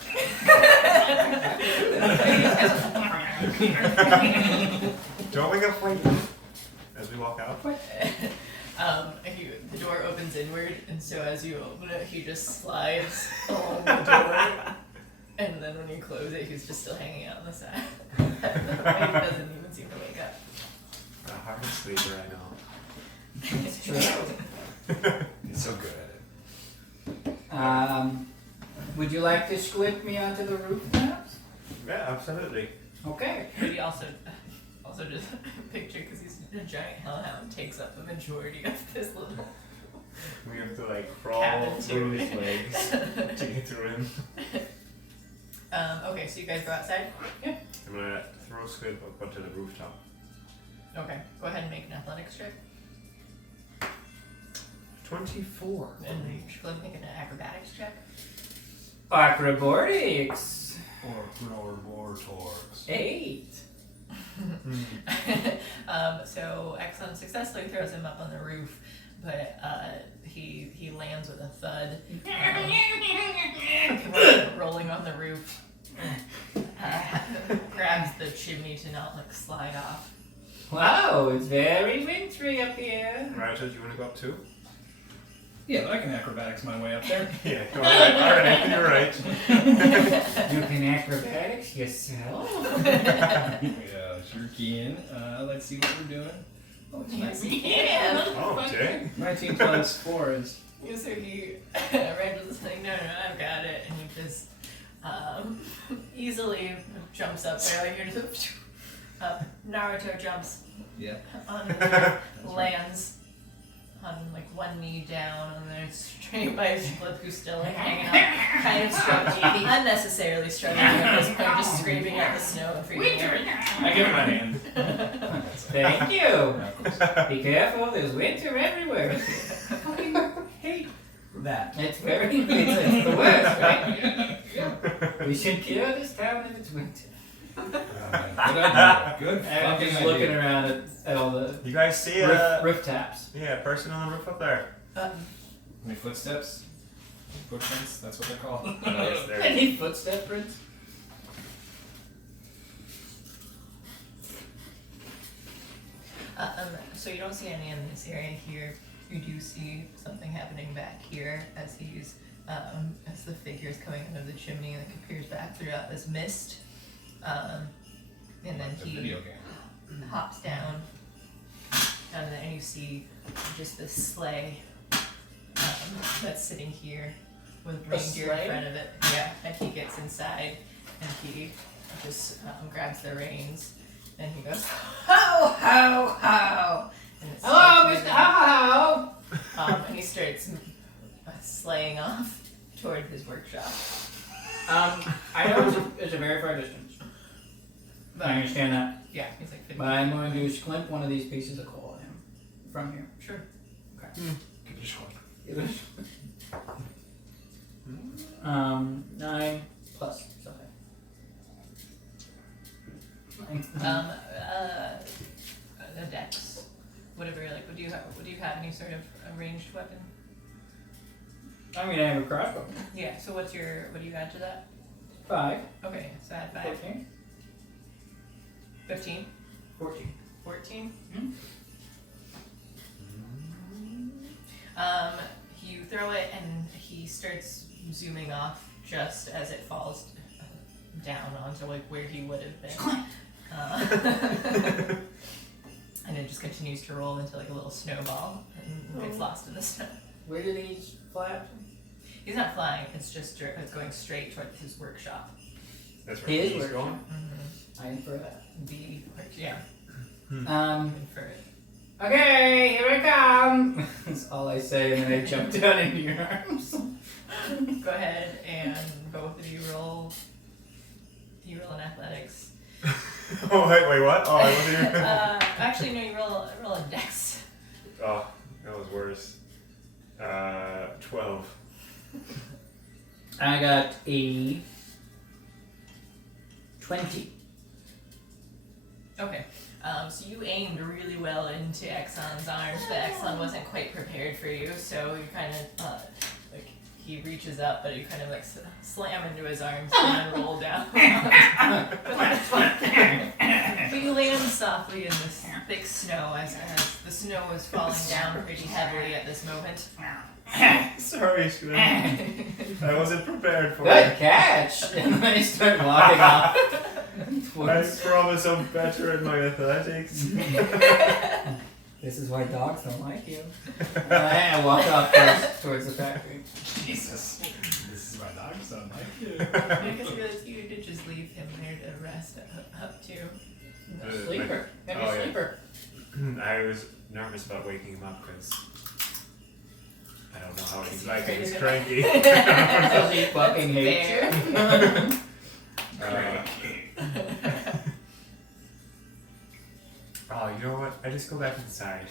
Don't wake up Frankie as we walk out. The door opens inward, and so as you open it, he just slides along the door. And then when you close it, he's just still hanging out on the side. He doesn't even seem to wake up. The hardest sleeper I know. It's true. He's so good at it. Would you like to squib me onto the roof, perhaps? Yeah, absolutely. Okay. But he also just picture, because he's a giant hellhound, takes up the majority of this little. We have to like crawl Cabin through too. his legs to get through him. Okay, so you guys go outside. I'm gonna throw Squid up onto the rooftop. Okay, go ahead and make an athletics check. 24. And you should go ahead and make an acrobatics check. Acrobatics. Or more torques. 8. So Exxon successfully throws him up on the roof, but he lands with a thud. Rolling on the roof, grabs the chimney to not slide off. Wow, it's very wintry up here. Rachel, do you want to go up too? Yeah, but I can acrobatics my way up there. Yeah, alright, you're right. You can acrobatics yourself. Yeah, sure can. Let's see what we're doing. Yes, you can. Oh, dang. 19 plus 4 is. Yeah, so he, Randall's just like, no, I've got it, and he just easily jumps up there, like you're just Naruto jumps Yeah. on lands on like one knee down, and then straight by his flip who's still like hanging out, kind of struggling, unnecessarily struggling at this point, just scraping at the snow and freaking out. I give him my hand. Thank you. Be careful, there's winter everywhere. Hate that. It's it's the worst, right? We should cure this town if it's winter. Good idea. Good And I'm fucking just idea. looking around at all the You guys see roof taps. yeah, person on the roof up there. Any footsteps? Footprints? That's what they're called. Yes, there. Any footstep prints? So you don't see any in this area here. You do see something happening back here as he's as the figure is coming out of the chimney, like appears back throughout this mist. And then It's a he video game. hops down, and then you see just this sleigh that's sitting here with reindeer sleigh? in front of it. Yeah, and he gets inside and he just grabs the reins and he goes, ho, ho, ho! And it Hello, starts Mr. moving. How. And he starts sleighing off toward his workshop. I know it's a very far distance. I understand that. Yeah, he's like 50. But I'm going to sclimp one of these pieces of coal at him from here. Sure. Give it a shot. 9 plus something. 9. The dex, whatever. Like, would you have any sort of a ranged weapon? I mean, I have a crossbow. Yeah. So what do you add to that? 5. Okay, so add 5. 14. 15. 14. 14. Hmm? You throw it and he starts zooming off just as it falls down onto like where he would have been. And it just continues to roll into like a little snowball and gets lost in the snow. Where do these fly up? He's not flying, it's just it's going straight toward his workshop. That's where His he's workshop. going. I infer that. The yeah, for it. Okay, here I come. That's all I say, and then I jump down into your arms. Go ahead and both of you roll. You roll an athletics. Oh wait, what? Oh, what do you? Actually, no. You roll a dex. Oh, that was worse. 12. I got a 20. Okay. So you aimed really well into Exxon's arms, but Exxon wasn't quite prepared for you, so you kind of like he reaches up, but you kind of like slam into his arms and then roll down. But you land softly in this thick snow as the snow is falling down pretty heavily at this moment. Sorry, Shrew. I wasn't prepared for Good it. catch! And then I start walking off. I towards- promise I'm better at my athletics. This is why dogs don't like you. I walk off towards the factory. Jesus. This is my dog, so I'm like you. I guess you realize you did just leave him there to rest up to. Sleeper. Have Oh, a yeah. sleeper. I was nervous about waking him up because I don't know how he's like. He's Crazy. cranky. Because he fucking hates you. Oh, you know what? I just go back inside.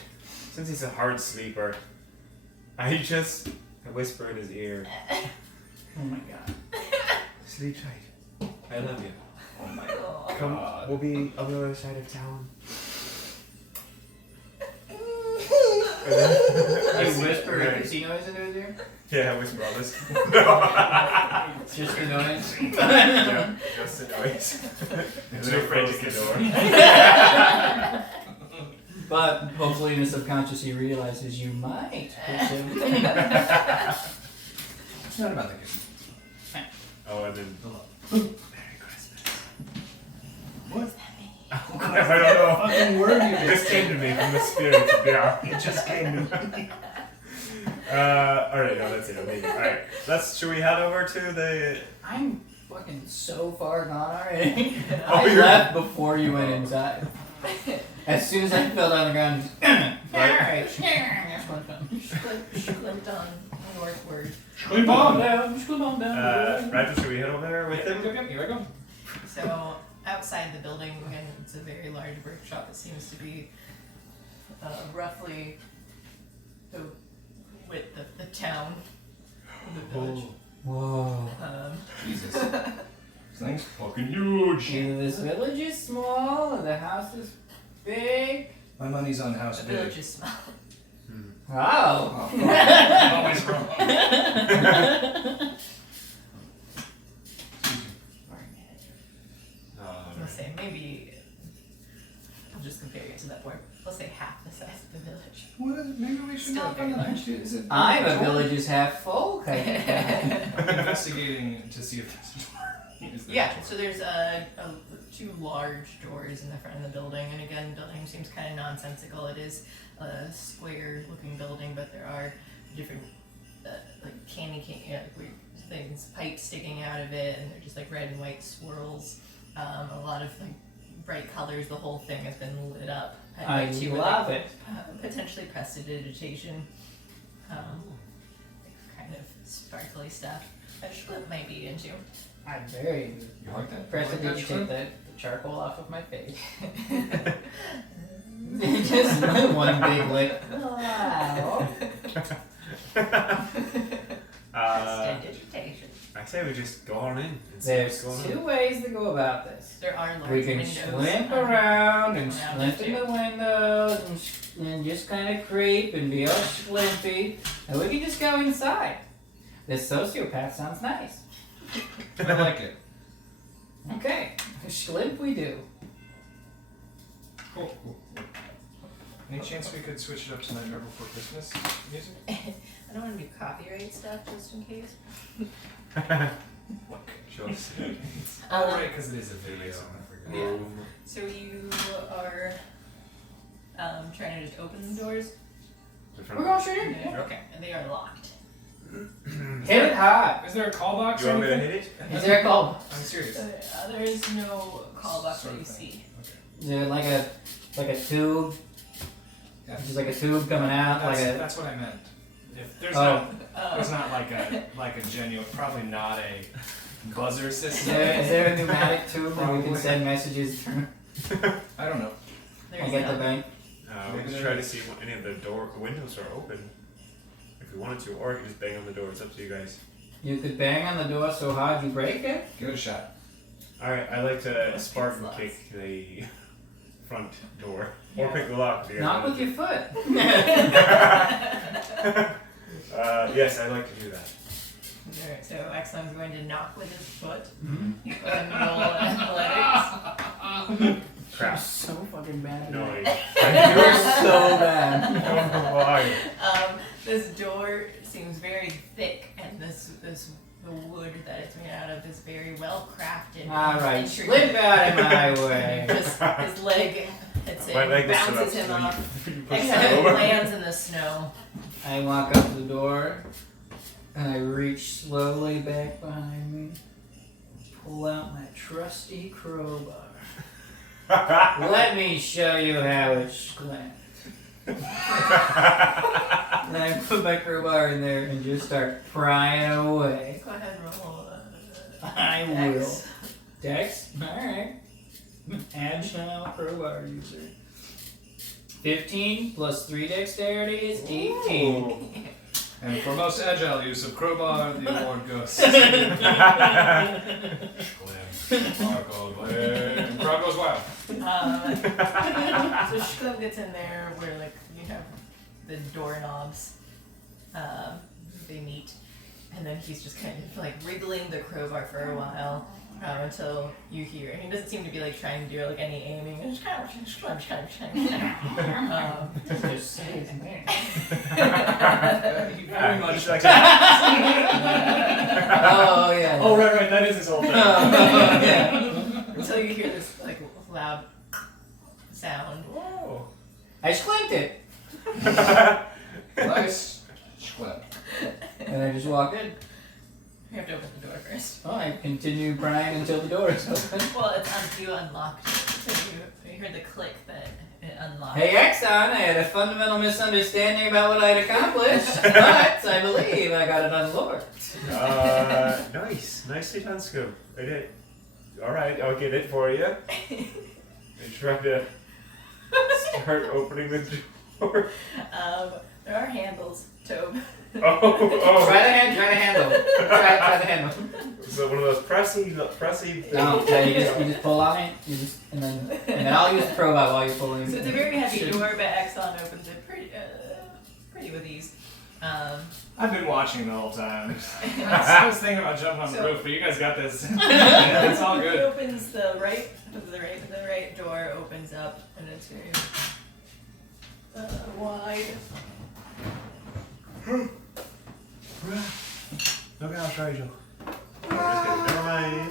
Since he's a hard sleeper, I whisper in his ear, Oh my god. sleep tight. I love you. Oh my Come, God. we'll be on the other side of town. You whisper a Right. kissy noise into his ear? Yeah, I whisper all this. It's just the noise. Yeah, just the noise. And then I close the door. But hopefully in the subconscious he realizes you might push him. It's not about the kiss. Oh, and then The love. Merry Christmas. What? Oh I don't know. Fucking word you It just came to me from the spirits. Yeah. It just came to me. Alright, no, that's it. Alright, should we head over to the... I'm fucking so far gone already. Oh, I you're- left before you went inside. As soon as I fell down the ground, alright. Slipped on northward. Clean bomb. Roger, should we head over there with him? Yep, here I go. So outside the building, again, it's a very large workshop. It seems to be roughly the width of the town, of the village. Whoa. Jesus. This thing's fucking huge. Either this village is small or the house is big. My money's on The house big. village is small. Oh. Always wrong. I'll say maybe I'll just compare it to that board. I'll say half the size of the village. What is, maybe we should Still knock on the very bench. Is it? I'm a village is half full kind of guy. I'm investigating to see if there's a door. Is there Yeah, a door? so there's two large doors in the front of the building, and again, the building seems kind of nonsensical. It is a square-looking building, but there are different like candy cane weird things, pipes sticking out of it, and they're just like red and white swirls. A lot of like bright colors. The whole thing has been lit up. I I'd like to love it. potentially prestidigitation, kind of sparkly stuff. A Schlipp might be into. I'm very You like that? prestidigitate the charcoal off of my face. Just one big lick. Wow. Prestidigitation. I say we just go on in and see There's what's going two on. ways to go about this. There are large We can windows. slimp around and around slint too. in the windows and just kind of creep and be all slimpy. And we can just go inside. This sociopath sounds nice. I like it. Okay, schlimp we do. Cool. Any chance we could switch it up to Nightmare Before Christmas music? I don't want to do copyright stuff just in case. Just Oh, right, because it is a video. I forgot. Yeah. So you are trying to just open the doors? We're going straight in. Yeah. Okay, and they are locked. Hit it hard. Is there a call box You or want me to anything? hit it? Is there a call? I'm serious. There is no call box Sort that of you thing. see. Okay. Is there like a tube? Yeah. Just like a tube coming out, That's, like a. that's what I meant. If there's Oh. not like a genuine, probably not a buzzer Is system. there a pneumatic tube that we can Probably. send messages through? I don't know. There's I get the no. bank. We Maybe just there try to is. see if any of the windows are open. If we wanted to, or we could just bang on the door. It's up to you guys. You could bang on the door so hard you break it. Give it a shot. Alright, I like to Let's Spartan get kick the front door. Or Yeah. pick the lock. if you Not guys with your foot. Yes, I like to do that. Alright, so Exxon's going to knock with his foot. Mhm. And roll athletics. Crap. You're so fucking bad. at No, it. I You're so bad. don't know why. This door seems very thick, and the wood that it's made out of is very well crafted. Alright, Intricate. slip out of my And way. just his leg hits it, My leg is bounces stood him up. off. You push Exxon it over. lands in the snow. I walk up to the door and I reach slowly back behind me, pull out my trusty crowbar. Let me show you how it's clamped. And I put my crowbar in there and just start prying away. Go ahead and roll. I Dex. will. Dex? Alright. Agile crowbar user. 15 plus 3 dexterity is 18. And for most agile use of crowbar, the award goes. Crowd goes wild. So Shklem gets in there where like you have the doorknobs. They meet, and then he's just kind of like wriggling the crowbar for a while until you hear. And he doesn't seem to be like trying to do like any aiming. It's kind of Just say his name. He very much like. Oh, yeah. Oh, right, that is his whole thing. Oh, yeah. until you hear this like loud sound. Whoa. I squint it, Nice. Squint. and I just walk in. You have to open the door first. Oh, I continue prying until the door is open. Well, you unlocked it, so you heard the click that it unlocked. Hey, Exxon, I had a fundamental misunderstanding about what I'd accomplished, but I believe I got it unlocked. Nice. Nicely done, Scoop. I did. Alright, I'll get it for you. And try to start opening the door. There are handles, Tobe. Oh. Try the handle. Try the handle. So one of those pressy No, yeah, you just pull on it, and then I'll use the probot while you're pulling. So it's a very heavy door, but Exxon opens it pretty with ease. I've been watching the whole time. I was thinking about jumping on the roof, but you guys got this. It's all It good. opens the right door opens up, and it's very wide. Look out, Rachel. Never mind.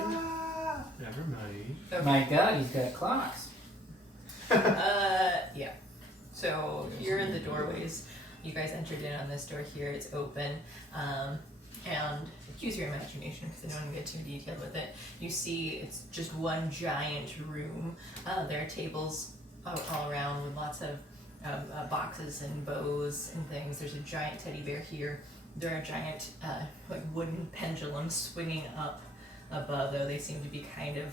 Never mind. My God, he's got clocks. Yeah. So here are the doorways. You guys entered in on this door here. It's open. And use your imagination because I don't want to get too detailed with it. You see it's just one giant room. There are tables all around with lots of boxes and bows and things. There's a giant teddy bear here. There are giant like wooden pendulums swinging up above, though they seem to be kind of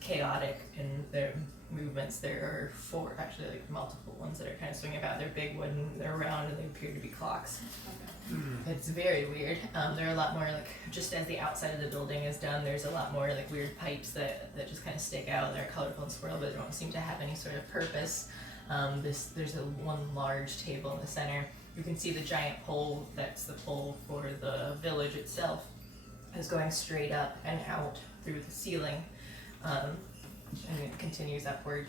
chaotic in their movements. There are four, actually like multiple ones that are kind of swinging about. They're big wooden, they're round, and they appear to be clocks. It's very weird. There are a lot more, like, just as the outside of the building is done, there's a lot more like weird pipes that just kind of stick out. They're colorful and swirl, but they don't seem to have any sort of purpose. There's one large table in the center. You can see the giant pole, that's the pole for the village itself, is going straight up and out through the ceiling, and it continues upward.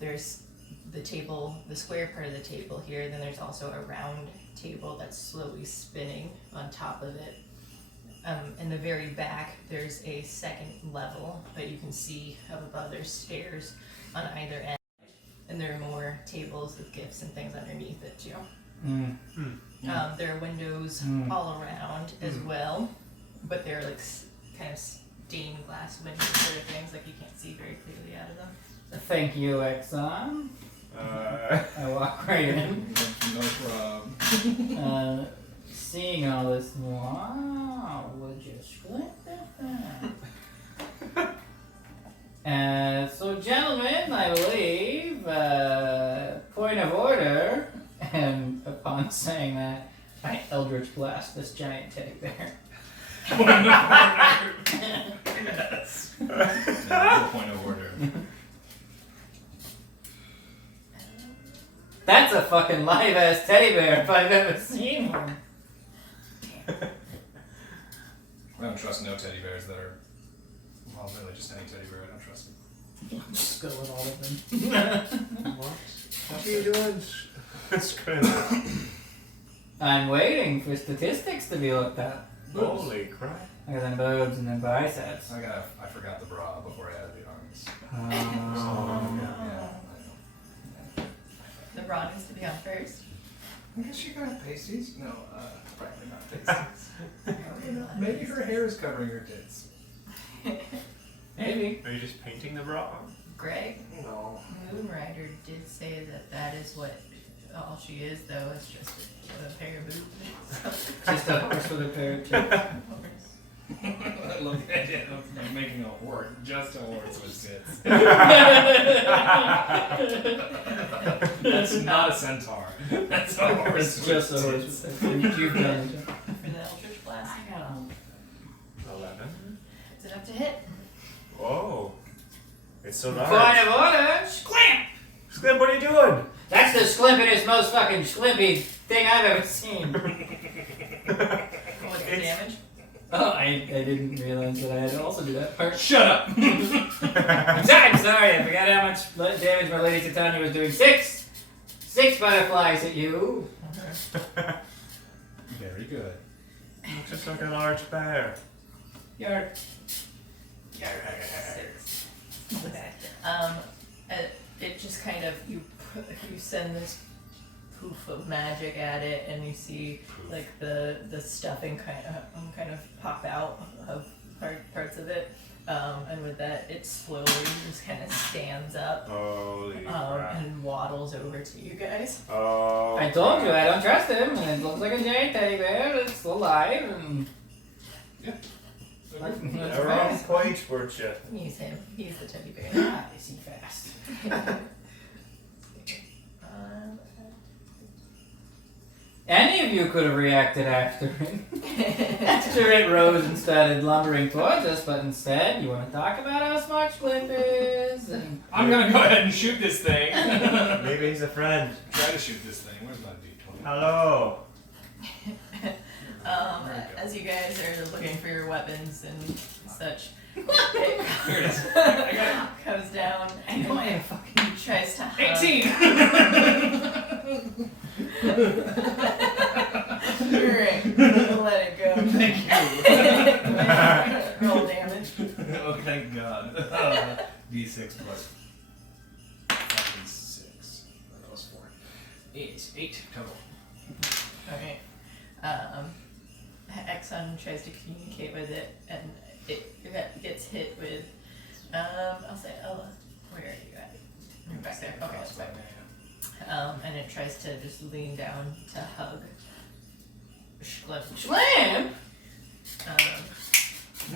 There's the table, the square part of the table here, then there's also a round table that's slowly spinning on top of it. In the very back, there's a second level that you can see up above. There's stairs on either end, and there are more tables with gifts and things underneath it too. There are windows all around as well, but they're like kind of stained glass windows sort of things, like you can't see very clearly out of them. Thank you, Exxon. I walk right in. No problem. Seeing all this, wow, would you squint that? So, gentlemen, I believe, point of order, and upon saying that, I Eldritch Blast this giant teddy bear. Yes. No point of order. That's a fucking live ass teddy bear if I've ever seen one. I don't trust no teddy bears that are, well, really just any teddy bear. I don't trust them. Just go with all of them. What are you doing? I'm waiting for statistics to be looked at. Holy crap. Other than boobs and then biceps. I forgot the bra before I added the arms. Oh. Yeah, The bra needs to be on first. I guess you got pasties? No, probably not pasties. Maybe her hair is covering her tits. Maybe. Are you just painting the bra? Greg, No. Moonrider did say that is what all she is, though. It's just a pair of boobs. Just a horse with a pair of tits. I love the idea of making a horse, just a horse with tits. That's not a centaur. That's a horse It's with just a horse tits. with tits. You've done it. For the Eldritch Blast. I got 11. Is it up to hit? Whoa. It's so large. Point of order, sclamp! Sklimp, what are you doing? That's the slimpinest, most fucking slimpy thing I've ever seen. What's the damage? Oh, I didn't realize that I had to also do that part. Shut up! I'm sorry, I forgot how much damage my Lady Titania was doing. Six butterflies at you. Very good. Looks just like a large bear. You're... Six. Okay. it just kind of you send this poof of magic at it, and you see like the stuffing kind of pop out of parts of it, and with that it slowly just kind of stands up Holy crap. and waddles over to you guys. Oh. I told you I don't trust him, and it looks like a giant teddy bear that's alive, and that's Around fast. point, weren't you? He's him. He's the teddy bear. Ah, is he fast? Any of you could have reacted after it. After it rose and started lumbering towards us, but instead, you want to talk about how smart Cliff is? And I'm gonna go ahead and shoot this thing. Maybe he's a friend. Try to shoot this thing. Where's my D20? Hello. As you guys are looking for your weapons and such, Here it is. comes down and fucking tries to hug. 18. Alright, let it go. Thank you. Roll damage. Oh, thank God. D6 plus fucking 6. That was 4. 8 total. Okay. Exxon tries to communicate with it, and it gets hit with. I'll say, Ella, where are you at? You're back there. Okay, that's back there. And it tries to just lean down to hug Schlim. Schlam!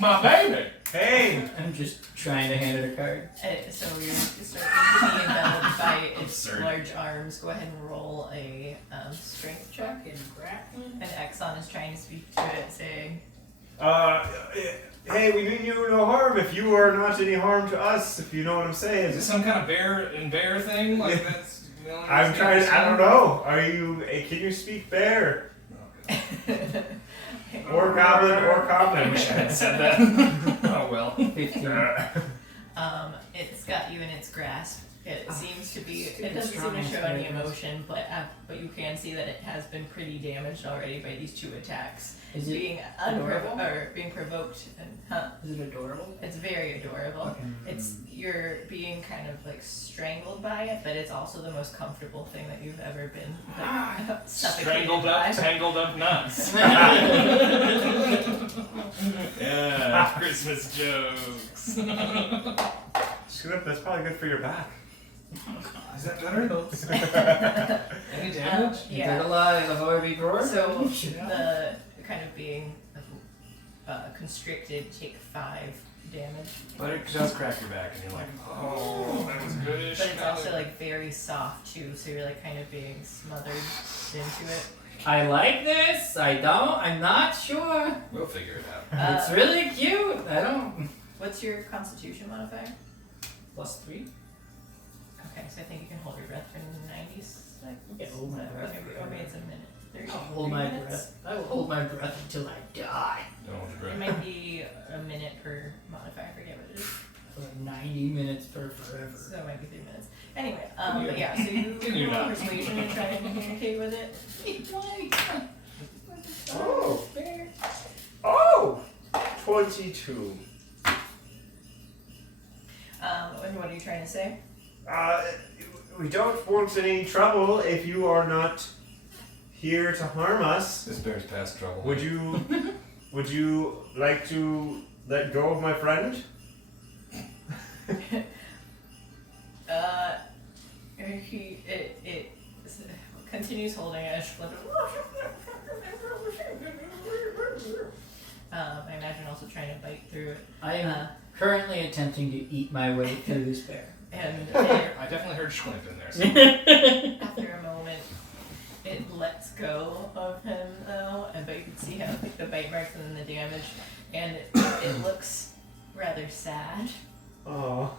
My baby! Hey. I'm just trying to hand it a card. So you're starting to be enveloped by its Absurd. large arms. Go ahead and roll a strength check. And Exxon is trying to speak to it, saying, Hey, we mean you no harm if you are not any harm to us, if you know what I'm Is saying. this some kind of bear thing? Like that's. I'm trying to, I don't know. Can you speak bear? Or goblin or common? Said that. Oh well. 15. It's got you in its grasp. It seems to be. stupid It doesn't seem to strong show any spirits. emotion, but you can see that it has been pretty damaged already by these 2 attacks. Is it being adorable? or being provoked, and Is it adorable? it's very adorable. Okay. It's you're being kind of like strangled by it, but it's also the most comfortable thing that you've ever been like, suffocated Strangled by. up, tangled up nuts. Yeah, Christmas jokes. That's probably good for your back. Is that better? Any damage? Yeah. Alive, the Harvey drawer. So the kind of being constricted take 5 damage. But it does crack your back, and you're like, oh, that was goodish. But it's also like very soft too, so you're like kind of being smothered into it. I like this. I'm not sure. We'll figure it out. It's really cute. I don't. What's your Constitution modifier? +3. Okay, so I think you can hold your breath for 90 seconds. Yeah, hold my breath. Maybe it's a minute. 30 I'll hold my minutes. breath. I will hold my breath until I die. Don't hold your It breath. might be a minute per modifier. I forget what it is. For 90 minutes per forever. So it might be 3 minutes. Anyway, but yeah, so you Can you roll not? persuasion and try to communicate with it. Oh. Oh! 22. And what are you trying to say? We don't want any trouble if you are not here to harm us. This bear's past trouble. Would you like to let go of my friend? It continues holding it. I imagine also trying to bite through it. I am currently attempting to eat my way through this bear. And I definitely heard Schlimp in there. So. after a moment, it lets go of him though, but you can see how like, the bite marks and then the damage, and it looks rather sad. Oh.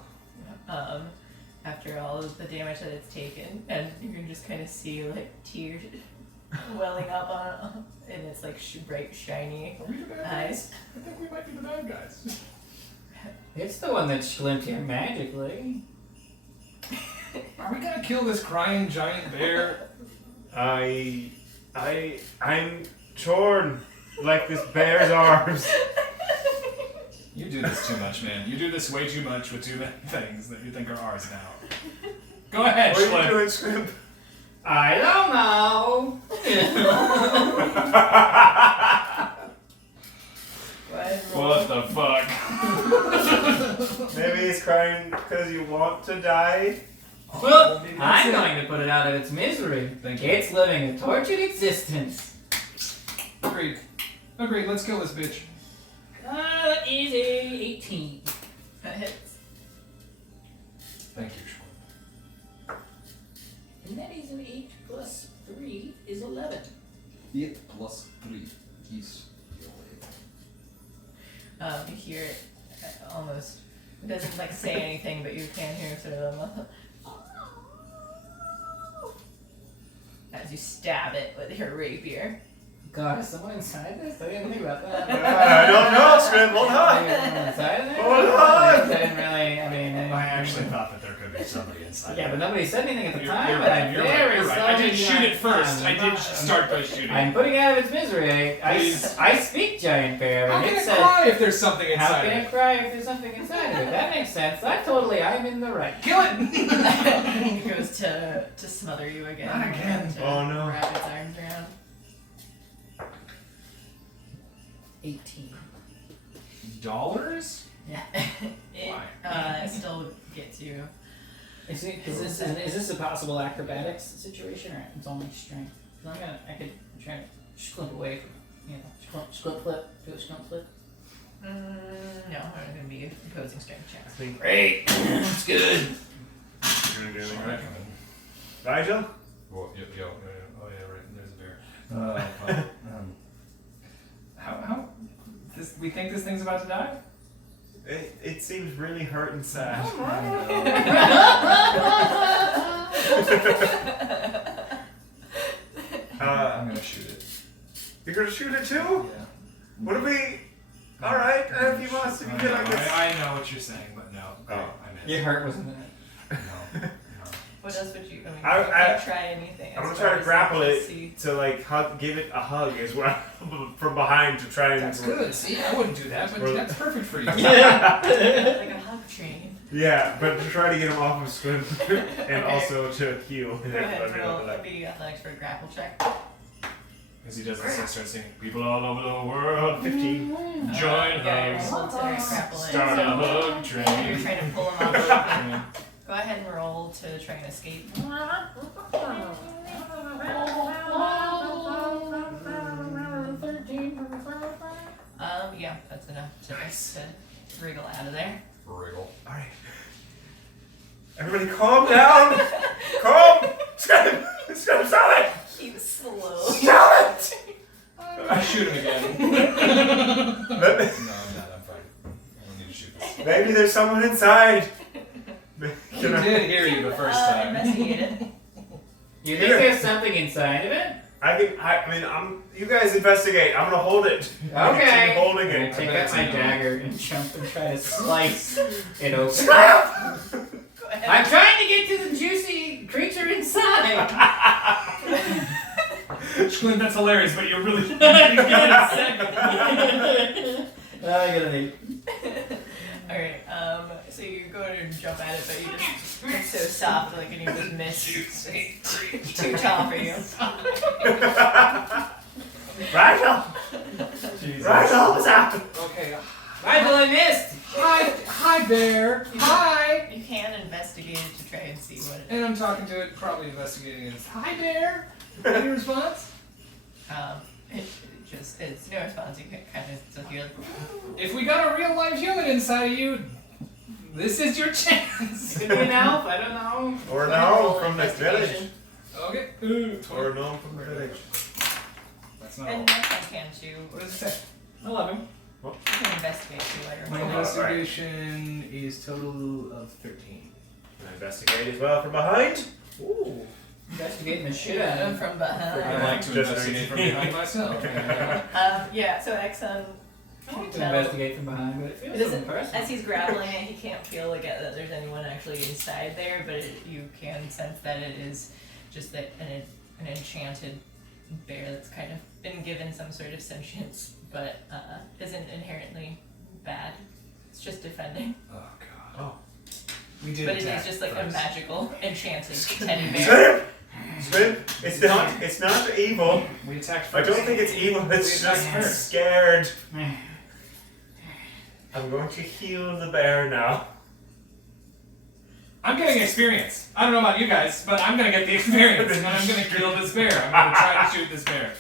After all of the damage that it's taken, and you can just kind of see like tears welling up on in its like bright shiny Are we the bad eyes. guys? I think we might be the bad guys. It's the one that schlimped here magically. Are we gonna kill this crying giant bear? I'm torn like this bear's arms. You do this too much, man. You do this way too much with too many things that you think are ours now. Go ahead, What are you Schlick. doing, Scrimp? I don't know. Go ahead and roll. What the fuck? Maybe he's crying because you want to die? Well, I'm going to put it out of its misery. It's living a tortured existence. Agreed. Agreed. Let's kill this bitch. That is a 18. That hits. Thank you, Schlick. And that is an 8 plus 3 is 11. 8 plus 3 is 11. You hear it almost. It doesn't like say anything, but you can hear sort of a as you stab it with your rapier. God, is someone inside this? I didn't think about that. I don't know, Scrimp. Hold on. Someone inside of there? Hold on. I didn't really, I mean... I actually thought that there could be somebody inside. Yeah, but nobody said anything at the You're time. right, but I'm you're very right. I sorry did shoot it first. I did I'm- start by shooting. I'm putting it out of its misery. Please. I speak giant bear, How and can it it says, cry if there's something how inside can of it it? cry if there's something inside of it? That makes sense. I'm in the right. Kill it! He goes to smother you again. Not again. To Oh, no. Wrap its arms around. 18. Dollars? Yeah. It Why? still gets you. Is this a possible acrobatics situation, or it's only strength? 'Cause I could try to squint away from, squint flip, do a squint flip. No, I'm going to be opposing strength I checks. think Great, that's good. you're gonna do anything, Sorry. right? Rigel? Well, oh yeah, right. There's a bear. How we think this thing's about to die? It seems really hurt and sad. I'm gonna shoot it. You're gonna shoot it too? Yeah. What if we... Alright, if you want to I get know, like this... I know what you're saying, but no. Oh. I missed. Your heart wasn't in it. No. What else would you? I mean, I- you can't try anything. I'm as gonna far try to as grapple you can it see. to like give it a hug as well from behind to try and... That's good. See, I wouldn't do that, but Well- that's perfect for you. Like a hug train. Yeah, but to try to get him off of Squint and Okay. also to heal. Go ahead and roll. That'd be athletics for a grapple check. As he does this, I start singing, "People all over the world, 15. join Yeah, hugs, roll to grapple it. start a So hug you're train." trying to pull him off. Go ahead and roll to try and escape. Yeah, that's enough to wriggle out of there. Wriggle. Alright. Everybody calm down! Calm! Squint! Squint, stop it! Keep slow. Stop it! I shoot him again. Let me- No, I'm not. I'm fine. I don't need to shoot this. Maybe there's someone inside. He Can I- did hear you the first time. Investigate it. You think there's something inside of it? you guys investigate. I'm gonna hold it. I'm gonna Okay. keep holding I'm gonna it. take out my dagger and jump and try to slice it open. Go ahead. I'm trying to get to the juicy creature inside. Clint, that's hilarious, but you're really I gotta need. Alright, so you go to jump at it, but you just, it's so soft, like, and you just miss. It's too tall for you. Rigel! Rigel, what's happening? Okay. Rigel, I missed. Hi, bear. Hi. You can investigate it to try and see what it And I'm talking to it, probably investigating it. Hi, bear. Any response? it's no response. You can kind of still hear like, If we got a real live human inside of you, this is your chance. Could be an elf. I don't know. Or Go ahead and roll no, from the village. investigation. Okay. Or no, from the village. That's not all. And next one can too. What does it say? 11. You can investigate too while My you're rolling. investigation is total of 13. Can I investigate as well from behind? Ooh. Investigating the shit out of him. From behind. I like to Just investigate from reading. behind myself. Yeah, so Exxon I can like to tell. investigate from behind, but it It feels doesn't, impressive. as he's grappling it, he can't feel like that there's anyone actually inside there, but you can sense that it is just that an enchanted bear that's kind of been given some sort of sentience, but isn't inherently bad. It's just defending. Oh god. We did But it attack is just like a first. magical, enchanted teddy bear. Strip! It's not evil. We attacked I first. don't think it's evil, it's We attacked just first. scared. I'm going to heal the bear now. I'm getting experience. I don't know about you guys, but I'm gonna get the experience, and I'm gonna kill this bear. I'm gonna try to shoot this bear.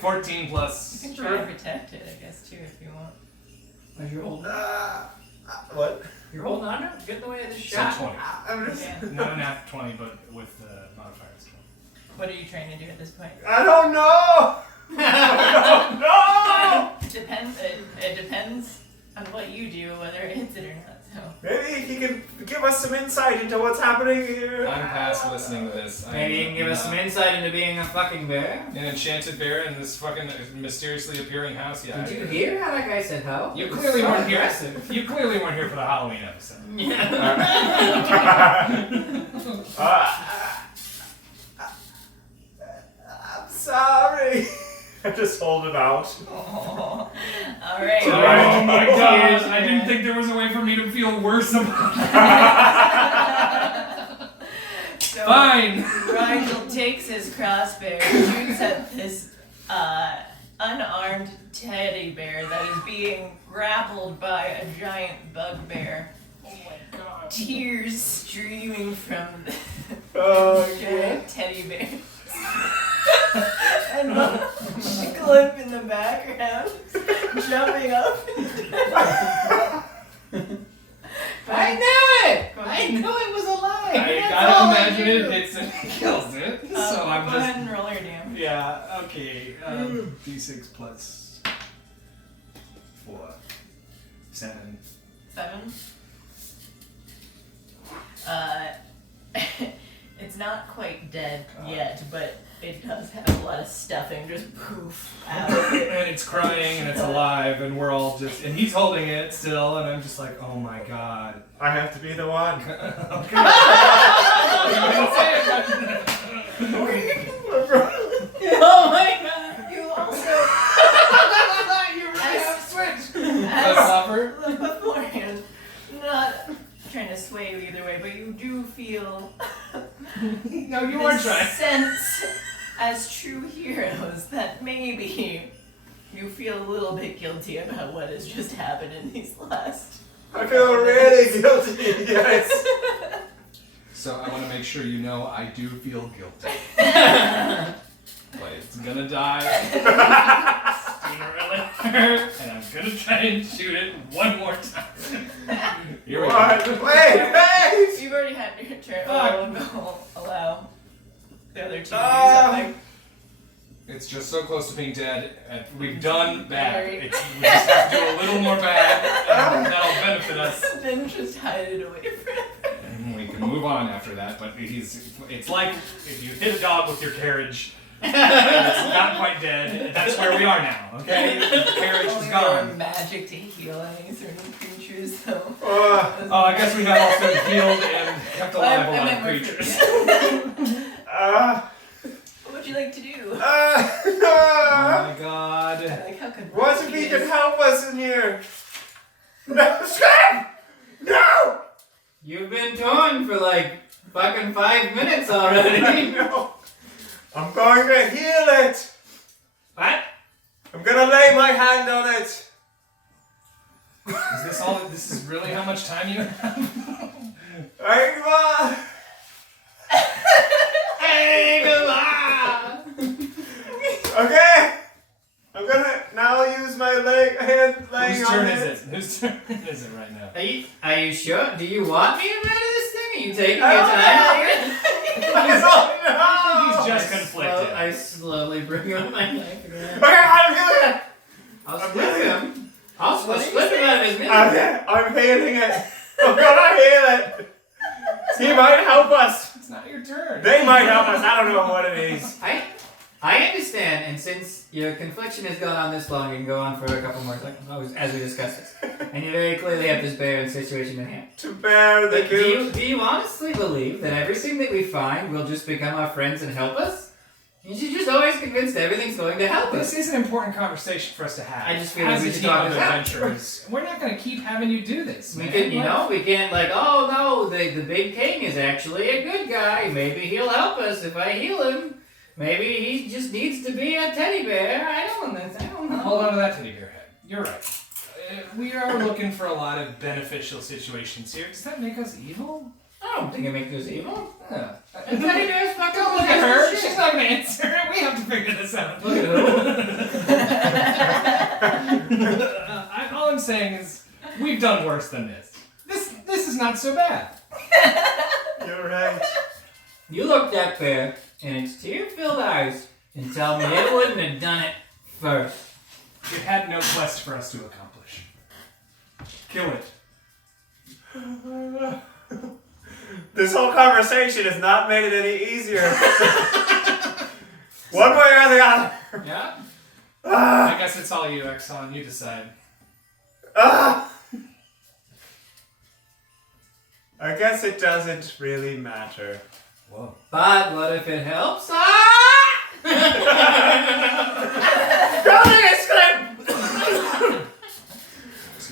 14 You plus. can try and protect it, I guess, too, if you want. Are you holding? What? You're holding on to it? Get in the way of this So shot. 20. I'm just. Yeah. No, not 20, but with the modifiers. What are you trying to do at this point? I don't know! I don't know! Depends. It depends on what you do, whether it hits it or not. So. Maybe he can give us some insight into what's happening here. I'm past listening to this. Maybe you can give us some insight into being a fucking bear. An enchanted bear in this fucking mysteriously appearing house. Yeah. Did you hear how that guy said how? You It was clearly so weren't here. aggressive. You clearly weren't here for the Halloween episode. I'm sorry. I just hold it out. Oh, all right. Oh my god! Cheers, I didn't man. think there was a way for me to feel worse about it. So, Fine. Rigel takes his crossbow, shoots at this unarmed teddy bear that is being grappled by a giant bugbear. Oh my god. Tears streaming from the Oh, giant teddy bear. And the clip in the background jumping up. I knew it! I knew it was alive! I That's gotta all I imagine knew. it hits and kills it. So I'm Go just. ahead and roll your damage. Yeah, okay. D6 plus 4. 7. 7. It's not quite dead yet, but it does have a lot of stuffing just poof out of it. And it's crying and it's alive and we're all just. And he's holding it still and I'm just like, oh my god. I have to be the one. Okay. Oh my god! You also, You really have switched! as beforehand, not trying to sway you either way, but you do feel No, you weren't this trying. sense as true heroes that maybe you feel a little bit guilty about what has just happened in these last. I feel really guilty, yes. So I want to make sure you know I do feel guilty. But It's gonna die. Sooner or later. And I'm gonna try and shoot it one more time. Here we go. What? Wait! You've already had your turn. Fuck. We'll allow the other two to do Ah. something. it's just so close to being dead, and we've done bad. Very- We just have to do a little more bad, and that'll benefit us. Then just hide it away forever. And we can move on after that. But it's like if you hit a dog with your carriage. And it's not quite dead. That's where we are now. Okay, the carriage is Only gone. magic to heal any certain creatures, so. Uh, Oh, I guess we have also healed and kept alive a lot of meant more creatures. What would you like to do? Oh my god. Like, how could what if he can help us in here? No, Scram! No! You've been torn for like fucking 5 minutes already. No. I'm going to heal it. What? I'm gonna lay my hand on it. Is this all? This is really how much time you have? Okay. I'm gonna now use my hand laying Whose on turn it. is it? Whose turn is it right now? Are you sure? Do you want me to manage this thing? Are you taking your I time? I don't know. He's just I conflicted. slowly bring up my knife again. Okay, I'm healing it. I'll split him. I'll split him out of his misery. Okay, I'm healing it. I'm gonna heal it. He might help us. It's not your turn. They might help us. I don't know what it is. I understand, and since your confliction has gone on this long, you can go on for a couple more seconds, as we discussed this. And you very clearly have this bear situation in hand. To bear the But guilt. do you honestly believe that everything that we find will just become our friends and help us? She's just always convinced everything's going to help us. This is an important conversation for us to have. I just feel like as we a should team talk of this out. adventurers. We're not going to keep having you do this, We man. can, we can't like, oh no, the big king is actually a good guy. Maybe he'll help us if I heal him. Maybe he just needs to be a teddy bear. I don't know. Hold on to that teddy bear head. You're right. We are looking for a lot of beneficial situations here. Does that make us evil? I don't think it makes us evil. Yeah. And teddy bears fucking Don't look at her. She's not going to answer it. We have to figure this out. Look at who? All I'm saying is, we've done worse than this. This is not so bad. You're right. You looked at bear in its tear-filled eyes and tell me it wouldn't have done it first. It had no quest for us to accomplish. Kill it. This whole conversation has not made it any easier. One way or the other. Yeah? I guess it's all you, Exxon. You decide. I guess it doesn't really matter. Whoa. But what if it helps?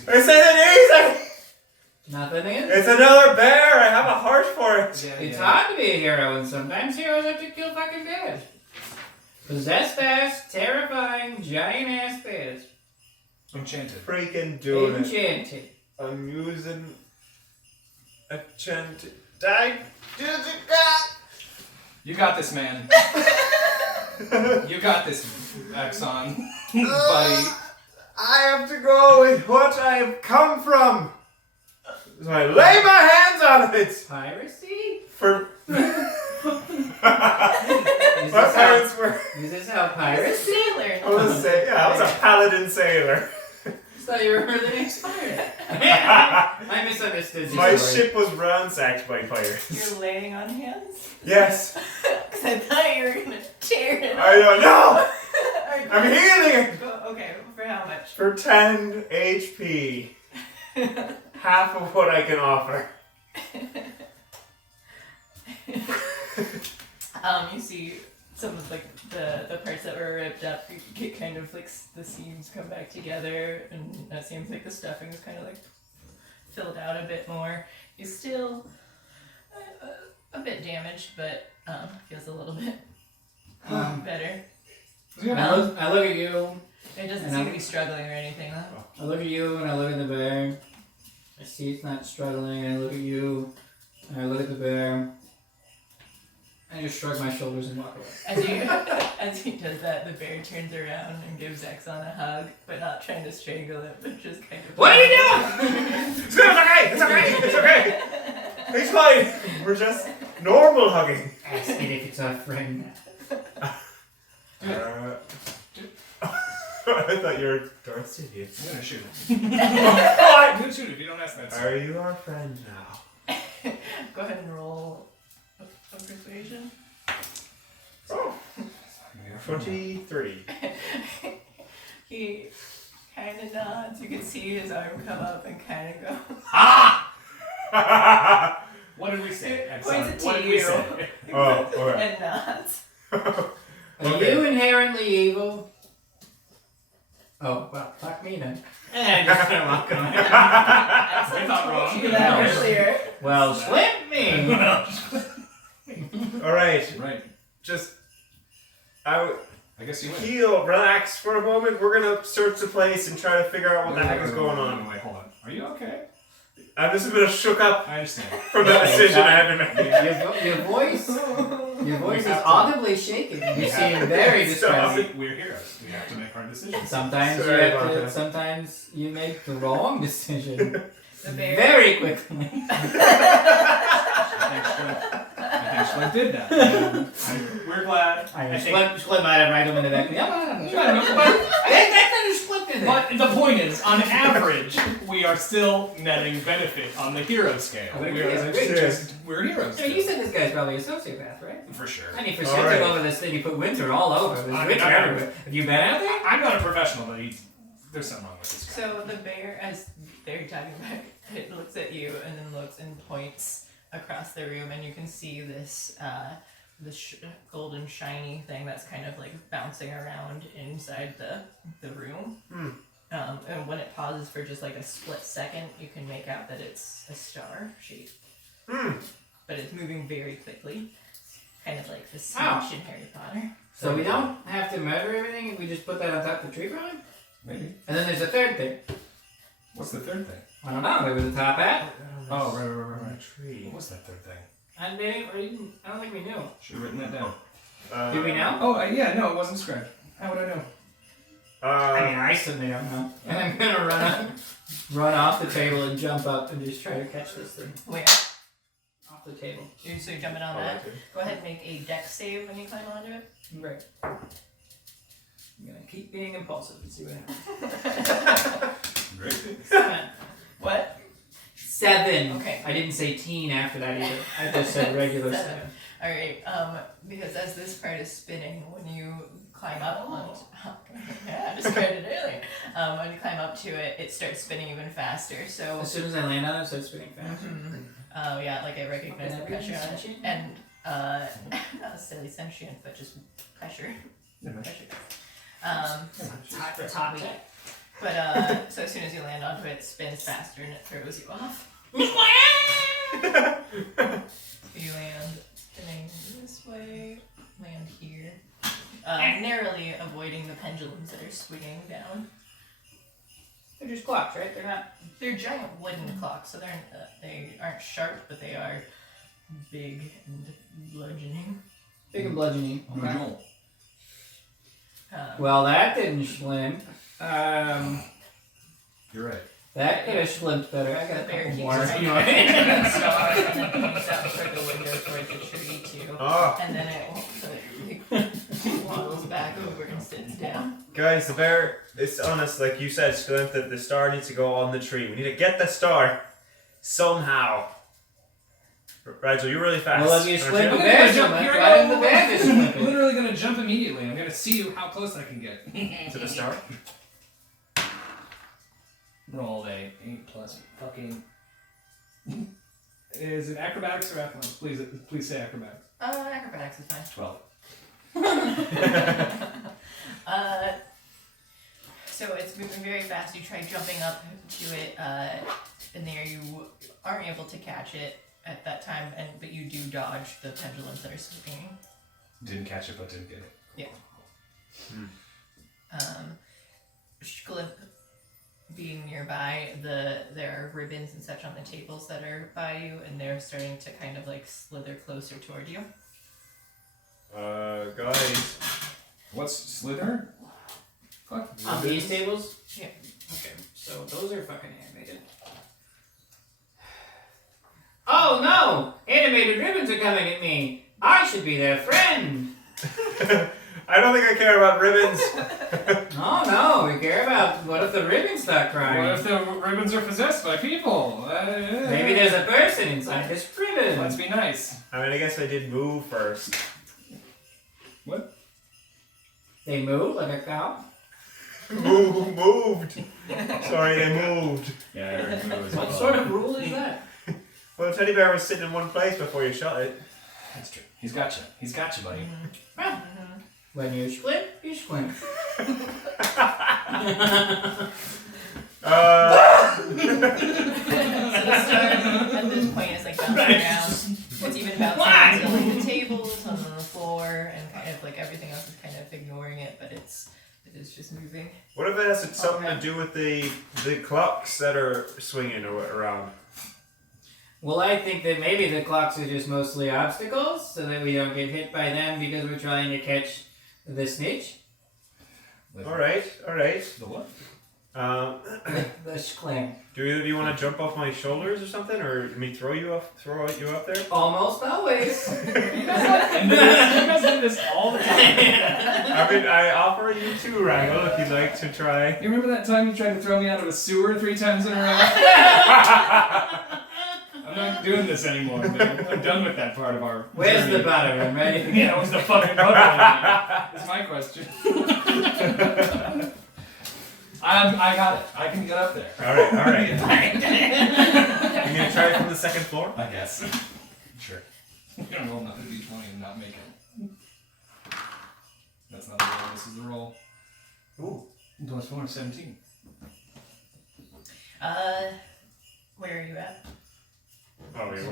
This isn't easy! Nothing is. It's another bear! I have a heart for it! It's hard to be a hero, and sometimes heroes have to kill fucking bears. Possessed ass, terrifying, giant-ass bears. Enchanted. Freaking doing it. Enchanted. I'm using enchanted. You got this, man. You got this, Exxon. Buddy. I have to go with what I have come from. So I lay my hands on it. Piracy? For Is my this parents were. how, is this how piracy? Sailor. I was a paladin sailor. I thought you were the next pirate. I misunderstood you. My sorry. ship was ransacked by pirates. You're laying on hands? Yes. Because I thought you were going to tear it I don't know. Are I'm you- healing it Okay, for how much? for 10 HP. Half of what I can offer. You see some of like the parts that were ripped up get kind of like the seams come back together, and it seems like the stuffing is kind of like filled out a bit more. He's still a bit damaged, but feels a little bit better. I look at you. It doesn't And seem I'm- to be struggling or anything though. I look at you and I look at the bear. I see it's not struggling. And I look at you and I look at the bear. I just shrug my shoulders and walk away. As he does that, the bear turns around and gives Exxon a hug, but not trying to strangle it, but just kind of. What are you doing? It's okay. It's okay. It's okay. It's fine. We're just normal hugging. Ask it if it's a friend. I thought you were Darth Sidious. I'm gonna shoot. What? I'm gonna shoot if you don't ask that. Are you our friend now? Go ahead and roll a persuasion. Oh. 23. He kind of nods. You can see his arm come up and kind of go. What did we say? It Exxon? points What at did we you. say? Oh, alright. And nods. Are you inherently evil? Oh, well, fuck me then. I'm just gonna walk away. I not wrong. told you that earlier. Well, slip me! Alright, Right. just I guess you win. heal, relax for a moment. We're gonna search the place and try to figure out what the heck is going on. Wait, hold on. Are you okay? I'm just a bit shook up I understand. from the decision I had to make. Your voice is audibly shaken. You seem very distressed. We're heroes. We have to make hard decisions. Sometimes Sorry you have about to, that. sometimes you make the wrong decision The bear. very quickly. I think Splint did that. And we're glad. I think- Split might have right him in the back. But the point is, on average, we are still netting benefit on the hero scale. I agree, We're I agree. just we're heroes. So you said this guy's probably a sociopath, right? For sure. And he for All sure right. took over this thing. He put winter all over. There's I'm winter not- everywhere. Have you been out there? I'm not a professional, but there's something wrong with this guy. So the bear, as they're talking about, it looks at you and then looks and points across the room, and you can see this golden shiny thing that's kind of like bouncing around inside the room. And when it pauses for just like a split second, you can make out that it's a star shape. But it's moving very quickly, kind of like the snitch in Harry Potter. So we don't have to measure everything, we just put that on top of the tree probably? Maybe. And then there's a third thing. What's the third thing? I don't know, maybe the top hat? Oh, right. Tree. What was that third thing? I don't think we knew. Should have written that down. Did we know? Oh, yeah, no, it wasn't scribed. How would I know? I mean, I certainly don't know. And I'm gonna run off the table and jump up and just try to catch this thing Where? off the table. So you're jumping on that? Go ahead and make a dex save when you climb onto it. Right. I'm gonna keep being impulsive and see what happens. Great. 7. What? 7. Okay. I didn't say teen after that either. I just said regular 7. Alright, because as this part is spinning, when you climb up onto yeah, I described it earlier. When you climb up to it, it starts spinning even faster. So As soon as I land on it, it starts spinning fast. yeah, like I recognize the pressure on it. Sentient? And not necessarily sentient, but just pressure. Pressure. Top tech. But so as soon as you land onto it, it spins faster and it throws you off. You land spinning this way, land here, narrowly avoiding the pendulums that are swinging down. They're just clocks, right? They're giant wooden clocks, so they aren't sharp, but they are big and bludgeoning. Big and bludgeoning. Okay. Well, that didn't schlimp. You're right. That could have schlimped better. I got The a bear couple keeps more. running star, and then it moves out toward the window toward the tree too. And then it waddles back over and sits down. Guys, the bear is on us, like you said, Splint, that the star needs to go on the tree. We need to get the star somehow. Rigel, you're really fast. Well, if you aren't schlimp you? the bear so much, why didn't the bear just schlimp I'm it? literally gonna jump immediately. I'm gonna see how close I can get. To the star? Roll a 8 plus fucking. Is it acrobatics or athletics? Please say acrobatics. Acrobatics is fine. 12. So it's moving very fast. You try jumping up to it in there. You aren't able to catch it at that time, but you do dodge the pendulums that are swinging. Didn't catch it, but didn't get it. Yeah. Shklip being nearby, there are ribbons and such on the tables that are by you, and they're starting to kind of like slither closer toward you. Guys. What's Slither? Fuck. On these tables? Yeah. Okay, so those are fucking animated. Oh no! Animated ribbons are coming at me! I should be their friend! I don't think I care about ribbons. Oh no, we care about what if the ribbons start crying? What if the ribbons are possessed by people? Maybe there's a person inside this ribbon. Let's be nice. I mean, I guess I did move first. What? They move like a cow? Moved. Sorry, they moved. Yeah, I heard it was What sort of rule is that? Well, teddy bear was sitting in one place before you shot it. That's true. He's got you. He's got you, buddy. When you squint, you squint. So the star at this point is like bouncing around. It's even bouncing onto like the tables, on the floor, and kind of like everything else is kind of ignoring it, but it is just moving. What if it has something to do with the clocks that are swinging around? Well, I think that maybe the clocks are just mostly obstacles, so that we don't get hit by them because we're trying to catch the snitch. All right. The what? The schlim. Do either of you want to jump off my shoulders or something, or me throw you up there? Almost always. You guys do this all the time. I mean, I offer you two, Raggle, if you'd like to try. You remember that time you tried to throw me out of a sewer 3 times in a row? I'm not doing this anymore, man. I'm done with that part of our Where's journey. the butter? I'm ready to Yeah, where's the fucking butter? That's my question. I got it. I can get up there. All right. You gonna try it from the second floor? I guess. Sure. You don't roll another d20 and not make it. That's not the roll, this is the roll. Ooh. Plus 4, 17. Where are you at? Oh, wait,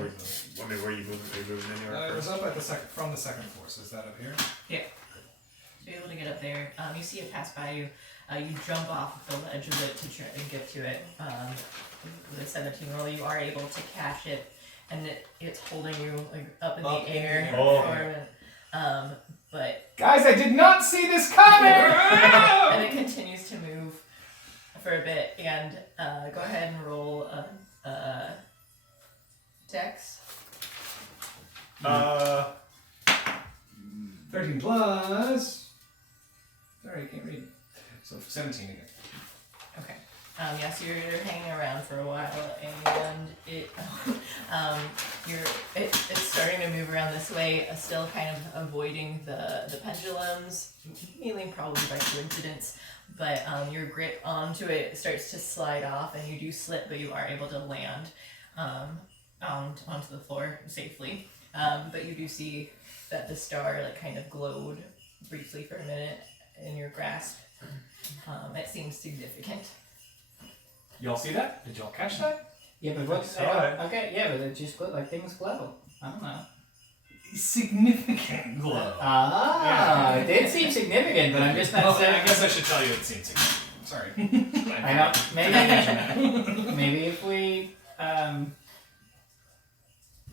were you moving anywhere It was first? up at from the second floor, so is that up here? Yeah. So you're able to get up there. You see it pass by you. You jump off the ledge of it to try and get to it. With a 17 roll, you are able to catch it, and it's holding you like up in the air Oh. for a minute. But Guys, I did not see this coming! and it continues to move for a bit. And go ahead and roll a dex. 13 plus. Sorry, I can't read. So 17 again. Okay. Yes, you're hanging around for a while, and it's starting to move around this way, still kind of avoiding the pendulums, mainly probably by coincidence. But your grip onto it starts to slide off, and you do slip, but you are able to land onto the floor safely. But you do see that the star like kind of glowed briefly for a minute in your grasp. It seems significant. Y'all see that? Did y'all catch that? Yeah, but what's Saw it. okay? Yeah, but it just like things glow. I don't know. Significant glow. It did seem significant, but I'm just not Well, saying. I guess I should tell you it seems significant. Sorry. I know. Maybe if we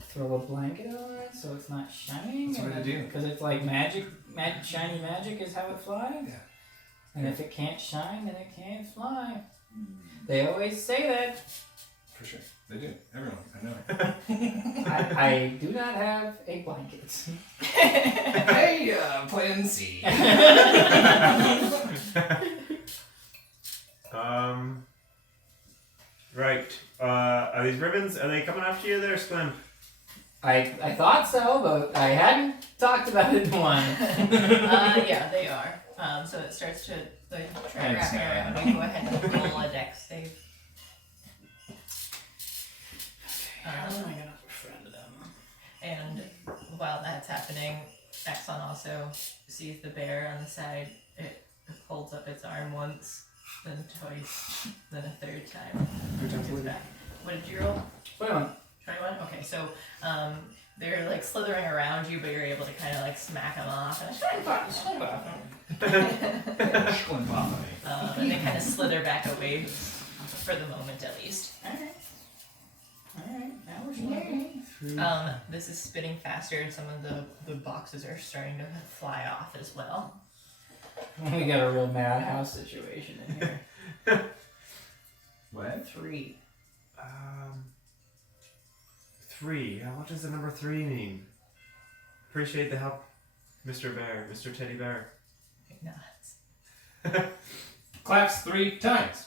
throw a blanket on it so it's not shining. That's what I do. Because it's like magic, shiny magic is how it flies. Yeah. And if it can't shine, then it can't fly. They always say that. For sure. They do. Everyone. I know. I do not have a blanket. Hey, plan C. Right. Are these ribbons? Are they coming after you there, Slim? I thought so, but I hadn't talked about it in one. Yeah, they are. So it starts to like, try wrapping around. You go ahead and roll a dex save. How am I gonna befriend them? And while that's happening, Axon also sees the bear on the side. It holds up its arm once, then twice, then a third time. It's back. What did you roll? 21. 21? Okay, so they're like slithering around you, but you're able to kind of like smack them off. And they kind of slither back away for the moment at least. Alright, now we're slowing. This is spinning faster, and some of the boxes are starting to fly off as well. We got a real madhouse situation in here. What? 3. 3. What does the number 3 mean? Appreciate the help, Mr. Bear, Mr. Teddy Bear. Nuts. Claps 3 times.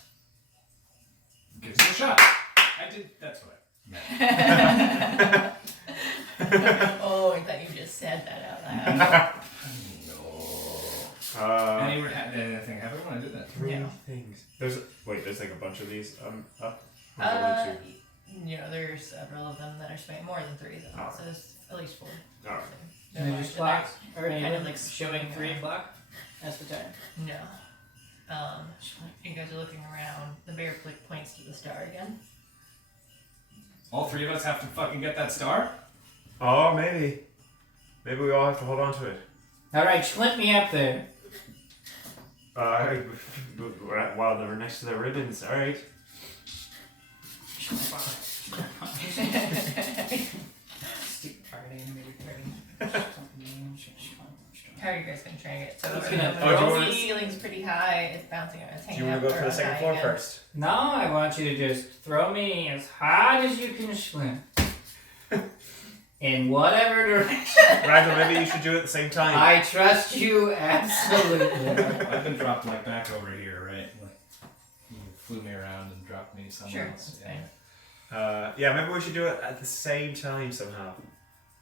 Gives it a shot. I did. That's what I meant. Oh, I thought you just said that out loud. Anything happen when I did that? 3 Yeah. things. There's like a bunch of these up. Or You know, there's several of them that are spinning, more than 3 though. Alright. So there's at least 4. Alright. They're And large, there's and clocks, or kind kind of of like showing spinning 3 around. o'clock. That's the time. No. You guys are looking around. The bear points to the star again. All 3 of us have to fucking get that star? Oh, maybe. Maybe we all have to hold on to it. Alright, Schlint me up there. While they're next to the ribbons. All right. How are you guys gonna try it? So It's the gonna throw the me- ceiling's pretty high. It's bouncing. It's Do hanging you want to up go for the around second high floor again. first? No, I want you to just throw me as hard as you can, Schlint. In whatever direction. Randall, maybe you should do it at the same time. I trust you absolutely. I've been dropped like back over here, right? Like you flew me around and dropped me somewhere Sure, else. that's Yeah. Yeah, maybe we should do it at the same time somehow.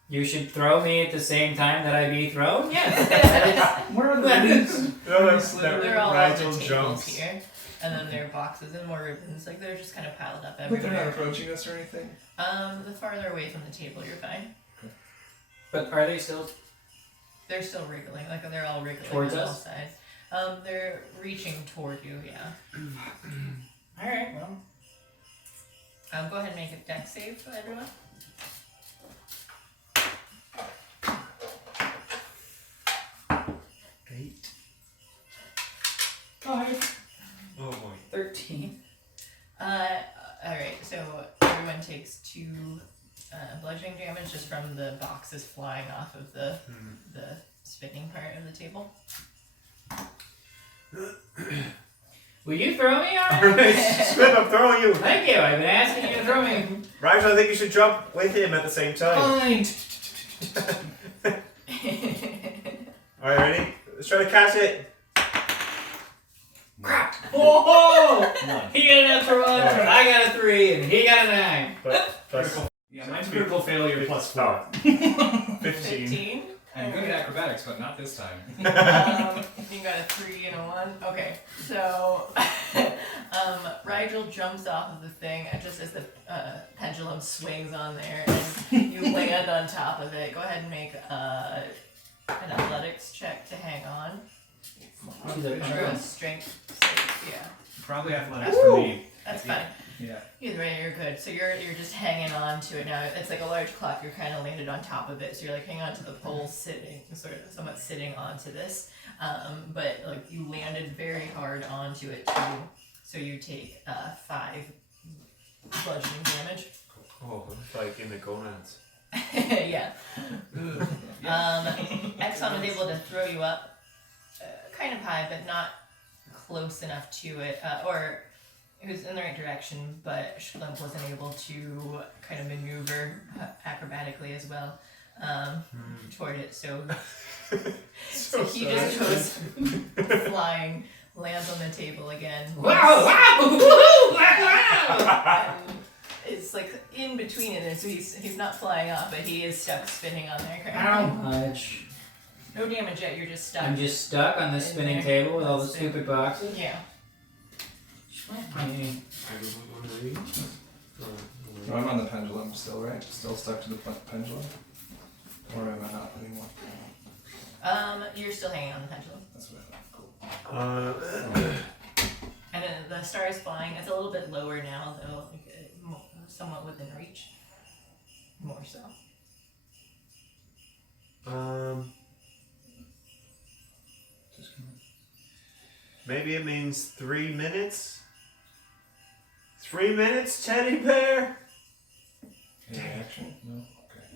You should throw me at the same time that I be thrown? Yes. That Where are the ribbons? They're all on Nigel the tables jumps. here, and then there are boxes and more ribbons. Like they're just kind of piled up But they're not everywhere. approaching us or anything? The farther away from the table, you're fine. But are they still? They're still wriggling, like they're all wriggling Towards on all us? sides. They're reaching toward you, yeah. All right. Well, Go ahead and make a dex save for everyone. Eight. 5, Oh boy. 13. Alright, so everyone takes 2 bludgeoning damage just from the boxes flying off of the spinning part of the table. Will you throw me on? Alright, Squib, I'm throwing you. Thank you. I've been asking you to throw me. Rigel, I think you should jump with him at the same time. Fine. Alright, ready? Let's try to catch it. Crap! Whoa! One. He got a natural 1, I got a 3, and he got a 9. But Critical. Yeah, mine's critical failure plus 4. 15. 15. I'm good at acrobatics, but not this time. You got a 3 and a 1. Okay, so Rigel jumps off of the thing just as the pendulum swings on there, and you land on top of it. Go ahead and make an athletics check to hang on. She's a Or a pendulum. strength save, yeah. Probably athletics for me. That's fine. Yeah. Either way, you're good. So you're just hanging on to it now. It's like a large clock. You're kind of landed on top of it. So you're like hanging on to the pole, sitting, sort of somewhat sitting onto this. But like you landed very hard onto it too. So you take 5 bludgeoning damage. Oh, it's like in the gonads. Yeah. Exxon was able to throw you up kind of high, but not close enough to it. Or it was in the right direction, but Schlimp wasn't able to kind of maneuver acrobatically as well toward it. So he just goes flying, lands on the table again. Wow! Wow! Wow! And it's like in between it, and so he's not flying off, but he is stuck spinning on there How currently. much? No damage yet, you're just stuck. I'm just stuck on this In spinning there. table with all the That's it. stupid boxes. Yeah. Shway. No, I'm on the pendulum still, right? Still stuck to the pendulum? Or am I not anymore? You're still hanging on the pendulum. That's what I thought. Cool. And then the star is flying. It's a little bit lower now, though, like, somewhat within reach. More so. Maybe it means 3 minutes? 3 minutes, teddy bear? Any action? No? Okay.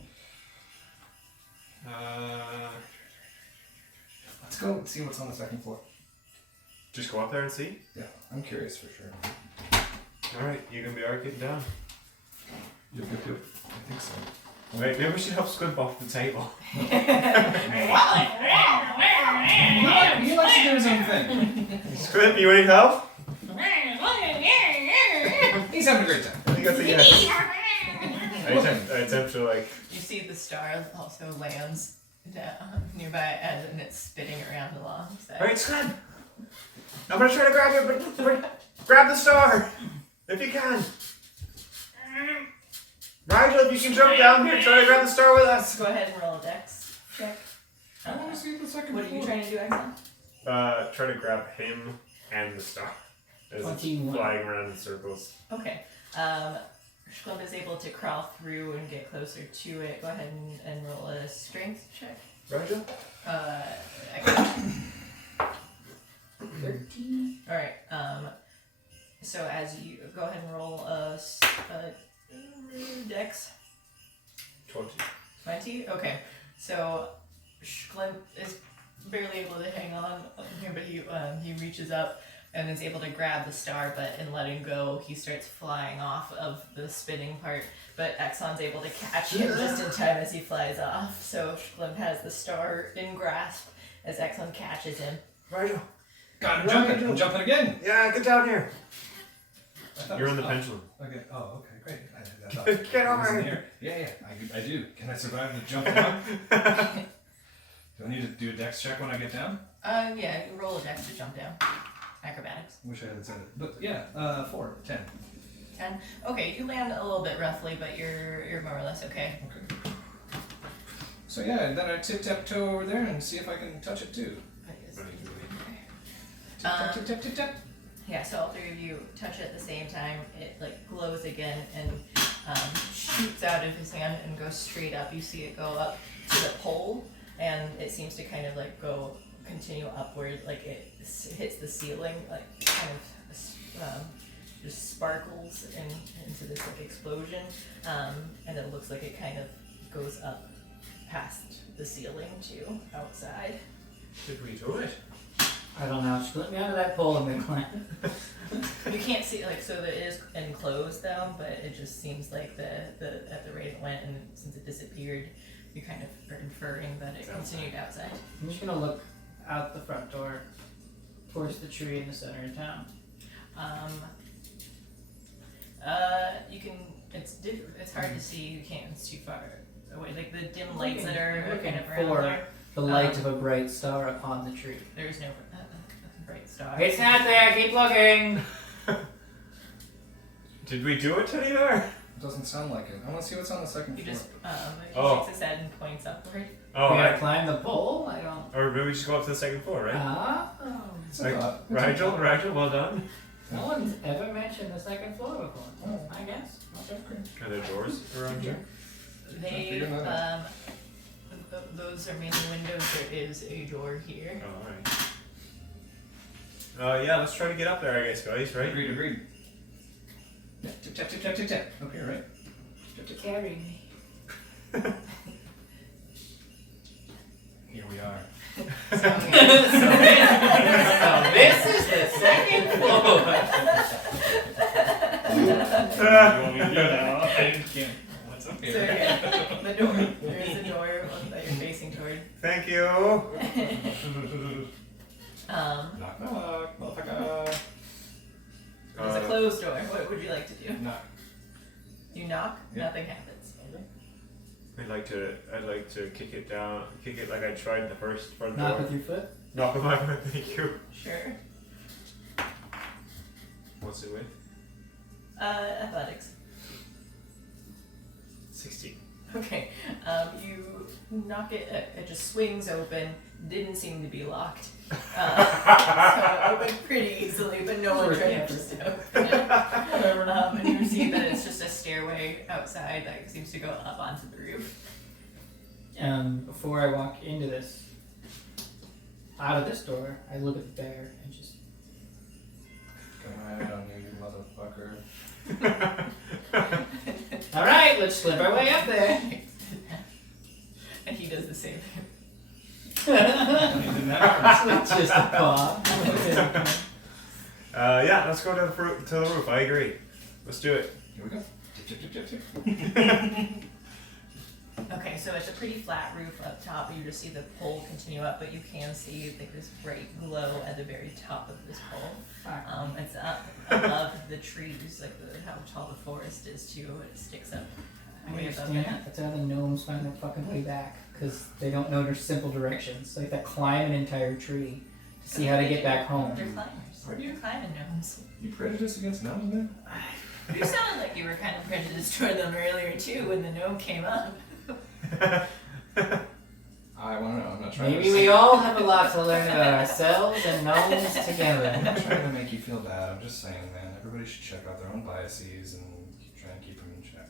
Let's go and see what's on the second floor. Just go up there and see? Yeah, I'm curious for sure. Alright, you gonna be alright getting down? Yep. I think so. Wait, maybe we should help Squib off the table. No, he likes to do his own thing. Squib, you need help? He's having a great time. I think that's a yes. I attempt to like... You see the star also lands down nearby and it's spinning around alongside. Alright, Squib! I'm gonna try to grab you, but grab the star! If you can! Rigel, if you can jump down here, try to grab the star with us! Go ahead and roll a dex check. I want to see the second What are you floor. trying to do, Exxon? Try to grab him and the star. As it's 21. flying around in circles. Okay. Schlimp is able to crawl through and get closer to it. Go ahead and roll a strength check. Rigel? Excellent. 13. Alright, so as you go ahead and roll a dex 20. 20? Okay, so Schlimp is barely able to hang on here, but he reaches up and is able to grab the star, but in letting go, he starts flying off of the spinning part, but Exxon's able to catch him just in time as he flies off, so Schlimp has the star in grasp as Exxon catches him. Rigel! God, I'm jumping. I'm jumping again. Yeah, get down here! I thought You're it on was the up. pendulum. Okay. Oh, okay, great. I thought Get it was over in here. Yeah, I do. Can I survive the jump down? Do I need to do a dex check when I get down? Yeah, you roll a dex to jump down. Acrobatics. Wish I had said it. But yeah, 4, 10. 10. Okay, you land a little bit roughly, but you're more or less okay. Okay. So yeah, and then I tip-toe over there and see if I can touch it too. I guess we can do it. Tip-tap, tip-tap, tip-tap. Yeah, so all three of you touch it at the same time. It like glows again and shoots out of his hand and goes straight up. You see it go up to the pole, and it seems to kind of like continue upward, like it hits the ceiling, like kind of just sparkles into this like explosion, and it looks like it kind of goes up past the ceiling to outside. Did we do it? I don't know. Just let me out of that pole and then climb. You can't see like so it is enclosed though, but it just seems like the at the rate it went, and since it disappeared, you kind of are inferring that it continued outside. I'm just gonna look out the front door towards the tree in the center of town. You can. It's hard to see. You can't. It's too far away. Like the dim lights that are kind of around for there. the light of a bright star upon the tree. There is no bright star. It's not there. Keep looking. Did we do it, Teddy Bear? It doesn't sound like it. I want to see what's on the second He floor. just Oh. shakes his head and points upward. Oh, we gotta I, climb the pole. I don't. or maybe we just go up to the second floor, right? It's a Like, thought. Rigel, well done. No one's ever mentioned the second floor before. Oh. I guess. Okay, great. Are there doors around here? They figured that those are mainly windows. There is a door here. Oh, alright. Yeah, let's try to get up there, I guess, guys, right? Agreed. Yeah, tip-tap, tip-tap, tip-tap. Up here, right? Tip-tap. Carry me. Here we are. So this is the second floor. You want me to do that? I can't. What's up So here? yeah, the door. There is a door that you're facing toward. Thank you. Knock, knock, motherfucker. It's a closed door. What would you like to do? Knock. You knock, Yeah. nothing happens. I'd like to kick it down, kick it like I tried the first front Knock door. with your foot. Knock with my foot, thank you. Sure. What's it with? Athletics. 16. Okay. You knock it. It just swings open. Didn't seem to be locked. So it opened pretty easily, but no one tried to just open it. And you see that it's just a stairway outside that seems to go up onto the roof. Before I walk into this, out of this door, I look at the bear and just. Come on, you motherfucker. All right, let's slip our way up there. And he does the same thing. Just a paw. Yeah, let's go to the roof. I agree. Let's do it. Here we go. Tip, tip, tip, tip, tip. Okay, so it's a pretty flat roof up top. You just see the pole continue up, but you can see like this bright glow at the very top of this pole. It's up above the trees, like how tall the forest is too. It sticks up way above there. That's how the gnomes find their fucking way back, because they don't know their simple directions. Like they climb an entire tree to see how to get back home. They're climbers. Are you? They're climbing gnomes. You prejudiced against gnomes, man? You sounded like you were kind of prejudiced toward them earlier too when the gnome came up. I want to know. I'm not trying Maybe to. we all have a lot to learn about ourselves and gnomes I'm together. not trying to make you feel bad. I'm just saying, man. Everybody should check out their own biases and try and keep them in check.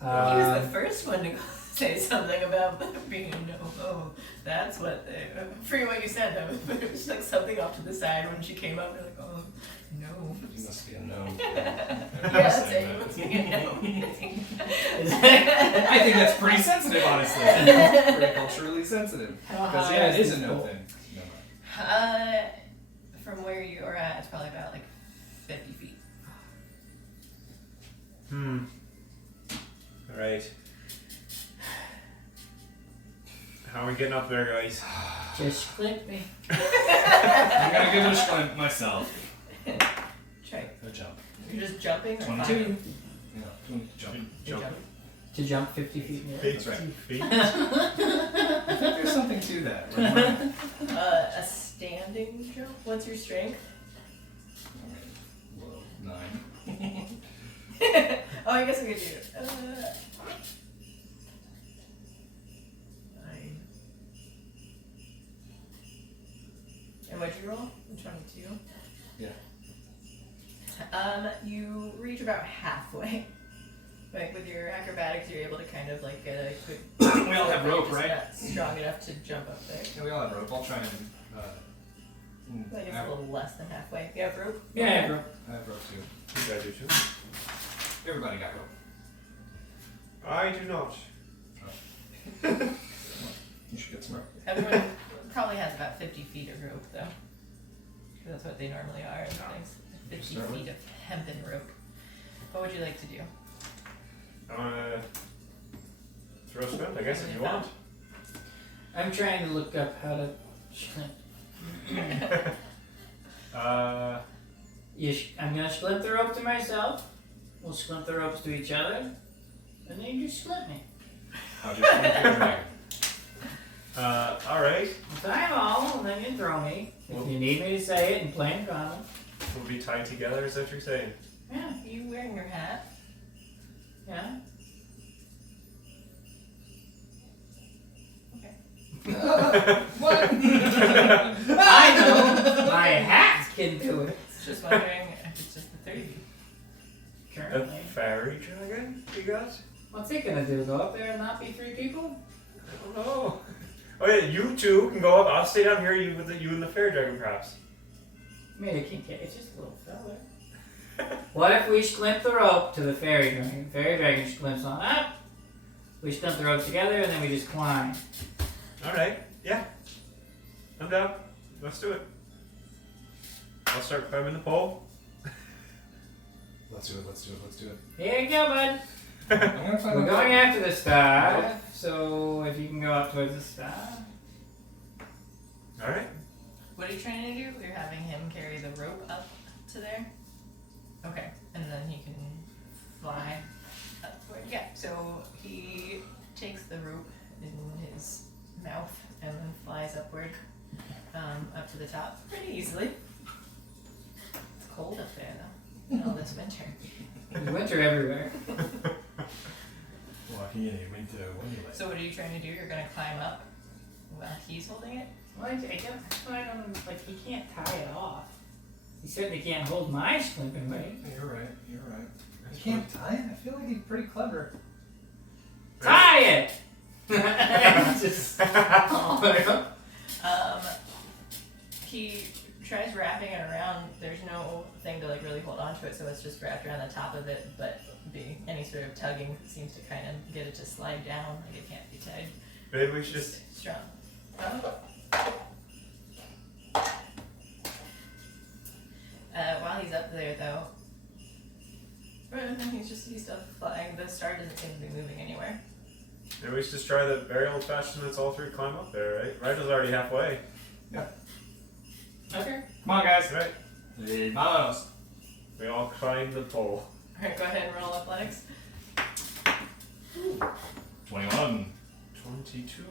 He was the first one to say something about being a gnome. Oh, that's what they. I forget what you said though. It was like something off to the side when she came up. You're like, oh, no. You must be a gnome. Yeah, that's it. You must be a gnome. I think that's pretty sensitive, honestly. Pretty culturally sensitive. How Because high yeah, it is is a this no pole? thing. No, no. From where you're at, it's probably about like 50 feet. Alright. How are we getting up there, guys? Just clip me. I'm gonna give it a shot myself. Try. A jump. You're just jumping or 22. climbing? Yeah, jump. You're Jump. To jump 50 feet in the air. Feet. That's right. Feet. I think there's something to that. Right? A standing jump? What's your strength? Whoa, 9. Oh, I guess we could do You reach about halfway. Like with your acrobatics, you're able to kind of like get a quick. We all have rope, just right? Not strong enough to jump up there. Yeah, we all have rope. I'll try and. I guess a little less than halfway. You have rope? Yeah, bro. I have rope too. You guys do too? Everybody got rope. I do not. You should get some rope. Everyone probably has about 50 feet of rope though. 'Cause that's what they normally are in things. 50 Start with- feet of hempen rope. What would you like to do? I wanna throw a sprint, I guess, if you want. I'm trying to look up how to shlint. I'm gonna shlint the rope to myself. We'll shlint the ropes to each other. And then you just shlint me. How do you think you're doing? Alright. So I'm all, and then you throw me. If you need me to say it in plain common. We'll be tied together, is that what you're saying? Yeah. Are you wearing your hat? Yeah. What? I know. My hat can do it. Just wondering if it's just the 3 of you. A Currently. fairy dragon you got? What's it gonna do? Go up there and not be 3 people? I don't know. Oh yeah, you two can go up. I'll stay down here. You and the fairy dragon, perhaps. I mean, it can't get. It's just a little fella. What if we shlint the rope to the fairy dragon? The fairy dragon shlimps on up. We shlint the rope together and then we just climb. All right. Yeah. I'm down. Let's do it. I'll start climbing the pole. Let's do it. Let's do it. Let's do it. Here you go, bud. I'm gonna find We're out. going after the star. So if you can go up towards the star. All right. What are you trying to do? You're having him carry the rope up to there? Okay, and then he can fly upward. Yeah, so he takes the rope in his mouth and then flies upward up to the top pretty easily. It's cold up there though, all this winter. There's winter everywhere. Walking in a winter wonderland. So what are you trying to do? You're gonna climb up while he's holding it? Well, I don't like he can't tie it off. He certainly can't hold my slipping weight. You're right. You're right. You can't tie it? I feel like he's pretty clever. Tie it! Just He tries wrapping it around. There's no thing to like really hold on to it, so it's just wrapped around the top of it. But any sort of tugging seems to kind of get it to slide down. Like it can't be tied. Maybe we should just. Strong. While he's up there, though, he's still flying. The star doesn't seem to be moving anywhere. Maybe we should just try the very old-fashioned. Let's all three climb up there, right? Rigel's already halfway. Okay. Come on, guys. Right. Hey, vamos. We all climb the pole. Alright, go ahead and roll athletics. 21. 22.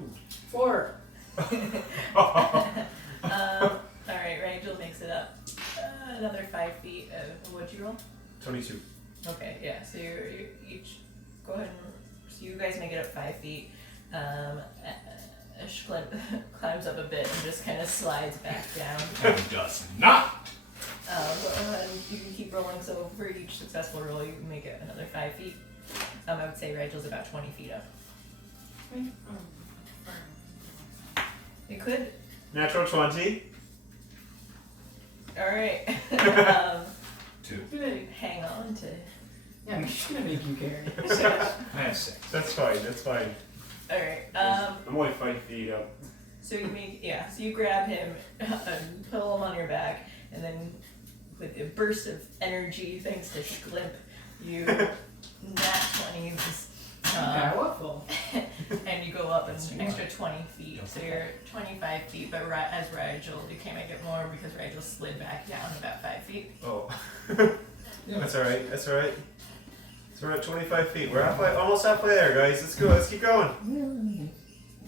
4. Alright, Rachel makes it up. Another 5 feet of, what'd you roll? 22. Okay, yeah, so you're each, go ahead and, so you guys make it up 5 feet. Ash climbs up a bit and just kind of slides back down. And does not. And you can keep rolling, so for each successful roll you can make it another 5 feet. I would say Rachel's about 20 feet up. You could. Natural 20. Alright. 2. Hang on to. Yeah, I'm just gonna make you carry it. I have 6. That's fine. That's fine. Alright. I'm only 5 feet up. So you so you grab him and pull him on your back, and then with a burst of energy, thanks to Glimp, you nat 20 this, Powerful. and you go up an extra 20 feet. So you're 25 feet, but as Rigel, you can't make it more because Rigel slid back down about 5 feet. Oh. That's alright. That's alright. So we're at 25 feet. We're almost halfway there, guys. Let's go. Let's keep going.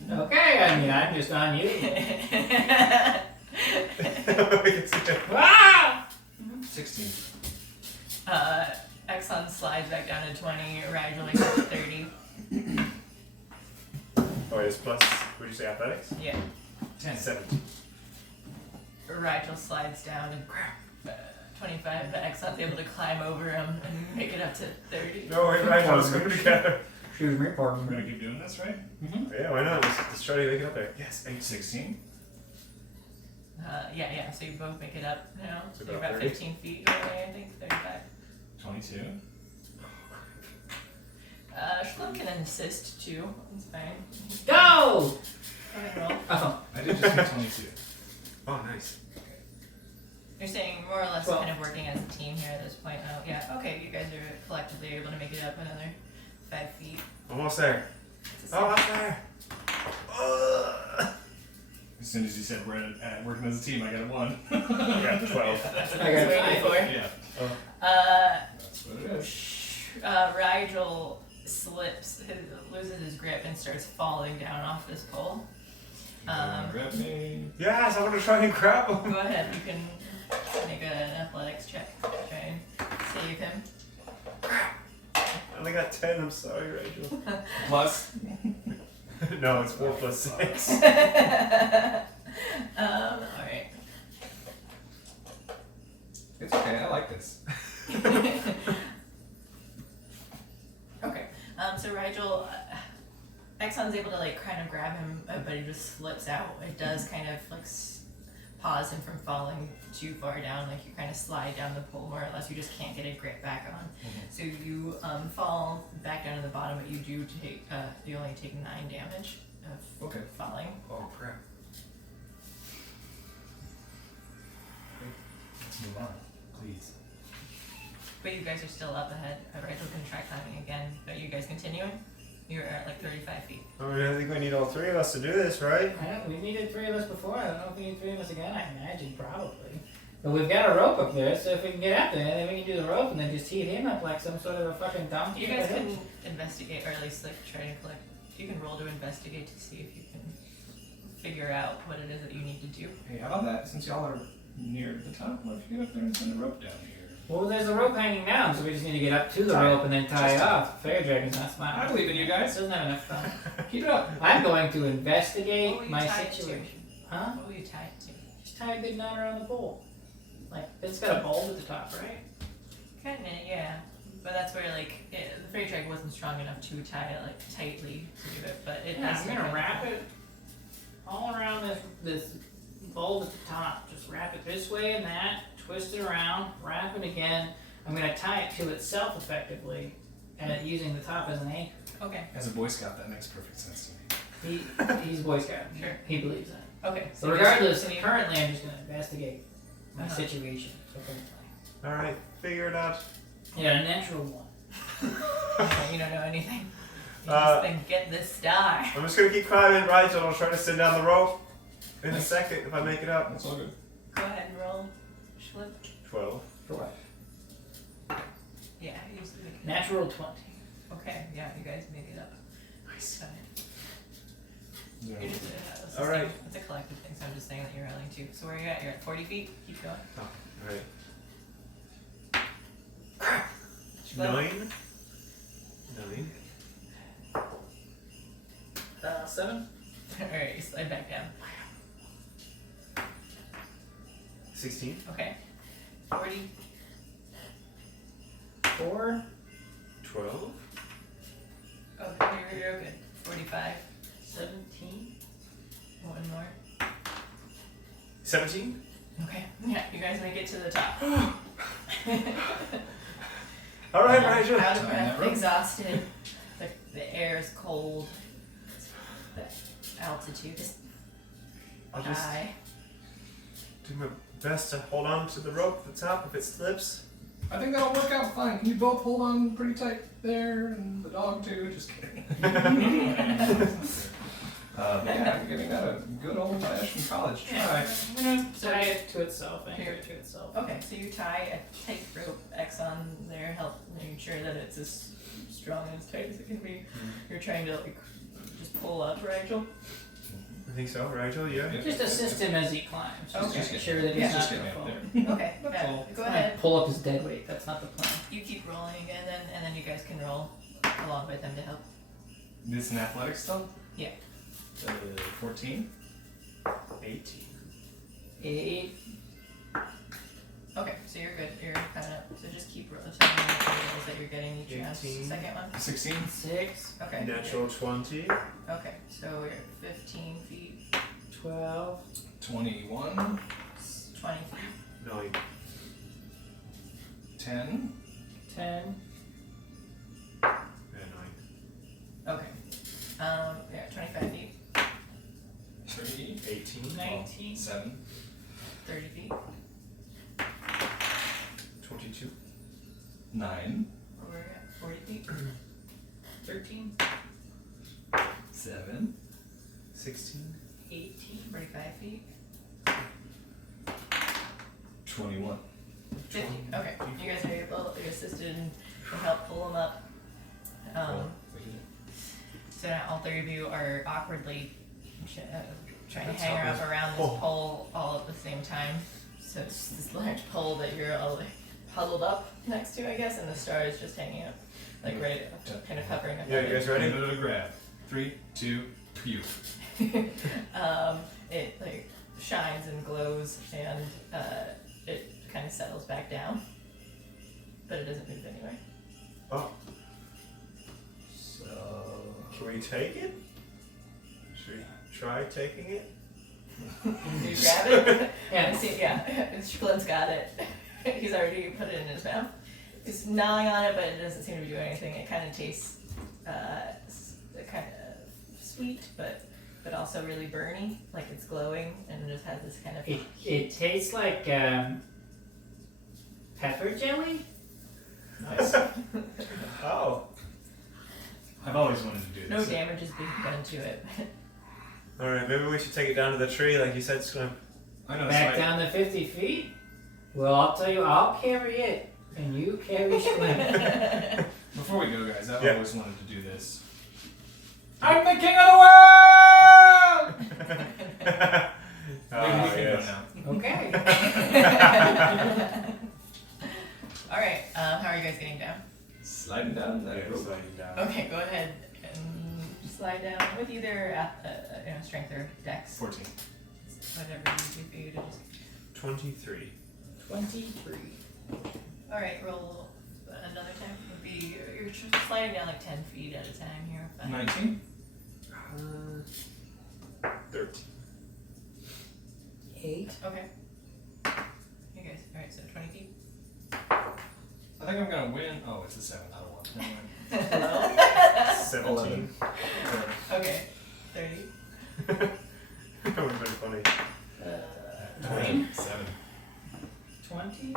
Okay, I mean, I'm just on you. Ah! 16. Exxon slides back down to 20, Rigel makes it to 30. Oh, it's plus, what did you say, athletics? Yeah. 10. 17. Rigel slides down and 25, but Exxon's able to climb over him and make it up to 30. No, wait, right, let's go together. Excuse me, We're pardon gonna me. keep doing this, right? Yeah, why not? Let's try to make it up there. Yes, 8, 16. Yeah, so you both make it up now. It's So you're about about 30. 15 feet away, I think, 35. 22. Shlum can assist too. It's fine. Go! Go ahead and roll. Oh, I did just get 22. Oh, nice. You're saying more or less 12. kind of working as a team here at this point. Oh, yeah. Okay, you guys are collectively able to make it up another 5 feet. Almost there. It's a Oh, I'm there. As soon as you said we're working as a team, I got a 1. I got 12. That's what I I was got waiting for. Yeah. That's what it is. Rigel slips, loses his grip, and starts falling down off this pole. Grab me. Yes, I want to try and grab him. Go ahead, you can make an athletics check. Try and save him. I only got 10. I'm sorry, Rachel. Plus. No, it's 4 plus 6. Alright. It's okay, I like this. Okay. So Rigel, Exxon's able to like kind of grab him, but he just slips out. It does kind of like pause him from falling too far down. Like you kind of slide down the pole more or less. You just can't get a grip back on. So you fall back down to the bottom, but you do take you only take 9 damage of Okay. falling. Oh crap. Let's move on, please. But you guys are still up ahead. Rigel can try climbing again. But you guys continuing? You're at like 35 feet. I mean, I think we need all 3 of us to do this, right? we needed 3 of us before. I don't know if we need 3 of us again. I imagine probably. But we've got a rope up there, so if we can get up there, then we can do the rope and then just tee him up like some sort of a fucking donkey. You guys up a hill. can investigate, or at least like try to collect. You can roll to investigate to see if you can figure out what it is that you need to do. Hey, how about that? Since y'all are near the top, what if you get up there and send a rope down here? Well, there's a rope hanging down, so we just need to get up to the Tie it. rope and then tie it Just tie off. Fairy Dragon's not smart. I believe in you guys. Doesn't have enough time. Keep it up. I'm going to What investigate will you my tie it to? situation. Huh? What will you tie it to? Just tie a good knot around the pole. Like, it's got a bulb at the top, right? Kinda, yeah. But that's where like the fairy dragon wasn't strong enough to tie it like tightly to do it, but it Yeah, has I'm some gonna kind of- wrap it all around this bulb at the top. Just wrap it this way and that, twist it around, wrap it again. I'm gonna tie it to itself effectively, and using the top as an anchor. Okay. As a Boy Scout, that makes perfect sense to me. He's a Boy Scout. Sure. He believes that. Okay. So you guys regardless, continue- currently I'm just gonna investigate my Uh-huh. situation. So currently. Alright, figure it out. Yeah, a natural 1. Okay, you don't know anything. You Uh, just think get this star. I'm just gonna keep climbing, right? So I'll try to send down the rope in a second if I make it up. That's all good. Go ahead and roll. Schlip. 12. For what? Yeah, use the Natural 20. Okay, yeah, you guys made it up. Nice. Fine. Yeah. You're just, All right. It's a collective thing, so I'm just saying that you're rolling too. So where are you at? You're at 40 feet? Keep going. Alright. Schlip. 9. 9. 7. Alright, you slide back down. 16. Okay. 40. 4. 12. Oh, you're good. 45. 17. One more. 17. Okay. Yeah, you guys make it to the top. Alright, Out Rigel. of Time that breath, rope. exhausted. The air is cold. The altitude is I'll just high. do my best to hold on to the rope at the top if it slips. I think that'll work out fine. Can you both hold on pretty tight there? And the dog too? Just kidding. Yeah, I'm giving that a good old fashioned college try. I'm gonna tie it to itself, anchor it to itself. Okay, so you tie a tight rope X on there, help making sure that it's as strong and as tight as it can be. You're trying to like just pull up, Rigel. I think so, Rigel, yeah. Just assist him as he climbs. Just Okay. make sure that he's Yeah. not Just gonna get me fall. up there. Okay, That's yeah, all. go ahead. Pull up his dead weight. That's not the plan. You keep rolling, and then you guys can roll along with them to help. This an athletics stuff? Yeah. 14. 18. 8. Okay, so you're good. You're coming up. So just keep rolling the rolls that you're getting each round. 18. Second one. 16. 6, Okay. Natural 20. Okay, so you're at 15 feet, 12, 21. 20 feet. 9. 10. 10, Yeah, 9. Okay. Yeah, 25 feet, 3. 18. 19, 7. 30 feet. 22. 9. We're at 40 feet. 13, 7. 16. 18, 45 feet. 21. 50. Okay, you guys are able, you assisted and help pull them up. So now all three of you are awkwardly trying to hang her up around this pole all at the same time. So it's this large pole that you're all like huddled up next to, I guess, and the star is just hanging up, like right, kind of hovering up. Yeah, you guys ready? Give it a grab. 3, 2, pew. It like shines and glows, and it kind of settles back down, but it doesn't move anyway. Oh, So. can we take it? Should we try taking it? Do you grab it? Yeah, Glenn's got it. He's already put it in his mouth. He's gnawing on it, but it doesn't seem to be doing anything. It kind of tastes kind of sweet, but also really burny, like it's glowing, and it just has this kind of. It tastes like pepper jelly. Nice. Oh. I've always wanted to do No this. damage is being done to it. Alright, maybe we should take it down to the tree like you said, Slim. I know. Back so down to 50 feet? Well, I'll tell you, I'll carry it, and you carry Slim. Before we go, guys, I've Yeah. always wanted to do this. I'm the king of the world! Maybe we can go yes. now. Okay. Alright, how are you guys getting down? Sliding down that Yeah, rope. sliding down. Okay, go ahead and slide down with either strength or dex. 14. Whatever easy for you to just. 23. 23. Alright, roll another time. Would be you're sliding down like 10 feet at a time here. 19. 13. 8. Okay. You guys, alright, so 20 feet. I think I'm gonna win. Oh, it's a 7, not a 1. Never mind. Hello? 17. Okay, 30. That would have been funny. 9. 7. 20.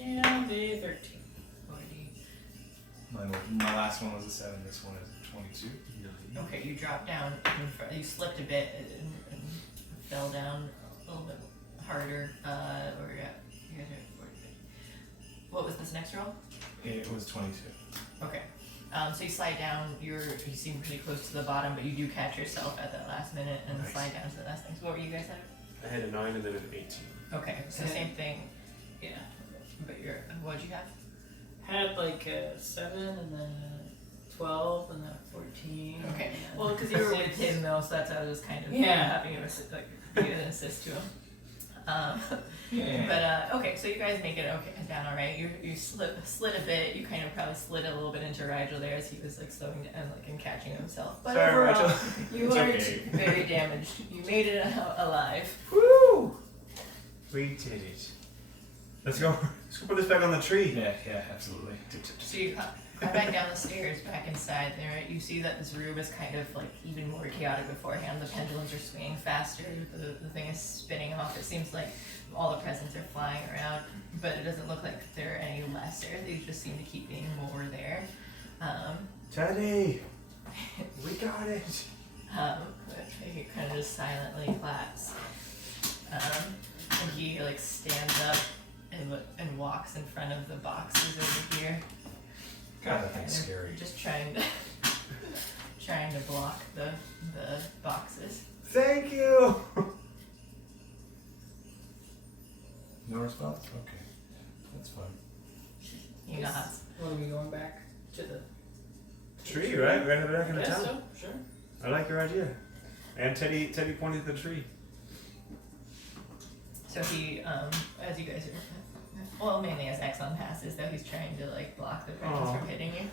And a 13. 40. My last one was a 7. This one is 22. Okay, you dropped down, you slipped a bit and fell down a little bit harder, or yeah, you guys are at 40. What was this next roll? It was 22. Okay, so you slide down, you seem pretty close to the bottom, but you do catch yourself at that last minute and Nice. slide down to the last thing. So what were you guys at? I had a 9 and then an 18. Okay, so Okay. same thing, Yeah. but what'd you have? Had like a 7 and then a 12 and then a 14. Okay, and then well, because you were a with 6. him though, so that's how I was kind of Yeah. having you give an assist to him. Yeah. But okay, so you guys make it okay down all right. You slid a bit. You kind of probably slid a little bit into Rigel there as he was like slowing down and catching himself. But Sorry, overall, Rigel. you It's aren't okay. very damaged. You made it out alive. Woo! We did it. Let's go put this back on the tree. Yeah, absolutely. So you come back down the stairs, back inside there. You see that this room is kind of like even more chaotic beforehand. The pendulums are swinging faster. The thing is spinning off. It seems like all the presents are flying around, but it doesn't look like they're any lesser. They just seem to keep being more there. Teddy! We got it! He kind of just silently claps. And he like stands up and walks in front of the boxes over here. God, that thing's Kind of scary. Just trying to block the boxes. Thank you! No response? Okay. That's fine. He nods. What are we going back to the Tree, right? We're gonna have it back in the Yes, town. so, sure. I like your idea. And Teddy pointed to the tree. So he, as you guys are, well, mainly as Exxon passes, though he's trying to like block the branches from hitting you.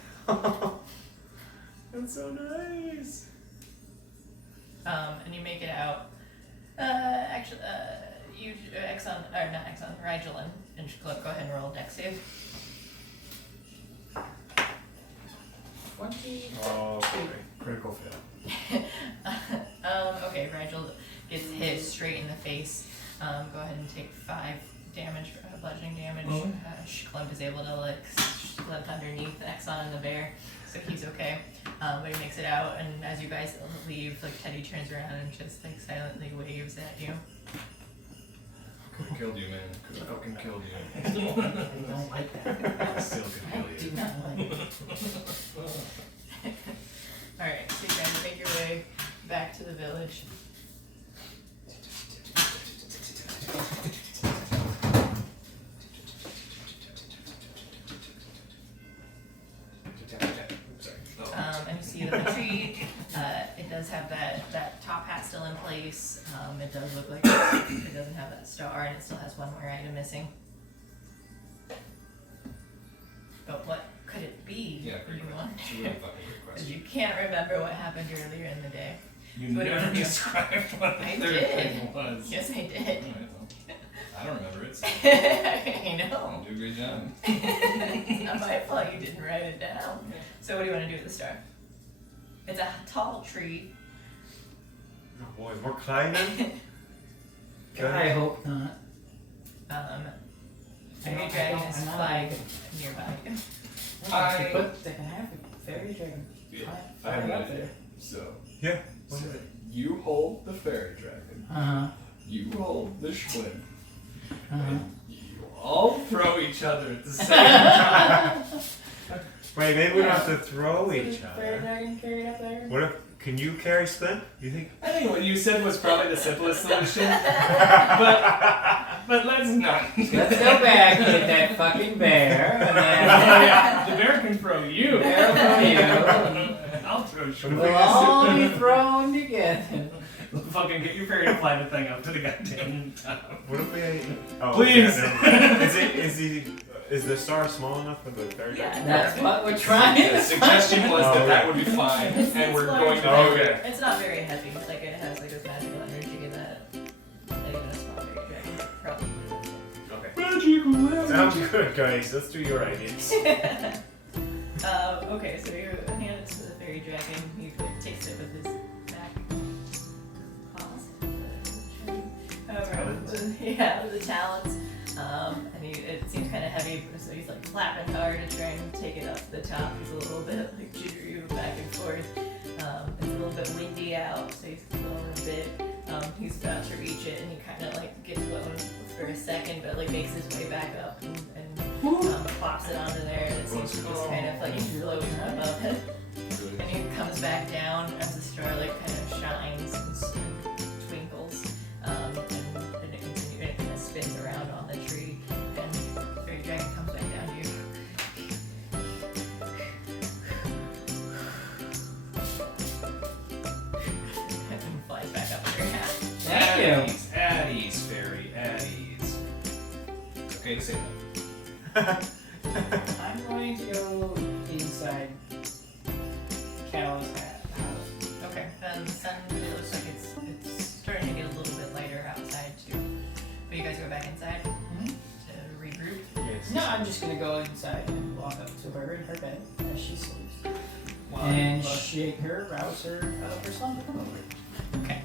That's so nice. And you make it out. Actually, you, Exxon, or not Exxon, Rigel and Shklep, go ahead and roll dex save. 20. Oh, okay. Critical fail. Okay, Rigel gets hit straight in the face. Go ahead and take 5 damage, bludgeoning damage. Shklep is able to like slip underneath Exxon and the bear, so he's okay. But he makes it out, and as you guys leave, like Teddy turns around and just like silently waves at you. Could have killed you, man. Could have fucking killed you. I don't like that. I still could I kill do you. not like it. Alright, so you guys make your way back to the village. And you see that the tree, it does have that top hat still in place. It does look like it doesn't have that star, and it still has one more item missing. But what could it be? Yeah, great you question. wonder? It's a really fucking great Because question. you can't remember what happened earlier in the day. You What do you never wanna do? described what the I third did. thing was. Yes, I did. Alright, well, I don't remember it, so I know. I'll do a great job. It's not my fault you didn't write it down. So what do you want to do with the star? It's a tall tree. Oh boy, more climbing? I hope not. Fairy I dragons don't- fly nearby. I put the half a fairy dragon. I'm up ready. there. So, Yeah. so you hold the fairy dragon, Uh you hold the shrimp, huh. and you all throw each other at the same time. Wait, maybe we don't have to throw each Fairy other. dragon carried up there. What if, can you carry Splint? You think? I think what you said was probably the simplest solution, but let's not. Let's go back and get that fucking bear, and then Yeah, the bear can throw you. bear from you. I'll throw shrimp. We'll all be thrown together. Fucking get your fairy to fly the thing up to the goddamn top. What if we? Oh, Please. Yeah, is the star small enough for the fairy? Yeah, That's what we're trying The to suggestion was Oh, that that okay. would be fine, and we're It's going to large. do it. Okay. It's not very heavy. Like it has like this magical energy that even a small fairy dragon probably Okay. Magical energy. Sounds good, guys. Let's do your ideas. okay, so you hand it to the fairy dragon. He takes it with his back paws. Yeah, with the talons. And it seems kind of heavy, so he's like flapping hard to try and take it up to the top. He's a little bit like jittery back and forth. It's a little bit windy out, so he's blowing a bit. He's about to reach it, and he kind of like gets blown for a second, but like makes his way back up and plops it onto there, and it seems to just kind of like floating above him. And he comes back down as the star like kind of shines and twinkles, and it kind of spins around on the tree, and the fairy dragon comes back down to you. And flies back up to your hat. Thank you. At ease, fairy, at ease. It's okay to say that. I'm going to go inside Cal's house. Okay, the sun, it looks like it's starting to get a little bit lighter outside too. But you guys go back inside to regroup. Yes. No, I'm just gonna go inside and walk up to her in her bed as she sleeps. While And he- shake her, rouse her out of her slumber. Okay.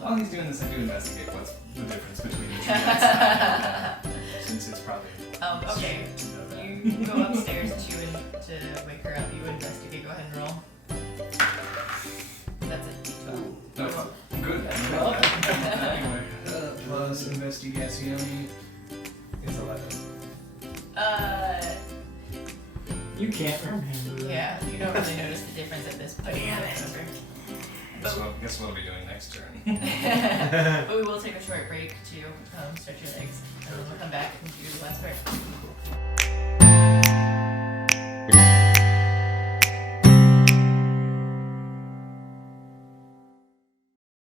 While he's doing this, I do investigate what's the difference between the two nights. Since it's probably. Okay. to know that. You go upstairs to wake her up. You investigate. Go ahead and roll. That's it. No, good. Anyway, plus investigation is 11. You can't remember. Yeah, you don't really notice the difference at this point. Guess what I'll be doing next turn. But we will take a short break to stretch your legs, and then we'll come back and do the last part.